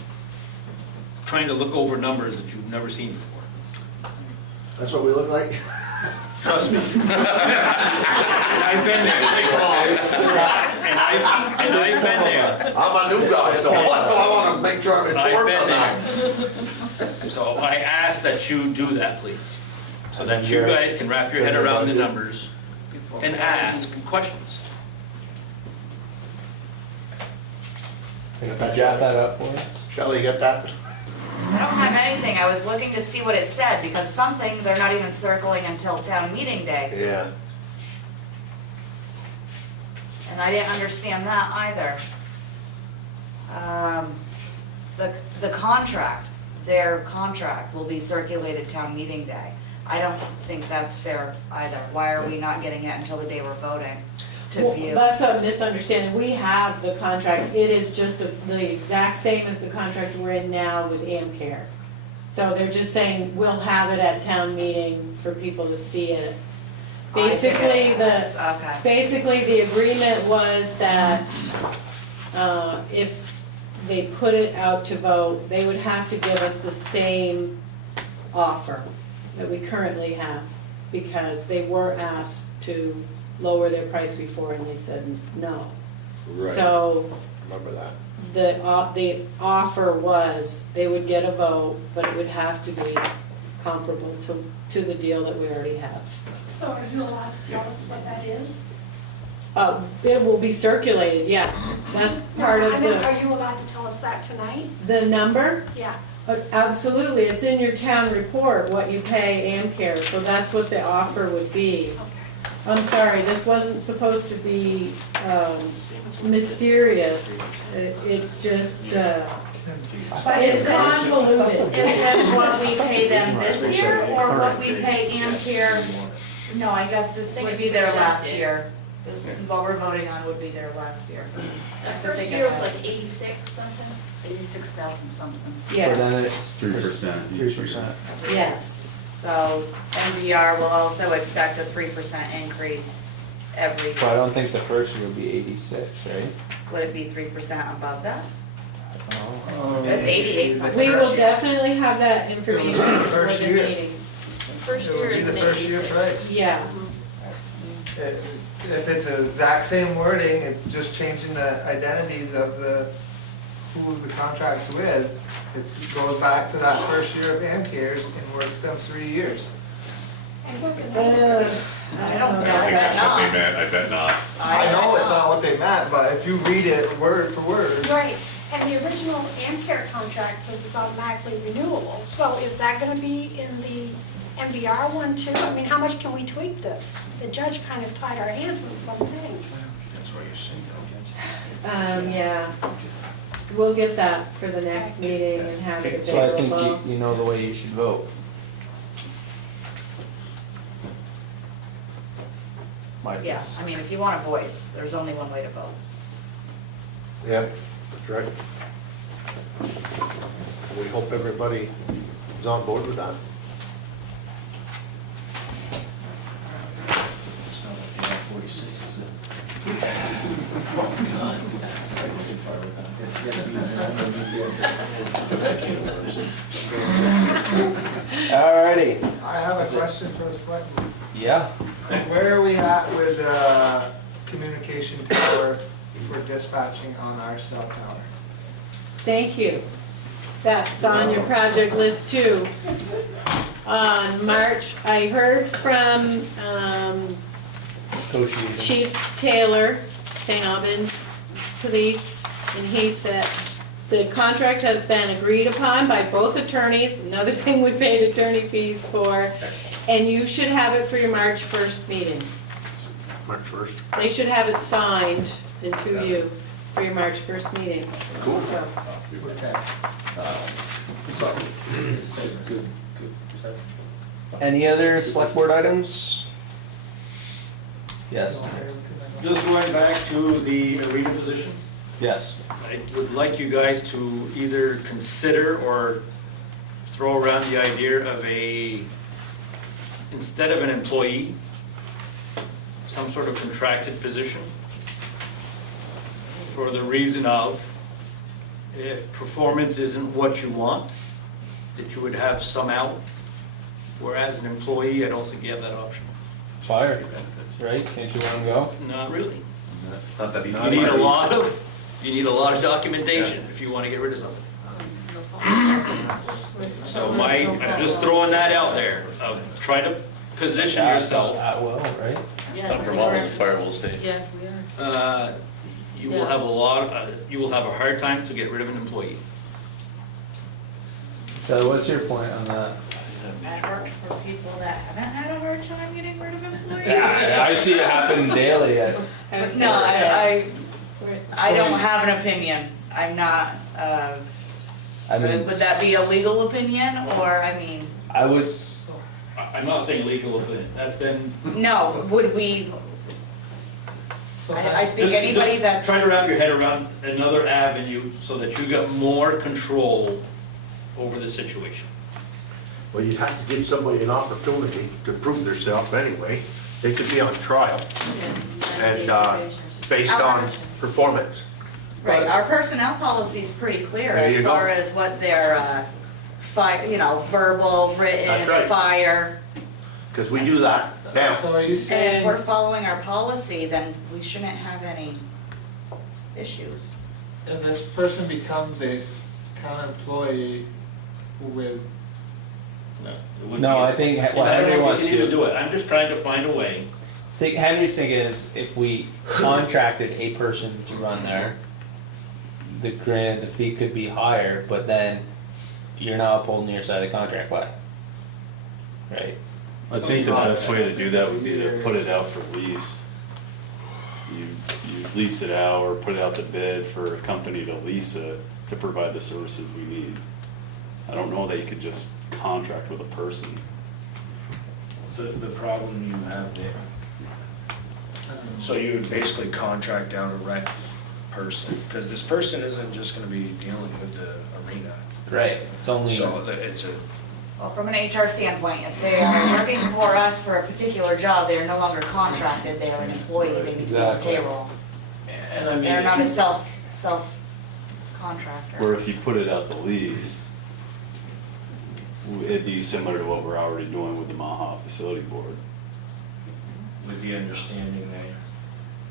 trying to look over numbers that you've never seen before. That's what we look like? Trust me. I've been there. And I've been there. I'm a new guy, so I wanna make sure I'm I've informed been on that. there. So I ask that you do that, please, so that you guys can wrap your head around the numbers and ask questions. Can you draft that up for us? Shelley, you get that? I don't have anything, I was looking to see what it said, because something they're not even circling until town meeting day, Yeah. and I didn't understand that either. The contract, their contract will be circulated town meeting day. I don't think that's fair either. Why are we not getting it until the day we're voting to Well, view? that's a misunderstanding. We have the contract. It is just the exact same as the contract we're in now with AmCare. So they're just saying, we'll have it at town meeting for people to see it. Basically, Okay. basically, the agreement was that if they put it out to vote, they would have to give us the same offer that we currently have, because they were asked to lower their price before and they said no. Right. So Remember that. the offer was, they would get a vote, but it would have to be comparable to the deal that we already have. So are you allowed to tell us what that is? It will be circulated, yes. That's part No, of I mean, the, are you allowed to tell us that tonight? the number. Yeah. Absolutely, it's in your town report, what you pay AmCare, so that's what the offer would be. I'm sorry, this wasn't supposed to be mysterious. It's just, it's convoluted. Is it what we pay them this year, or what we pay AmCare? No, I guess this would be their last year. This, what we're voting on would be their last year. The first year was like 86 something. 86,000 something. Yes. But then it's 3%. 3%. Yes, so NVR will also expect a 3% increase every, Well, I don't think the first year will be 86, right? would it be 3% above that? Oh. It's 88 something. We will definitely have that information It will be the for first the year. meeting. First It would year be is the an first year 86. price. Yeah, If it's the exact same wording, it's just changing the identities of who the contract's with, it goes back to that first year of AmCares and works them 3 years. And what's another? I don't know. I think that's what they meant, I bet not. I know it's not what they meant, but if you read it word for word. Right, and the original AmCare contract says it's automatically renewable, so is that gonna be in the MVR one too? I mean, how much can we tweak this? The judge kind of tied our hands on some things. That's what you're saying, yeah. We'll get that for the next meeting and have it So I think available. you know the way you should vote. My Yeah, piece. I mean, if you want a voice, there's only one way to vote. Yeah, that's right. We hope everybody is on board with that. It's not like the F-46, is it? Oh, God. I go too far with that. Alrighty, I have a question for the select board. yeah. Where are we at with communication tower for dispatching on our cell tower? Thank you. That's on your project list too. On March, I heard from Negotiation. Chief Taylor, St. Albans Police, and he said the contract has been agreed upon by both attorneys, another thing we paid attorney fees for, and you should have it for your March 1st meeting. March 1st. They should have it signed into you for your March 1st meeting. Cool. So, Any other select board items? Yes. Just going back to the arena position, Yes. I would like you guys to either consider or throw around the idea of instead of an employee, some sort of contracted position, for the reason of, if performance isn't what you want, that you would have some out, whereas an employee, I don't think you have that option. fire, right? Can't you let them go? Not really. It's not that easy. You need a lot of documentation if you wanna get rid of something. So I'm just throwing that out there, try to position yourself. At will, right? Yeah, Vermont was a firewall state. Yeah, we are. You will have you will have a hard time to get rid of an employee. So what's your point on that? I've worked for people that haven't had a hard time getting rid of employees. I see it happen daily. No, I don't have an opinion. I'm not, I mean, would that be a legal opinion, or, I mean, I would, I'm not saying legal, but that's been. no, would we, I think anybody Just that's. try to wrap your head around another avenue so that you got more control over the situation. Well, you'd have to give somebody an opportunity to prove themselves anyway. They could be on trial and, based on performance. Right, our personnel policy is pretty clear There you as go. far as what their, verbal, written, That's right. fire. Because we do that now. So are you And if saying, we're following our policy, then we shouldn't have any issues. if this person becomes a town employee with, no, I think what Henry wants You need to to do it, I'm just trying to find a way. Henry's thinking is if we contracted a person to run there, the fee could be higher, but then you're not upholding your side of the contract by. Right? I think the best way to do that would be to put it out for lease. You lease it out or put it out to bid for a company to lease it to provide the services we need. I don't know that you could just contract with a person. The problem you have there. So you would basically contract out a rec person, because this person isn't just gonna be dealing with the arena. Right. It's only So it's a, Well, from an HR standpoint, if they are working for us for a particular job, they are no longer contracted, they are an employee, they need to be on Exactly. payroll. and I mean. They're if not you- a self-contractor. Where if you put it out the lease, it'd be similar to what we're already doing with the Maha Facility Board. With the understanding that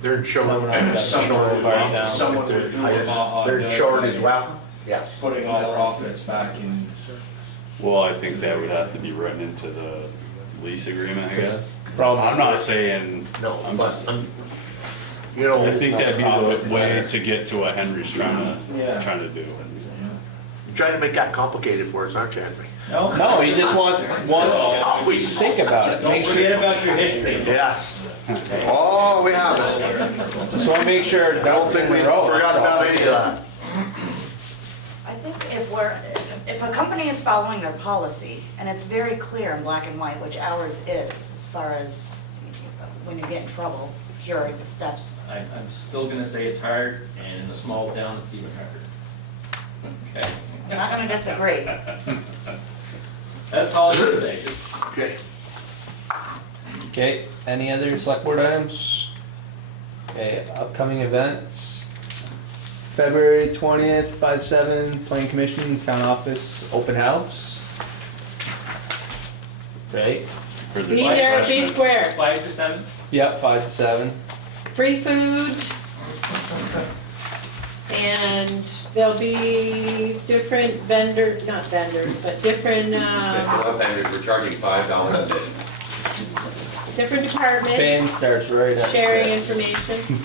They're insured. Someone else has someone control would, of our town. someone would do what Baja They're does insured by as well? Yes. Putting all profits back in. Well, I think that would have to be written into the lease agreement, I guess. Problem I'm is not that- saying, No, I'm but, just, you know, I think that'd be profits the way there. to get to what Henry's trying Yeah. to do. you're trying to make that complicated for us, aren't you, Henry? No, he just wants think about it. Don't Make forget sure. about your history. Yes. Oh, we have it. Just want to make sure. I don't think we forgot about any of that. I think if a company is following their policy, and it's very clear in black and white, which ours is, as far as when you get in trouble, here are the steps. I'm still gonna say it's hard, and in a small town, it's even harder. Okay? I'm not gonna disagree. That's all I'm gonna say. Okay. Okay. Any other select board items? Okay. Upcoming events. February 20th, 5/7, Planning Commission, Town Office, Open House. Right? For the Be there, be refreshments. square. 5 to 7? Yep, 5 to 7. Free food. And there'll be different not vendors, but different, vendors, we're charging $5 a day. different Band departments starts right at sharing 6. information.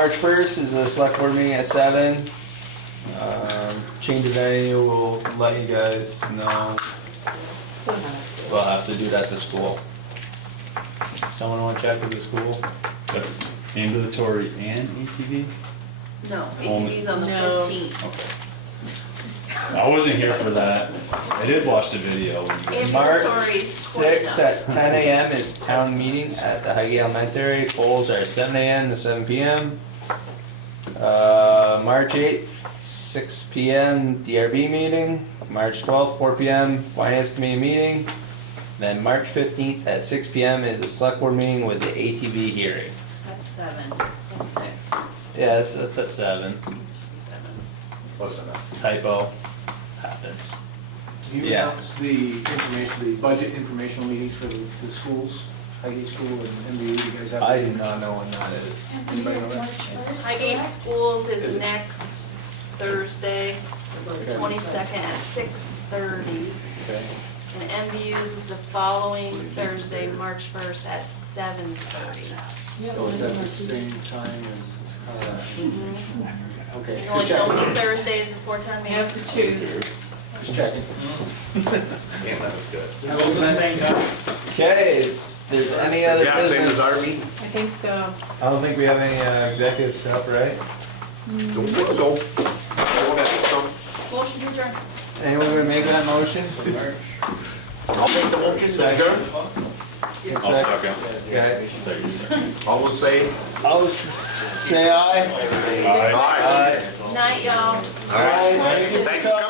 March 1st is a select board meeting at 7. Change of venue, we'll let you guys know. We'll have to do that at the school. Someone want to check with the school? That's ambulatory and ATV? No, Only- ATV's on the No. 15th. I wasn't here for that. I did watch the video. when you guys- March Ambulatory's 6th at 10 a.m. is town meeting at the Highgate Elementary. Polls are 7 a.m. to 7 p.m. March 8th, 6 p.m. DRB meeting. March 12th, 4 p.m. Finance Committee meeting. Then March 15th at 6 p.m. is a select board meeting with the ATV hearing. That's 7, that's 6. Yeah, that's at 7. Close enough. Typo happens. Can you Yeah. announce the information, the budget informational meetings for the schools, Highgate School and MBU, you guys have? I do not know when that is. Anybody know that? Highgate Schools Is is it- next Thursday, Okay. 22nd at 6:30. Okay. And MVU's is the following Thursday, March 1st at 7:30. So is that the same time as? Okay. There's only so many Thursdays before town You meeting. have to choose. Just checking. Damn, that was good. Both at the same time. Okay, is there any other Yeah, same as our business? meeting. I think so. I don't think we have any executive stuff, right? Don't think so. Motion to adjourn. Anyone gonna make that motion? I'll make the motion. Second. I'll second. Okay. All will say, All those say aye. aye. Night, y'all. All right, thanks for coming.